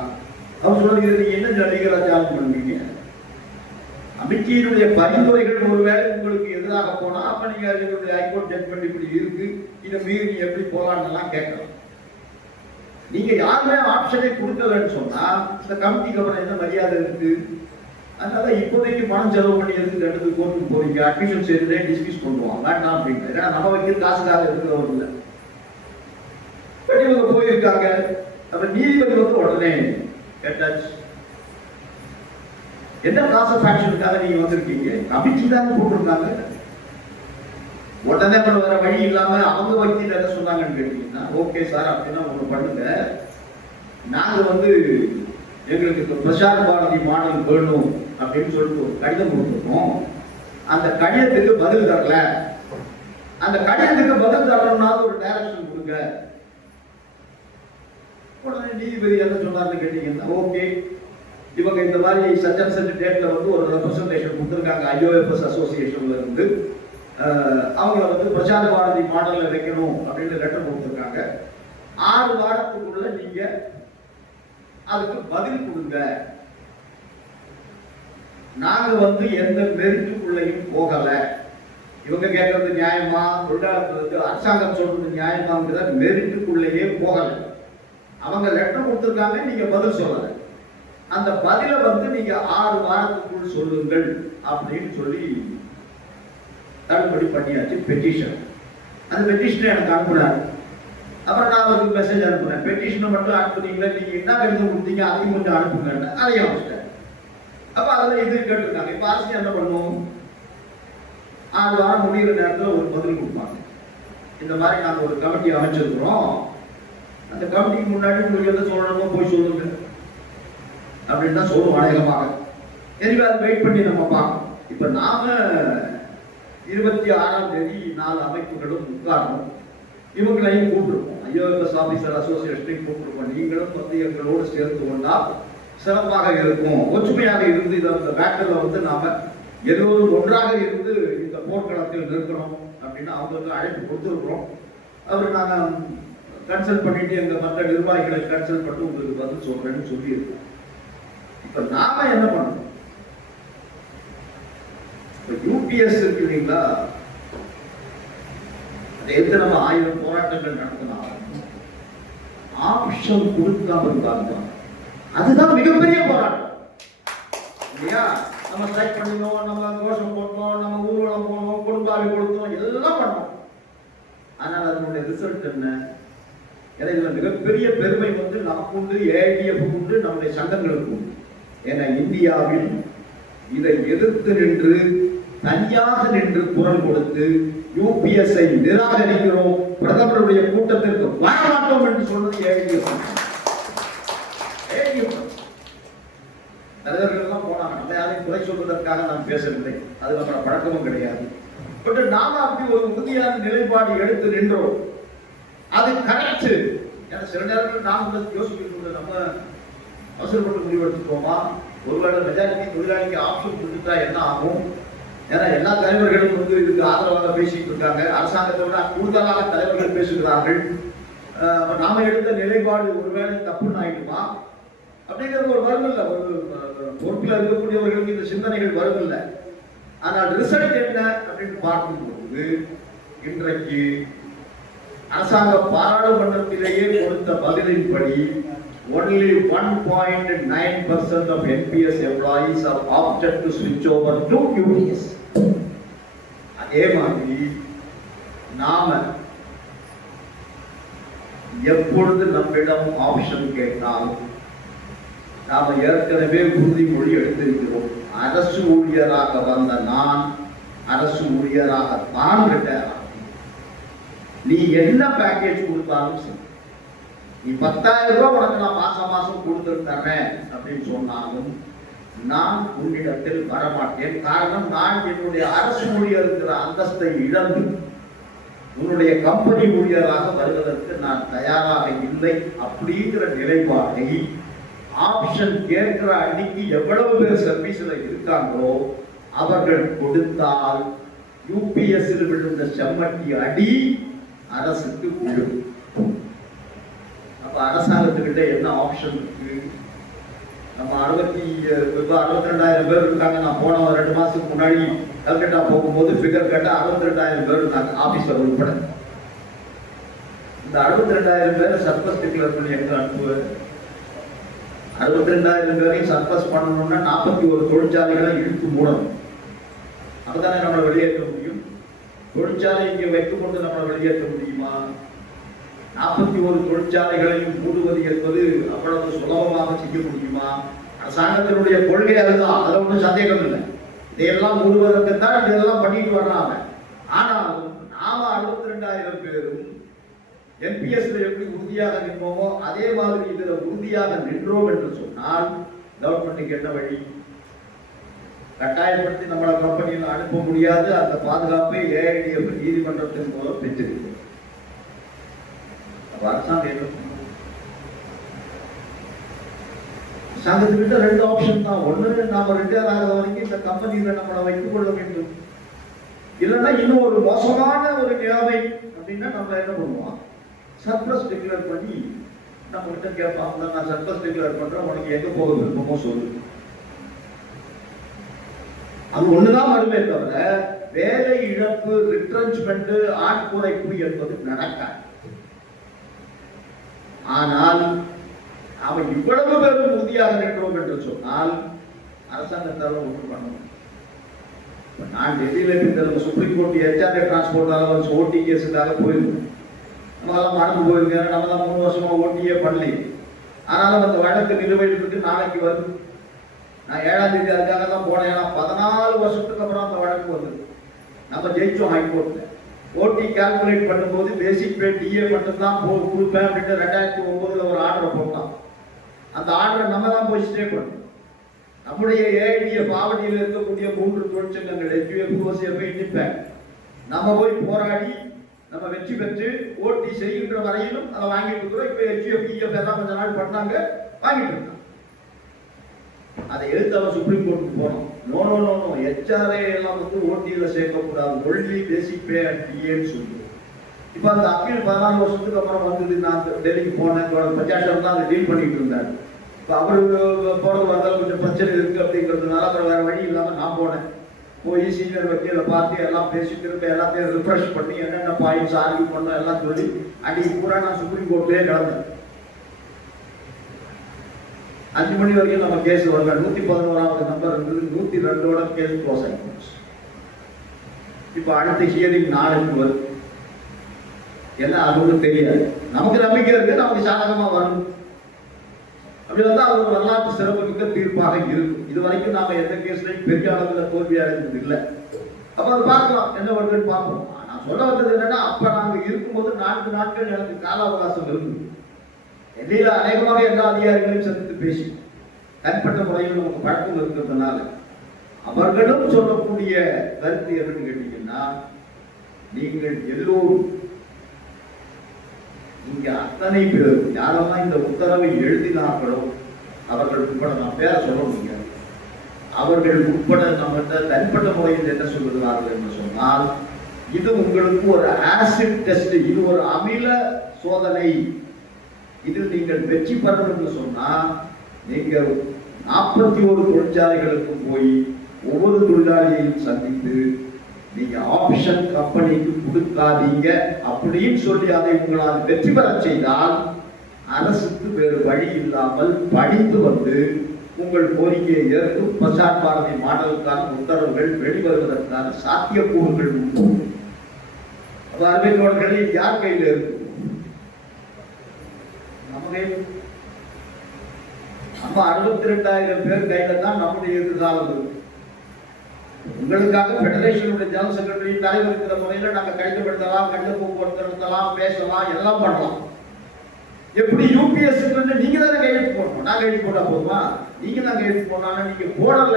அவர் சொல்லுறது, நீங்க என்ன லீகலாக சேலஞ்ச் பண்ணுவீங்க? அமைச்சியினுடைய பரிந்துரைகள் ஒருவேளை உங்களுக்கு எதிராக போனா அப்ப நீங்க இதனுடைய ஹைகோர்ட் ஜட்ஜ்மெண்ட் இப்படி இருக்கு, இதை மீறி நீ எப்படி போலான்னு எல்லாம் கேட்கலாம். நீங்க யாருமே ஆப்ஷனை கொடுக்கலன்னு சொன்னா இந்த கமிட்டிக்கு அப்புறம் என்ன மரியாதை இருக்கு? அதனால இப்போதைக்கு பணம் செலவு பண்ணி எதுக்கு எடுத்து கோர்ட்டுக்கு போறீங்க, அட்மிஷன் செய்யறதே டிஸ்கஸ் பண்ணுவோம் வேண்டாம் அப்படின்னு. ஏன்னா நம்ம வைக்கிற காசுக்காக இருக்கிறவர் இல்லை. இவங்க போயிருக்காங்க. அப்ப நீதிபதி வந்து உடனே கேட்டாச்சு, என்ன காசு ஃபேக்ஷனுக்காக நீங்க வந்திருக்கீங்க? கமிட்டி தான் போட்டிருக்காங்க. உடனே அப்புறம் வேற வழி இல்லாம அவங்க வக்கீல் என்ன சொன்னாங்கன்னு கேட்டீங்கன்னா, ஓகே சார் அப்படின்னா ஒண்ணு பண்ணுங்க, நாங்க வந்து எங்களுக்கு பிரசார் பாரதி மாடல் வேணும் அப்படின்னு சொல்லிட்டு ஒரு கடிதம் கொடுத்துருக்கோம். அந்த கடிதத்துக்கு பதில் தரல, அந்த கடிதத்துக்கு பதில் தரணும்னா ஒரு டைரக்ஷன் கொடுங்க. உடனே நீதிபதி என்ன சொன்னார்னு கேட்டீங்கன்னா, ஓகே இவங்க இந்த மாதிரி சச் டேட்ல வந்து ஒரு ரெப்ரசன்டேஷன் கொடுத்துருக்காங்க ஐஓஎஃப்எஸ் அசோசியேஷன்ல இருந்து, அவங்கள வந்து பிரசார பாரதி மாடல்ல வைக்கணும் அப்படின்னு லெட்டர் கொடுத்துருக்காங்க. 6 வாரத்துக்குள்ள நீங்க அதுக்கு பதில் கொடுங்க. நாங்க வந்து எந்த மெரிட்டுக்குள்ளையும் போகல. இவங்க கேட்கறது நியாயமா, தொழிலாளர்களுக்கு அரசாங்கம் சொல்றது நியாயமாங்கிற மெரிட்டுக்குள்ளேயே போகல. அவங்க லெட்டர் கொடுத்துருக்காங்க, நீங்க பதில் சொல்லல. அந்த பதிலை வந்து நீங்க 6 வாரத்துக்குள் சொல்லுங்கள் அப்படின்னு சொல்லி தள்ளுபடி பண்ணியாச்சு பெட்டிஷன். அந்த பெட்டிஷனை எனக்கு அனுப்புனாரு. அப்புறம் நான் அவருக்கு மெசேஜ் அனுப்புனேன், பெட்டிஷனை மட்டும் அனுப்புனீங்களா, நீங்க என்ன கடிதம் கொடுத்தீங்க அதையும் கொஞ்சம் அனுப்புங்க. அதையும் அனுப்பிச்சிட்டேன். அப்ப அதில் இது கேட்டிருக்காங்க. இப்ப அரசு என்ன பண்ணுவோம், 6 வாரம் முடிகிற நேரத்தில் ஒரு பதில் கொடுப்பாங்க. இந்த மாதிரி நாங்கள் ஒரு கமிட்டி அமைச்சிருக்கிறோம், அந்த கமிட்டிக்கு முன்னாடி உங்களுக்கு எந்த சொல்லணுமோ போய் சொல்லுங்க அப்படின்னு தான் சொல்லுவோம் அநேகமாக. எனவே அதை வெயிட் பண்ணி நம்ம பார்க்கணும். இப்ப நாம 26ஆம் தேதி 4 அமைப்புகளும் உட்காரணும். இவங்களையும் கூப்பிட்டுருப்போம், IOFS ஆபீசர் அசோசியேஷனையும் கூப்பிட்டுருப்போம். நீங்களும் வந்து எங்களோடு சேர்ந்து கொண்டால் சிறப்பாக இருக்கும். ஒற்றுமையாக இருந்து இந்த பேட்டர்ல வந்து நாம எல்லோரும் ஒன்றாக இருந்து இந்த போர்க்களத்தில் நிற்கணும் அப்படின்னு அவங்களுக்கு அழைப்பு கொடுத்துருக்கிறோம். அவர் நாங்கள் கன்சல்ட் பண்ணிட்டு எங்க மற்ற நிர்வாகிகளை கன்சல்ட் பண்ணி உங்களுக்கு பதில் சொல்றேன்னு சொல்லியிருக்கோம். இப்ப நாம என்ன பண்ணணும், UPS இருக்கு இல்லைங்களா, எந்த நம்ம 1000 போராட்டங்கள் நடத்தினாலும் ஆப்ஷன் கொடுக்காம இருந்தாங்க. அதுதான் மிகப்பெரிய போராட்டம் இல்லையா? நம்ம ஸ்ட்ரைக் பண்ணினோம், நம்ம கோஷம் போட்டோம், நம்ம ஊர்வலம் போனோம், கொடுங்காவி கொடுத்தோம், எல்லாம் பண்ணோம். ஆனால் அதனுடைய ரிசல்ட் என்ன? ஏன்னா இதுல மிகப்பெரிய பெருமை வந்து நமக்கு உண்டு, AITF உண்டு, நம்முடைய சங்கங்களுக்கு உண்டு. ஏன்னா இந்தியாவில் இதை எதிர்த்து நின்று தனியாக நின்று குரல் கொடுத்து UPS-ஐ நிராகரிக்கிறோம், பிரதமருடைய கூட்டத்திற்கு வரமாட்டோம் என்று சொன்னது AITF. தலைவர்கள் எல்லாம் போனாங்க. நம்ம யாரையும் குறை சொல்வதற்காக நாம் பேசவில்லை, அது நம்மளோட பழக்கமும் கிடையாது. பட் நாம அப்படி ஒரு உறுதியான நிலைப்பாடு எடுத்து நின்றோம். அது கரெக்ட். ஏன்னா சில நேரத்தில் நாம் யோசிக்கிறது, நம்ம அவசரப்பட்டு முடிவு எடுத்துக்கோமா, ஒருவேளை மெஜாரிட்டி தொழிலாளிக்கு ஆப்ஷன் கொடுத்துட்டா என்ன ஆகும்? ஏன்னா எல்லா தலைவர்களும் வந்து இதுக்கு ஆதரவாக பேசிட்டு இருக்காங்க. அரசாங்கத்தை விட கூடுதலாக தலைவர்கள் பேசுகிறார்கள். நாம எடுத்த நிலைப்பாடு ஒருவேளை தப்புன்னு ஆயிடுமா அப்படிங்கிறது ஒரு வருமில்லை. ஒரு பொறுப்பில் இருக்கக்கூடியவர்களுக்கு இந்த சிந்தனைகள் வருமில்லை. ஆனால் ரிசல்ட் என்ன அப்படின்னு பார்க்கும்போது இன்றைக்கு அரசாங்க பாராளுமன்றத்திலேயே கொடுத்த பதிலின்படி only 1.9% of NPS employees are opted to switch over to UPS. அதே மாதிரி நாம எப்பொழுது நம்மிடம் ஆப்ஷன் கேட்டாலும் நாம ஏற்கனவே உறுதிமொழி எடுத்திருக்கிறோம். அரசு ஊழியராக வந்த நான் அரசு ஊழியராக தான் ரிட்டையர் ஆகும். நீ என்ன பேக்கேஜ் கொடுத்தாலும் சரி, நீ 10,000 ரூபாய் உனக்கு நான் மாசம் மாசம் கொடுத்துட்டு தரேன் அப்படின்னு சொன்னாலும் நான் உன்னிடத்தில் வரமாட்டேன். காரணம், நான் என்னுடைய அரசு ஊழியர் இருக்கிற அந்தஸ்தை இழந்து உன்னுடைய கம்பெனி ஊழியராக வருவதற்கு நான் தயாராக இல்லை அப்படிங்கிற நிலைப்பாடை ஆப்ஷன் கேட்கிற அன்னைக்கு எவ்வளவு பேர் சர்வீஸ்ல இருக்காங்களோ அவர்கள் கொடுத்தால் UPS-இல் விழுந்த செம்மட்டி அடி அரசுக்கு விழும். அப்ப அரசாங்கத்துக்கிட்ட என்ன ஆப்ஷன் இருக்கு? நம்ம 62,000 பேர் இருக்காங்க. நான் போன 2 மாசத்துக்கு முன்னாடி கல்கட்டா போகும்போது ஃபிகர் கேட்டா 62,000 பேர் இருக்காங்க, ஆபீசர் உட்பட. இந்த 62,000 பேர் சர்ப்ளஸ் டிக்ளேர் பண்ணி எங்க அனுப்புவது? 62,000 பேரையும் சர்ப்ளஸ் பண்ணணும்னா 41 தொழிற்சாலைகளை இழுத்து மூடணும். அப்பதானே நம்மளை வெளியேற்ற முடியும். தொழிற்சாலை இங்கே வைத்துக் கொண்டு நம்மளை வெளியேற்ற முடியுமா? 41 தொழிற்சாலைகளையும் மூடுவது என்பது அவ்வளவு சுலபமாக செய்ய முடியுமா? அரசாங்கத்தினுடைய கொள்கை அதுதான், அதுல ஒன்றும் சந்தேகம் இல்லை. இதையெல்லாம் மூடுவதற்குத்தான் இதெல்லாம் பண்ணிட்டு வர்றாங்க. ஆனாலும் நாம 62,000 பேரும் NPS-ல எப்படி உறுதியாக நிற்போமோ அதே மாதிரி இதுல உறுதியாக நின்றோம் என்று சொன்னால் கவர்மெண்ட்டுக்கு என்ன வழி? கட்டாயப்படுத்தி நம்மளை கம்பெனியில் அனுப்ப முடியாது. அந்த பாதுகாப்பை AITF நீதிமன்றத்தின் மூலம் பெற்றிருக்கு. அரசாங்கத்துக்கிட்ட 2 ஆப்ஷன் தான். ஒண்ணு, நாம ரிட்டையர் ஆகிற வரைக்கும் இந்த கம்பெனியில நம்மளை வைத்துக் கொள்ள வேண்டும். இல்லைன்னா இன்னும் ஒரு மோசமான ஒரு நிலைமை அப்படின்னா நம்ம என்ன பண்ணுவோம், சர்ப்ளஸ் டிக்ளேர் பண்ணி நம்ம கிட்ட கேட்பாங்க, நான் சர்ப்ளஸ் டிக்ளேர் பண்றேன், உனக்கு எங்க போக விருப்பமோ சொல்லு. அது ஒண்ணுதான் வருமே தவிர வேலை இழப்பு, ரிட்ரென்ச்மெண்ட், ஆட்குறைப்பு என்பது நடக்காது. ஆனால் அவன் இவ்வளவு பேரும் உறுதியாக நின்றோம் என்று சொன்னால் அரசாங்கத்தால் ஒன்று பண்ணணும். நான் டெல்லியில இருந்த supreme court HRA transport allowance ஓடி கேஸுக்காக போயிருந்தோம். நம்மளாம் மறந்து போயிருக்கேன், நம்ம தான் 3 வருஷமா ஓட்டியே பண்ணி. ஆனாலும் அந்த வழக்கு நிலுவையில் இருக்கு, நாளைக்கு வருது. நான் 7ஆம் தேதி அதுக்காக தான் போனேன். ஏன்னா 14 வருஷத்துக்கு அப்புறம் அந்த வழக்கு வருது. நம்ம ஜெயிச்சோம் ஹைகோர்ட்ல. ஓடி கால்குலேட் பண்ணும்போது பேசிக் பே டிஏ மட்டும் தான் கொடுப்பேன் அப்படின்னு 2009 ஒரு ஆர்டரை போட்டான். அந்த ஆர்டரை நம்ம தான் போய் ஸ்டே பண்ணோம். நம்முடைய ஏஐடிஎஃப் ஆவடியில் இருக்கக்கூடிய 3 தொழிற்சங்கங்கள் HUF, OCF, INDIPAC நம்ம போய் போராடி நம்ம வெற்றி பெற்று ஓட்டி செய்கின்ற வரையிலும் அதை வாங்கிட்டு இருக்கிறோம். இப்போ HUF, EF எல்லாம் கொஞ்ச நாள் பண்ணாங்க, வாங்கிட்டு இருக்காங்க. அதை எடுத்து அவன் சுப்ரீம் கோர்ட்டுக்கு போனோம். No no no no, HRA எல்லாம் ஓட்டியில சேர்க்கக்கூடாது, ஒன்லி பேசிக் பே அண்ட் டிஏன்னு சொல்லுவோம். இப்போ அந்த அப்பீல் 14 வருஷத்துக்கு அப்புறம் வந்தது. நான் டெல்லிக்கு போனேன், பஞ்சாஷம் தான் அதை டீல் பண்ணிட்டு இருந்தார். இப்போ அவரு போறது வந்தாலும் கொஞ்சம் பிரச்சனை இருக்கு அப்படிங்கிறதுனால அப்புறம் வேற வழி இல்லாமல் நான் போனேன். போய் சீனியர் வக்கீலை பார்த்து எல்லாம் பேசி திரும்ப எல்லாத்தையும் ரிஃப்ரெஷ் பண்ணி என்னென்ன பாயிண்ட்ஸ் ஆர்கியூ பண்ணோம் எல்லாம் சொல்லி அன்னைக்கு பூரா நான் சுப்ரீம் கோர்ட்லேயே கிடந்தேன். 5 மணி வரைக்கும் நம்ம கேஸ் வரல. 111வது நம்பர் இருந்தது, 102ஓட கேஸ் க்ளோஸ் ஆகிடுச்சு. இப்போ அடுத்த ஹியரிங் நாளைக்கு வருது. என்ன அது தெரியாது. நமக்கு நம்பிக்கை இருக்கு, நமக்கு சாதகமா வரும். அப்படி வந்தா அது ஒரு வரலாற்று சிறப்புமிக்க தீர்ப்பாக இருக்கும். இது வரைக்கும் நாம எந்த கேஸ்லையும் பெரிய அளவில் தோல்வி அடைந்தது இல்லை. அப்ப அதை பார்க்கலாம், என்ன வருதுன்னு பார்ப்போம். நான் சொல்ல வந்தது என்னன்னா, அப்ப நாங்க இருக்கும்போது 4 நாட்கள் எனக்கு கால அவகாசம் இருந்தது. டெல்லியில அநேகமாக எல்லா அதிகாரிகளையும் சந்தித்து பேசி தனிப்பட்ட முறையில் நமக்கு பழக்கம் இருக்கிறதுனால அவர்களும் சொல்லக்கூடிய கருத்து என்னன்னு கேட்டீங்கன்னா, நீங்கள் எல்லோரும் இங்க அத்தனை பேர் யாரெல்லாம் இந்த உத்தரவை எழுதினார்களோ அவர்கள் உட்பட, நான் பேர சொல்ல முடியாது, அவர்கள் உட்பட நம்மகிட்ட தனிப்பட்ட முறையில் என்ன சொல்லுகிறார்கள் என்று சொன்னால், இது உங்களுக்கு ஒரு ஆசிட் டெஸ்ட், இது ஒரு அமில சோதனை. இதில் நீங்கள் வெற்றி பெறணும்னு சொன்னா நீங்க 41 தொழிற்சாலைகளுக்கு போய் ஒவ்வொரு தொழிலாளியையும் சந்தித்து நீங்க ஆப்ஷன் கம்பெனிக்கு கொடுக்காதீங்க அப்படின்னு சொல்லி அதை உங்களால் வெற்றி பெற செய்தால் அரசுக்கு வேறு வழி இல்லாமல் படித்து வந்து உங்கள் கோரிக்கையை ஏற்று பிரசார் பாரதி மாடலுக்கான உத்தரவுகள் வெளிவருவதற்கான சாத்தியக்கூறுகள் உண்டு. அப்ப அறிவியல் யார் கையில் இருக்கு? நம்ம 62,000 பேர் கையில தான் நம்முடைய எதிர்காலம் இருக்கு. உங்களுக்காக பெடரேஷனுடைய ஜெனரல் செக்ரட்டரி தலைவர் இருக்கிற முறையில் நாங்கள் கடிதப்படுத்தலாம், கடித போக்குவரத்து நடத்தலாம், பேசலாம், எல்லாம் பண்ணலாம். எப்படி யூபிஎஸ் நீங்க தானே கையெழுத்து போடணும், நான் கையெழுத்து போட்டா போதுமா? நீங்க தான் கையெழுத்து போடணும், நீங்க போடல,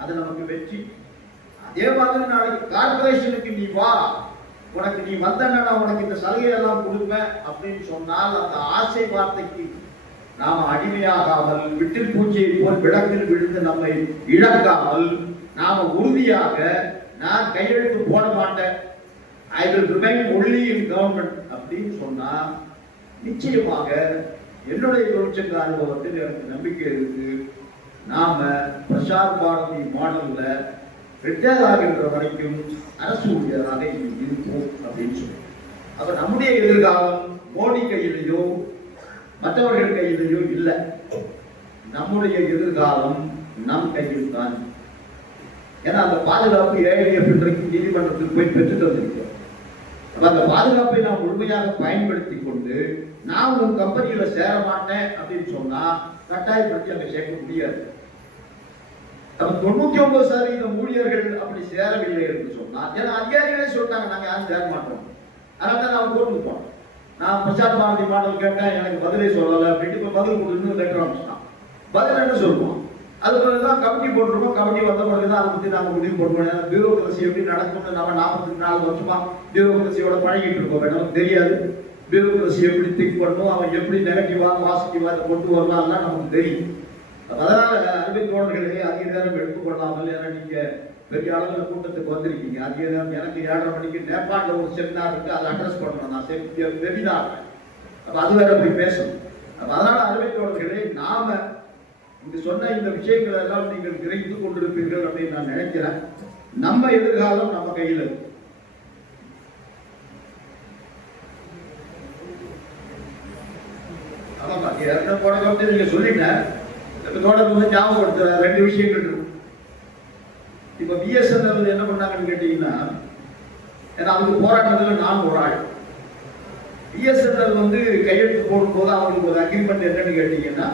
அது நமக்கு வெற்றி. அதே மாதிரி நாளைக்கு கார்பரேஷனுக்கு நீ வா, உனக்கு நீ வந்தன்னா உனக்கு இந்த சலுகையெல்லாம் கொடுப்பேன் அப்படின்னு சொன்னால் அந்த ஆசை வார்த்தைக்கு நாம் அடிமையாகாமல், விட்டில் பூச்சியை போல் விளக்கில் விழுந்து நம்மை இழக்காமல் நாம உறுதியாக நான் கையெழுத்து போட மாட்டேன், I will remain only in government அப்படின்னு சொன்னா நிச்சயமாக என்னுடைய தொழிற்சங்க அனுபவத்தில் எனக்கு நம்பிக்கை இருக்கு. நாம பிரசார் பாரதி மாடல்ல ரிட்டையர் ஆகின்ற வரைக்கும் அரசு ஊழியராக இருப்போம் அப்படின்னு சொல்லி. அப்ப நம்முடைய எதிர்காலம் மோடி கையிலையோ மற்றவர்கள் கையிலையோ இல்லை, நம்முடைய எதிர்காலம் நம் கையில் தான். ஏன்னா அந்த பாதுகாப்பு ஏஐடிஎஃப் இன்றைக்கு நீதிமன்றத்தில் போய் பெற்றுட்டு வந்திருக்கிறோம். அந்த பாதுகாப்பை நாம் முழுமையாக பயன்படுத்தி கொண்டு நான் உன் கம்பெனியில சேர மாட்டேன் அப்படின்னு சொன்னா கட்டாயப்படுத்தி அங்க சேர்க்க முடியாது. நம்ம 99% ஊழியர்கள் அப்படி சேரவில்லை என்று சொன்னா, ஏன்னா அதிகாரிகளே சொல்லிட்டாங்க நாங்க யாரும் சேர மாட்டோம், அதனால நான் கோர்ட்டுக்கு போனோம். நான் பிரசார் பாரதி மாடல் கேட்டேன், எனக்கு பதிலே சொல்லலை அப்படின்னு இப்போ பதில் கொடுத்து லெட்டர் அனுப்பிச்சிட்டான். பதில் என்ன சொல்லுவோம்? அது தான் கமிட்டி போட்டிருக்கோம், கமிட்டி வந்த பிறகு தான் அதை பற்றி நாங்கள் முடிவு பண்ணுவோம். பியூரோக்ரஸி எப்படி நடக்கும்னு நம்ம 44 வருஷமா பியூரோக்ரஸியோட பழகிட்டு இருக்கோம். நமக்கு தெரியாது பியூரோக்ரஸி எப்படி திங்க் பண்ணும், அவன் எப்படி நெகட்டிவாக பாசிட்டிவாக அதை கொண்டு வரலாம்லாம் நமக்கு தெரியும். அதனால அறிவியல் தோழர்களே அதிக நேரம் எடுத்துக்கொள்ளாமல், ஏன்னா நீங்க பெரிய அளவில் கூட்டத்துக்கு வந்திருக்கீங்க. அதே நேரம் எனக்கு 7:30 மணிக்கு நேபாளில் ஒரு செமினார் இருக்கு, அதை அட்ரஸ் பண்ணணும். நான் வெபினார், அப்போ அது வேற போய் பேசணும். அப்போ அதனால அருமைத்தோழர்களே, நாம இங்கு சொன்ன இந்த விஷயங்கள் எல்லாம் நீங்கள் கிரகித்து கொண்டிருப்பீர்கள் அப்படின்னு நான் நினைக்கிறேன். நம்ம எதிர்காலம் நம்ம கையில் இருக்கு. ஆமாம், தொடக்கம் நீங்க சொல்லிட்டேன். தொடர்ந்து ஞாபகப்படுத்துற 2 விஷயங்கள் இருக்கு. இப்ப பிஎஸ்என்எல் என்ன பண்ணாங்கன்னு கேட்டீங்கன்னா, ஏன்னா அதுக்கு போராட்டத்தில் நான் ஒரு ஆள். பிஎஸ்என்எல் வந்து கையெழுத்து போடும்போது அவங்களுக்கு ஒரு அக்ரிமெண்ட் என்னன்னு கேட்டீங்கன்னா,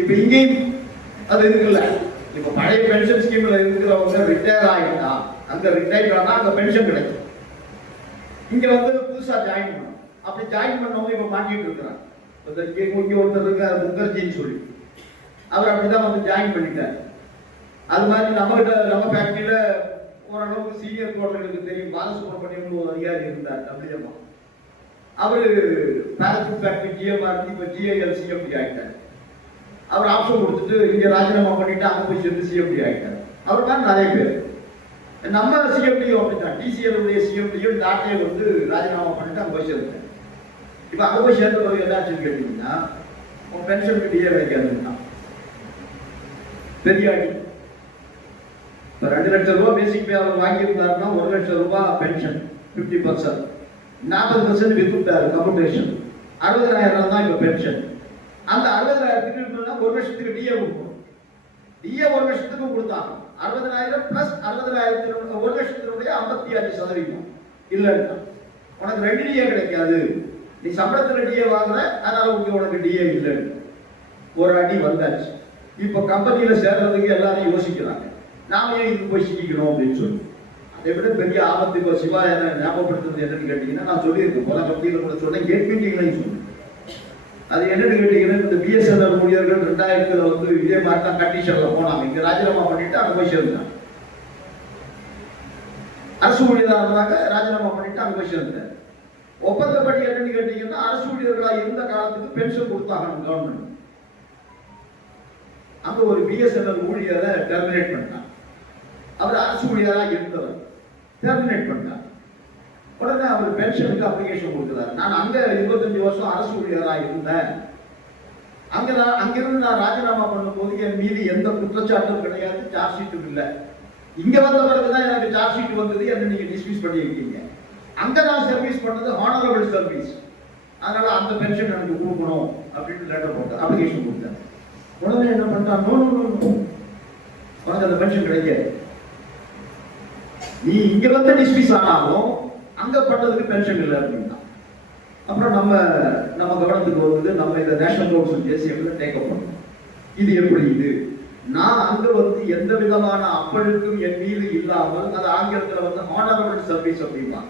இப்ப இங்கேயும் அது இருக்குல்ல, இப்ப பழைய பென்ஷன் ஸ்கீம்ல இருக்கிறவங்க ரிட்டையர் ஆகிட்டா, அங்க ரிட்டையர் ஆனா அங்க பென்ஷன் கிடைக்கும். இங்க வந்து புதுசா ஜாயின் பண்ணணும். அப்படி ஜாயின் பண்ணவங்க இப்ப மாட்டிட்டு இருக்கிறாங்க. இங்க ஒருத்தர் இருக்கார் முகர்ஜின்னு சொல்லி, அவர் அப்படிதான் வந்து ஜாயின் பண்ணிட்டார். அது மாதிரி நம்ம ஃபேக்டரியில ஓரளவுக்கு சீனியர் கோட்டர்களுக்கு தெரியும், பாலசுப்ரமணியம் ஒரு அதிகாரி இருந்தார் அப்படியேமா. அவரு பேராசூட் ஃபேக்டரி ஜிஎம்ஆர் இப்ப ஜிஐஎல் சிஎம்டி ஆகிட்டார். அவர் ஆப்ஷன் கொடுத்துட்டு இங்க ராஜினாமா பண்ணிட்டு அங்க போய் சேர்ந்து சிஎம்டி ஆகிட்டார். அவர் தான் நிறைய பேர். நம்ம சிஎம்டியும் அப்படித்தான், டிசிஎல் உடைய சிஎம்டியும் டாட்டே வந்து ராஜினாமா பண்ணிட்டு அங்க போய் சேர்ந்துட்டார். இப்ப அங்க போய் சேர்ந்த பிறகு என்ன ஆச்சுன்னு கேட்டீங்கன்னா, பென்ஷனுக்கு டிஏ வைக்காதுன்னா பெரிய அடி. இப்போ 2 லட்சம் ரூபாய் பேசிக் பே அவர் வாங்கியிருந்தாருன்னா 1 லட்சம் ரூபாய் பென்ஷன் 50%, 40% வித்துட்டாரு கம்ப்யூட்டேஷன், 60,000 தான் இப்போ பென்ஷன். அந்த 60,000க்கு 1 வருஷத்துக்கு டிஏ கொடுக்கணும். டிஏ 1 வருஷத்துக்கு கொடுத்தாங்க. 60,000 பிளஸ் 60,000 1 லட்சத்தினுடைய 55% இல்லைன்னா உனக்கு 2 டிஏ கிடைக்காது. நீ சம்பளத்துல டிஏ வாங்குற, அதனால உனக்கு டிஏ இல்லைன்னு ஒரு அடி வந்தாச்சு. இப்ப கம்பெனியில சேர்றதுக்கு எல்லாரும் யோசிக்கிறாங்க, நாம ஏன் இது போய் சிக்கிக்கணும் அப்படின்னு சொல்லி. அதை விட பெரிய ஆபத்து இப்போ சிவா என்ன ஞாபகப்படுத்துறது என்னன்னு கேட்டீங்கன்னா, நான் சொல்லியிருக்கேன் போன கம்பெனியில கூட சொன்னேன், கேட் மீட்டிங்லையும் சொன்னேன். அது என்னன்னு கேட்டீங்கன்னா, இந்த பிஎஸ்என்எல் ஊழியர்கள் 2000 வந்து இதே மாதிரி தான் கண்டிஷன்ல போனாங்க. இங்க ராஜினாமா பண்ணிட்டு அங்க போய் சேர்ந்தாங்க. அரசு ஊழியராக இருந்தாங்க, ராஜினாமா பண்ணிட்டு அங்க போய் சேர்ந்தாங்க. ஒப்பந்தப்படி என்னன்னு கேட்டீங்கன்னா, அரசு ஊழியர்களா இருந்த காலத்துக்கு பென்ஷன் கொடுத்தாங்க கவர்மெண்ட். அங்க ஒரு பிஎஸ்என்எல் ஊழியரை டெர்மினேட் பண்ணாங்க. அவர் அரசு ஊழியராக இருந்தவர், டெர்மினேட் பண்ணார். உடனே அவர் பென்ஷனுக்கு அப்ளிகேஷன் கொடுக்குறாரு. நான் அங்க 25 வருஷம் அரசு ஊழியராக இருந்தேன், அங்கிருந்து நான் ராஜினாமா பண்ணும்போது என் மீது எந்த குற்றச்சாட்டும் கிடையாது, சார்ஜ் ஷீட்டும் இல்லை. இங்க வந்த பிறகுதான் எனக்கு சார்ஜ் ஷீட் வந்தது, என்ன நீங்க டிஸ்மிஸ் பண்ணி இருக்கீங்க. அங்க நான் சர்வீஸ் பண்ணது ஹானரபிள் சர்வீஸ், அதனால அந்த பென்ஷன் எனக்கு கொடுக்கணும் அப்படின்னு லெட்டர் போட்டேன், அப்ளிகேஷன் கொடுத்தேன். உடனே என்ன பண்ணிட்டான், உனக்கு அந்த பென்ஷன் கிடைக்காது, நீ இங்க வந்து டிஸ்மிஸ் ஆனாலும் அங்க பண்ணதுக்கு பென்ஷன் இல்லை அப்படின்னா. அப்புறம் நம்ம கவனத்துக்கு வந்தது, நம்ம இந்த நேஷனல் கவுன்சில் ஜேசிஎம்ல டேக்கப் பண்ணோம். இது எப்படி இது, நான் அங்க வந்து எந்த விதமான அப்பழுக்கும் என் மீது இல்லாமல், அது ஆங்கிலத்தில் வந்து ஹானரபிள் சர்வீஸ் அப்படின்னா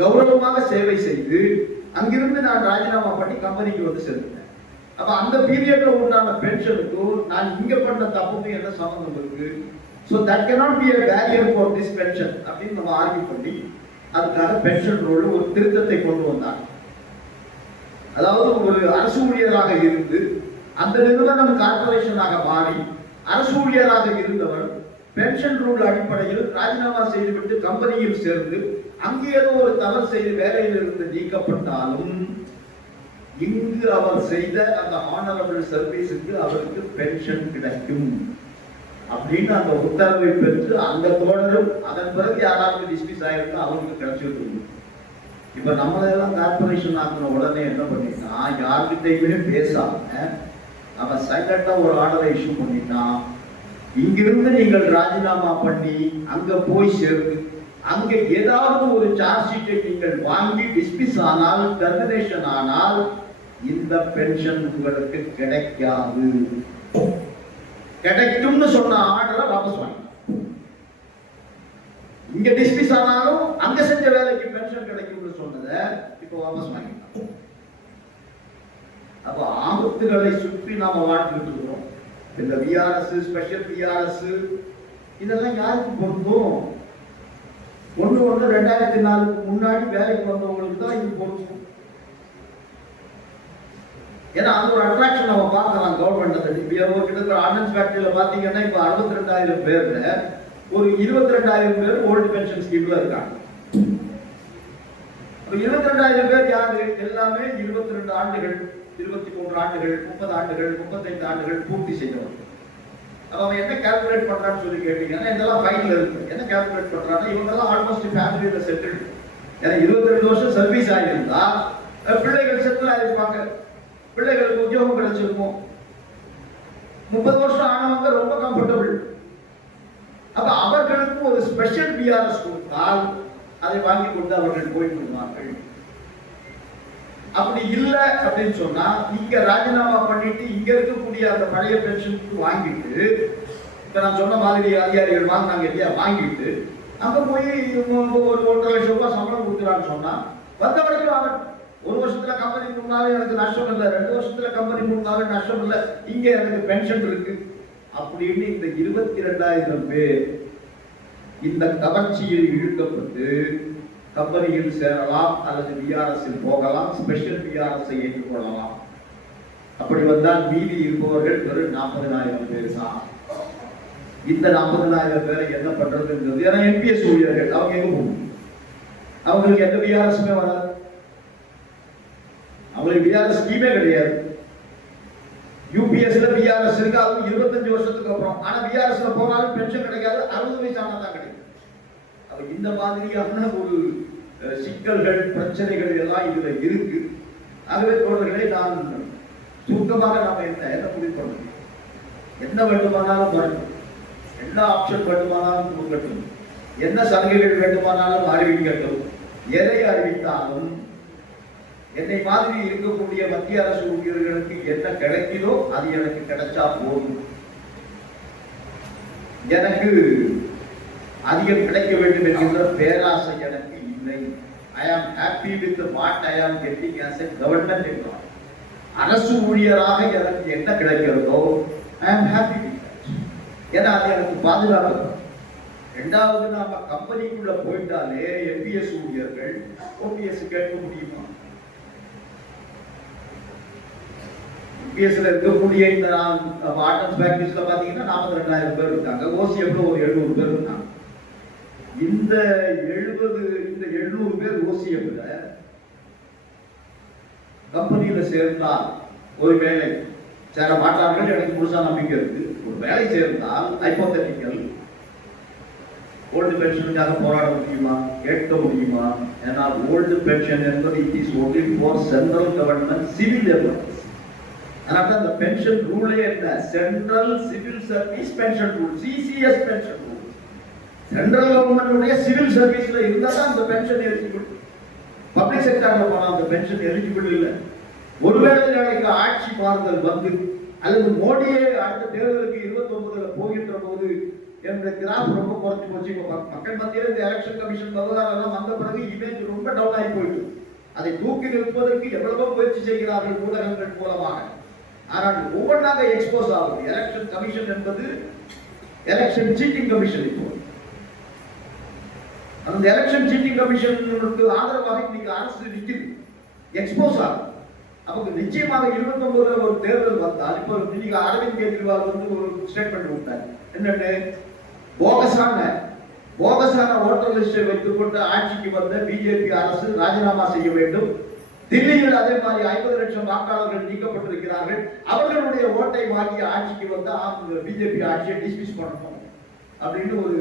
கௌரவமாக சேவை செய்து அங்கிருந்து நான் ராஜினாமா பண்ணி கம்பெனிக்கு வந்து சேர்ந்தேன். அப்ப அந்த பீரியட்ல உண்டான பென்ஷனுக்கும் நான் இங்க பண்ண தப்புக்கும் என்ன சம்பந்தம் இருக்கு? So that cannot be a barrier for this pension அப்படின்னு நம்ம ஆர்கியூ பண்ணி அதுக்காக பென்ஷன் ரூல் ஒரு திருத்தத்தை கொண்டு வந்தாங்க. அதாவது ஒரு அரசு ஊழியராக இருந்து அந்த நிறுவனம் கார்பரேஷனாக மாறி அரசு ஊழியராக இருந்தவர் பென்ஷன் ரூல் அடிப்படையில் ராஜினாமா செய்துவிட்டு கம்பெனியில் சேர்ந்து அங்கே ஏதோ ஒரு தவறு செய்து வேலையிலிருந்து நீக்கப்பட்டாலும் இங்கு அவர் செய்த அந்த ஹானரபிள் சர்வீஸுக்கு அவருக்கு பென்ஷன் கிடைக்கும் அப்படின்னு அந்த உத்தரவை பெற்று அந்த தோழரும் அதன் பிறகு யாராவது டிஸ்மிஸ் ஆயிருந்தா அவருக்கு கிடைச்சிட்டு. இப்ப நம்மளெல்லாம் கார்பரேஷன் ஆக்கின உடனே என்ன பண்ணிட்டான், யார்கிட்டையுமே பேசாம அவன் சைலண்டா ஒரு ஆர்டரை இஷ்யூ பண்ணிட்டான். இங்கிருந்து நீங்கள் ராஜினாமா பண்ணி அங்க போய் சேர்ந்து அங்க ஏதாவது ஒரு சார்ஜ் ஷீட்டை நீங்கள் வாங்கி டிஸ்மிஸ் ஆனால், டெர்மினேஷன் ஆனால் இந்த பென்ஷன் உங்களுக்கு கிடைக்காது. கிடைக்கும்னு சொன்ன ஆர்டரை வாபஸ் வாங்க. இங்க டிஸ்மிஸ் ஆனாலும் அங்க செஞ்ச வேலைக்கு பென்ஷன் கிடைக்கும்னு சொன்னதை இப்ப வாபஸ் வாங்கிட்டாங்க. அப்ப ஆபத்துகளை சுற்றி நாம வாழ்ந்துட்டு இருக்கிறோம். இந்த விஆர்எஸ், ஸ்பெஷல் விஆர்எஸ் இதெல்லாம் யாருக்கு பொருந்தும்? 1/1/2004 முன்னாடி வேலைக்கு வந்தவங்களுக்கு தான் இது பொருந்தும். ஏன்னா அது ஒரு அட்ராக்ஷன் நம்ம பார்க்கலாம் கவர்மெண்ட். கிட்டத்தட்ட ஆர்டினன்ஸ் ஃபேக்டரியில பாத்தீங்கன்னா இப்ப 62,000 பேர்ல ஒரு 22,000 பேர் ஓல்டு பென்ஷன் ஸ்கீம்ல இருக்காங்க. 22,000 பேர் யாரு? எல்லாமே 22 ஆண்டுகள், 23 ஆண்டுகள், 30 ஆண்டுகள், 35 ஆண்டுகள் பூர்த்தி செய்தவர். அவன் என்ன கால்குலேட் பண்றான்னு சொல்லி கேட்டீங்கன்னா, இதெல்லாம் ஃபைன்ல இருக்கு. என்ன கால்குலேட் பண்றாங்க? இவங்க எல்லாம் ஆல்மோஸ்ட் ஃபேமிலியில செட்டில்டு. ஏன்னா 22 வருஷம் சர்வீஸ் ஆகியிருந்தா பிள்ளைகள் செட்டில் ஆகிருப்பாங்க, பிள்ளைகளுக்கு உத்தியோகம் கிடைச்சிருக்கும். 30 வருஷம் ஆனவங்க ரொம்ப கம்ஃபர்டபுள். அப்ப அவர்களுக்கு ஒரு ஸ்பெஷல் பிஆர்எஸ் கொடுத்தால் அதை வாங்கி கொண்டு அவர்கள் போய்விடுவார்கள். அப்படி இல்லை அப்படின்னு சொன்னா, இங்க ராஜினாமா பண்ணிட்டு இங்க இருக்கக்கூடிய அந்த பழைய பென்ஷனுக்கு வாங்கிட்டு, இப்ப நான் சொன்ன மாதிரி அதிகாரிகள் வாங்கினாங்க இல்லையா, வாங்கிட்டு அங்க போய் ஒரு 1.5 லட்சம் ரூபாய் சம்பளம் கொடுக்குறான்னு சொன்னா, வந்த வரைக்கும் அவன் 1 வருஷத்துல கம்பெனி மூணாலும் எனக்கு நஷ்டம் இல்லை, 2 வருஷத்துல கம்பெனி மூணாலும் நஷ்டம் இல்லை, இங்க எனக்கு பென்ஷன் இருக்கு அப்படின்னு இந்த 22,000 பேர் இந்த கவர்ச்சியில் இழுக்கப்பட்டு கம்பெனியில் சேரலாம் அல்லது பிஆர்எஸ்ஸில் போகலாம், ஸ்பெஷல் பிஆர்எஸ்ஸை ஏற்றுக்கொள்ளலாம். அப்படி வந்தால் மீதி இருப்பவர்கள் வெறும் 40,000 பேர் தான். இந்த 40,000 பேரை என்ன பண்றதுங்கிறது, ஏன்னா என்பிஎஸ் ஊழியர்கள் அவங்க எங்க போகும்? அவங்களுக்கு எந்த பிஆர்எஸ்மே வராது, அவங்களுக்கு பிஆர்எஸ் ஸ்கீமே கிடையாது. யூபிஎஸ்ல பிஆர்எஸ் இருக்கு, அதுவும் 25 வருஷத்துக்கு அப்புறம். ஆனா பிஆர்எஸ்ல போனாலும் பென்ஷன் கிடைக்காது, 60 வயசு ஆனா தான் கிடைக்கும். அப்ப இந்த மாதிரியான ஒரு சிக்கல்கள், பிரச்சனைகள் எல்லாம் இதுல இருக்கு. ஆகவே தோழர்களே, நான் சுருக்கமாக நாம என்ன முடிவு பண்ண முடியும்? என்ன வேண்டுமானாலும் வரட்டும், என்ன ஆப்ஷன் வேண்டுமானாலும் கொடுக்கட்டும், என்ன சலுகைகள் வேண்டுமானாலும் அறிவிக்கட்டும். எதை அறிவித்தாலும் என்னை மாதிரி இருக்கக்கூடிய மத்திய அரசு ஊழியர்களுக்கு என்ன கிடைக்குதோ அது எனக்கு கிடைச்சா போதும். எனக்கு அதிகம் கிடைக்க வேண்டும் என்கின்ற பேராசை எனக்கு இல்லை. I am happy with what I am getting as a government employee. அரசு ஊழியராக எனக்கு என்ன கிடைக்கிறதோ I am happy with that. ஏன்னா அது எனக்கு பாதுகாப்பு. இரண்டாவது, நாம கம்பெனிக்குள்ள போயிட்டாலே என்பிஎஸ் ஊழியர்கள் ஓபிஎஸ் கேட்க முடியுமா? என்பிஎஸ்ல இருக்கக்கூடிய இந்த ஆட்டம்ஸ் ஃபேக்டரிஸ்ல பாத்தீங்கன்னா 42,000 பேர் இருக்காங்க, ஓசிஎஃப்ல ஒரு 700 பேர் இருக்காங்க. இந்த 700 பேர் ஓசிஎஃப்ல கம்பெனியில சேர்ந்தால் ஒரு வேலை சேர மாட்டார்கள், எனக்கு முழுசா நம்பிக்கை இருக்கு. ஒரு வேலை சேர்ந்தால் ஹைபோதெட்டிக்கல் ஓல்டு பென்ஷனுக்காக போராட முடியுமா, கேட்க முடியுமா? ஏன்னா ஓல்டு பென்ஷன் என்பது it is only for central government civil employees. அதனால அந்த பென்ஷன் ரூலே என்ன? Central civil service pension rule, CCS pension rule. Central government civil சர்வீஸ்ல இருந்தா தான் அந்த பென்ஷன் எலிஜிபிள். பப்ளிக் செக்டர்ல போனா அந்த பென்ஷன் எலிஜிபிள் இல்லை. ஒருவேளை நாளைக்கு ஆட்சி மாறுதல் வந்து அல்லது மோடியே அடுத்த தேர்தலுக்கு 29ல போகின்ற போது என்னுடைய கிராஃப் ரொம்ப குறைஞ்சி போச்சு. மக்கள் மத்தியில் இந்த எலெக்ஷன் கமிஷன் விவகாரம் எல்லாம் வந்த பிறகு இமேஜ் ரொம்ப டவுன் ஆகி போயிட்டு அதை தூக்கி நிற்பதற்கு எவ்வளவோ முயற்சி செய்கிறார்கள் ஊடகங்கள் மூலமாக. ஆனால் ஒவ்வொன்றாக எக்ஸ்போஸ் ஆகுது. எலெக்ஷன் கமிஷன் என்பது எலெக்ஷன் சீட்டிங் கமிஷன். இப்போ அந்த எலெக்ஷன் சீட்டிங் கமிஷனுக்கு ஆதரவாக இன்னைக்கு அரசு நிற்குது, எக்ஸ்போஸ் ஆகும். அப்போ நிச்சயமாக 29ல ஒரு தேர்தல் வந்தால், இப்போ நீங்க அரவிந்த் கெஜ்ரிவால் வந்து ஒரு ஸ்டேட்மெண்ட் விட்டார். என்னன்னு, போகஸான ஓட்டர் லிஸ்டை வைத்துக் கொண்டு ஆட்சிக்கு வந்த பிஜேபி அரசு ராஜினாமா செய்ய வேண்டும். தில்லியில் அதே மாதிரி 50 லட்சம் வாக்காளர்கள் நீக்கப்பட்டிருக்கிறார்கள். அவர்களுடைய ஓட்டை வாங்கி ஆட்சிக்கு வந்த பிஜேபி ஆட்சியை டிஸ்மிஸ் பண்ணணும் அப்படின்னு ஒரு,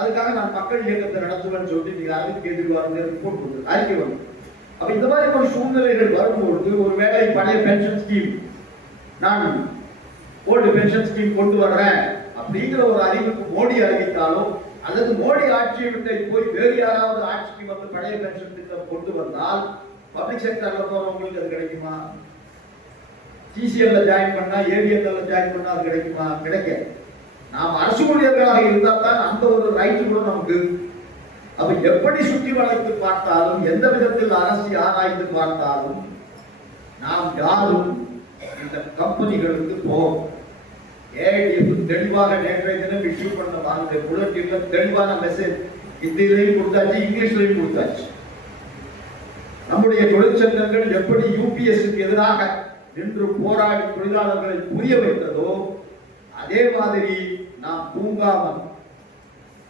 அதுக்காக நான் மக்கள் இயக்கத்தை நடத்துவேன்னு சொல்லிட்டு நீங்க அரவிந்த் கெஜ்ரிவால் ரிப்போர்ட் கொடுத்து அறிக்கை வரும். அப்ப இந்த மாதிரி ஒரு சூழ்நிலைகள் வரும்பொழுது, ஒரு வேலை பழைய பென்ஷன் ஸ்கீம், நான் ஓல்டு பென்ஷன் ஸ்கீம் கொண்டு வர்றேன் அப்படிங்கிற ஒரு அறிவிப்பு மோடி அறிவித்தாலோ, அல்லது மோடி ஆட்சியை விட்டு போய் வேறு யாராவது ஆட்சிக்கு வந்து பழைய பென்ஷன் திட்டம் கொண்டு வந்தால் பப்ளிக் செக்டர்ல போறவங்களுக்கு அது கிடைக்குமா? டிசிஎல்ல ஜாயின் பண்ணா, ஏவிஎல்ல ஜாயின் பண்ணா அது கிடைக்குமா? கிடைக்க. நாம் அரசு ஊழியர்களாக இருந்தால் தான் அந்த ஒரு ரைட் கூட நமக்கு. அப்ப எப்படி சுற்றி வளைத்து பார்த்தாலும், எந்த விதத்தில் அரசு ஆராய்ந்து பார்த்தாலும், நாம் யாரும் இந்த கம்பெனிகளுக்கு போவோம். ஏஐடிஎஃப் தெளிவாக நேற்றைய தினம் இஷ்யூ பண்ண வாங்க புல்லட்டின்ல தெளிவான மெசேஜ் ஹிந்திலையும் கொடுத்தாச்சு, இங்கிலீஷ்லையும் கொடுத்தாச்சு. நம்முடைய தொழிற்சங்கங்கள் எப்படி யூபிஎஸ்க்கு எதிராக நின்று போராடி தொழிலாளர்களை புரிய வைத்ததோ, அதே மாதிரி நாம் தூங்காமல்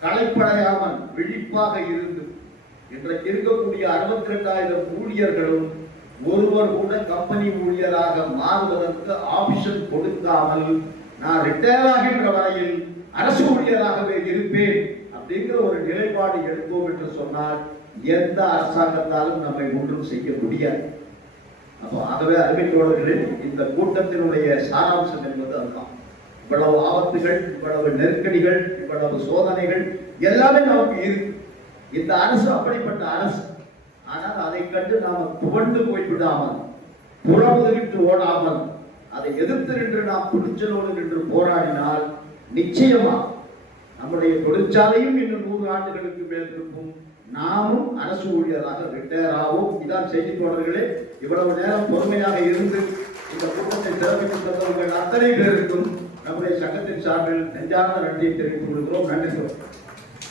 களைப்படையாமல் விழிப்பாக இருந்து இன்றைக்கு இருக்கக்கூடிய 62,000 ஊழியர்களும் ஒருவர் கூட கம்பெனி ஊழியராக மாறுவதற்கு ஆப்ஷன் கொடுக்காமல் நான் ரிட்டையர் ஆகின்ற வரையில் அரசு ஊழியராகவே இருப்பேன் அப்படிங்கிற ஒரு நிலைப்பாடு எடுத்தோம் என்று சொன்னால் எந்த அரசாங்கத்தாலும் நம்மை ஒன்றும் செய்ய முடியாது. அப்போ ஆகவே அருமைத்தோழர்களே, இந்த கூட்டத்தினுடைய சாராம்சம் என்பது அதுதான். இவ்வளவு ஆபத்துகள், இவ்வளவு நெருக்கடிகள், இவ்வளவு சோதனைகள் எல்லாமே நமக்கு இருக்கு. இந்த அரசு அப்படிப்பட்ட அரசு. ஆனால் அதை கண்டு நாம துவண்டு போய்விடாமல், புறமுதுகிட்டு ஓடாமல், அதை எதிர்த்து நின்று நாம் துணிச்சலோடு நின்று போராடினால் நிச்சயமா நம்முடைய தொழிற்சாலையும் இன்னும் 100 ஆண்டுகளுக்கு மேல் இருக்கும். நாமும் அரசு ஊழியராக ரிட்டையர் ஆகும். இதான் செய்தி தொடர்களே. இவ்வளவு நேரம் பொறுமையாக இருந்து இந்த கூட்டத்தை சிறப்பித்து தந்தவர்கள் அத்தனை பேருக்கும் நம்முடைய சங்கத்தின் சார்பில் நெஞ்சார்ந்த நன்றியை தெரிவித்துக் கொள்கிறோம். நன்றி.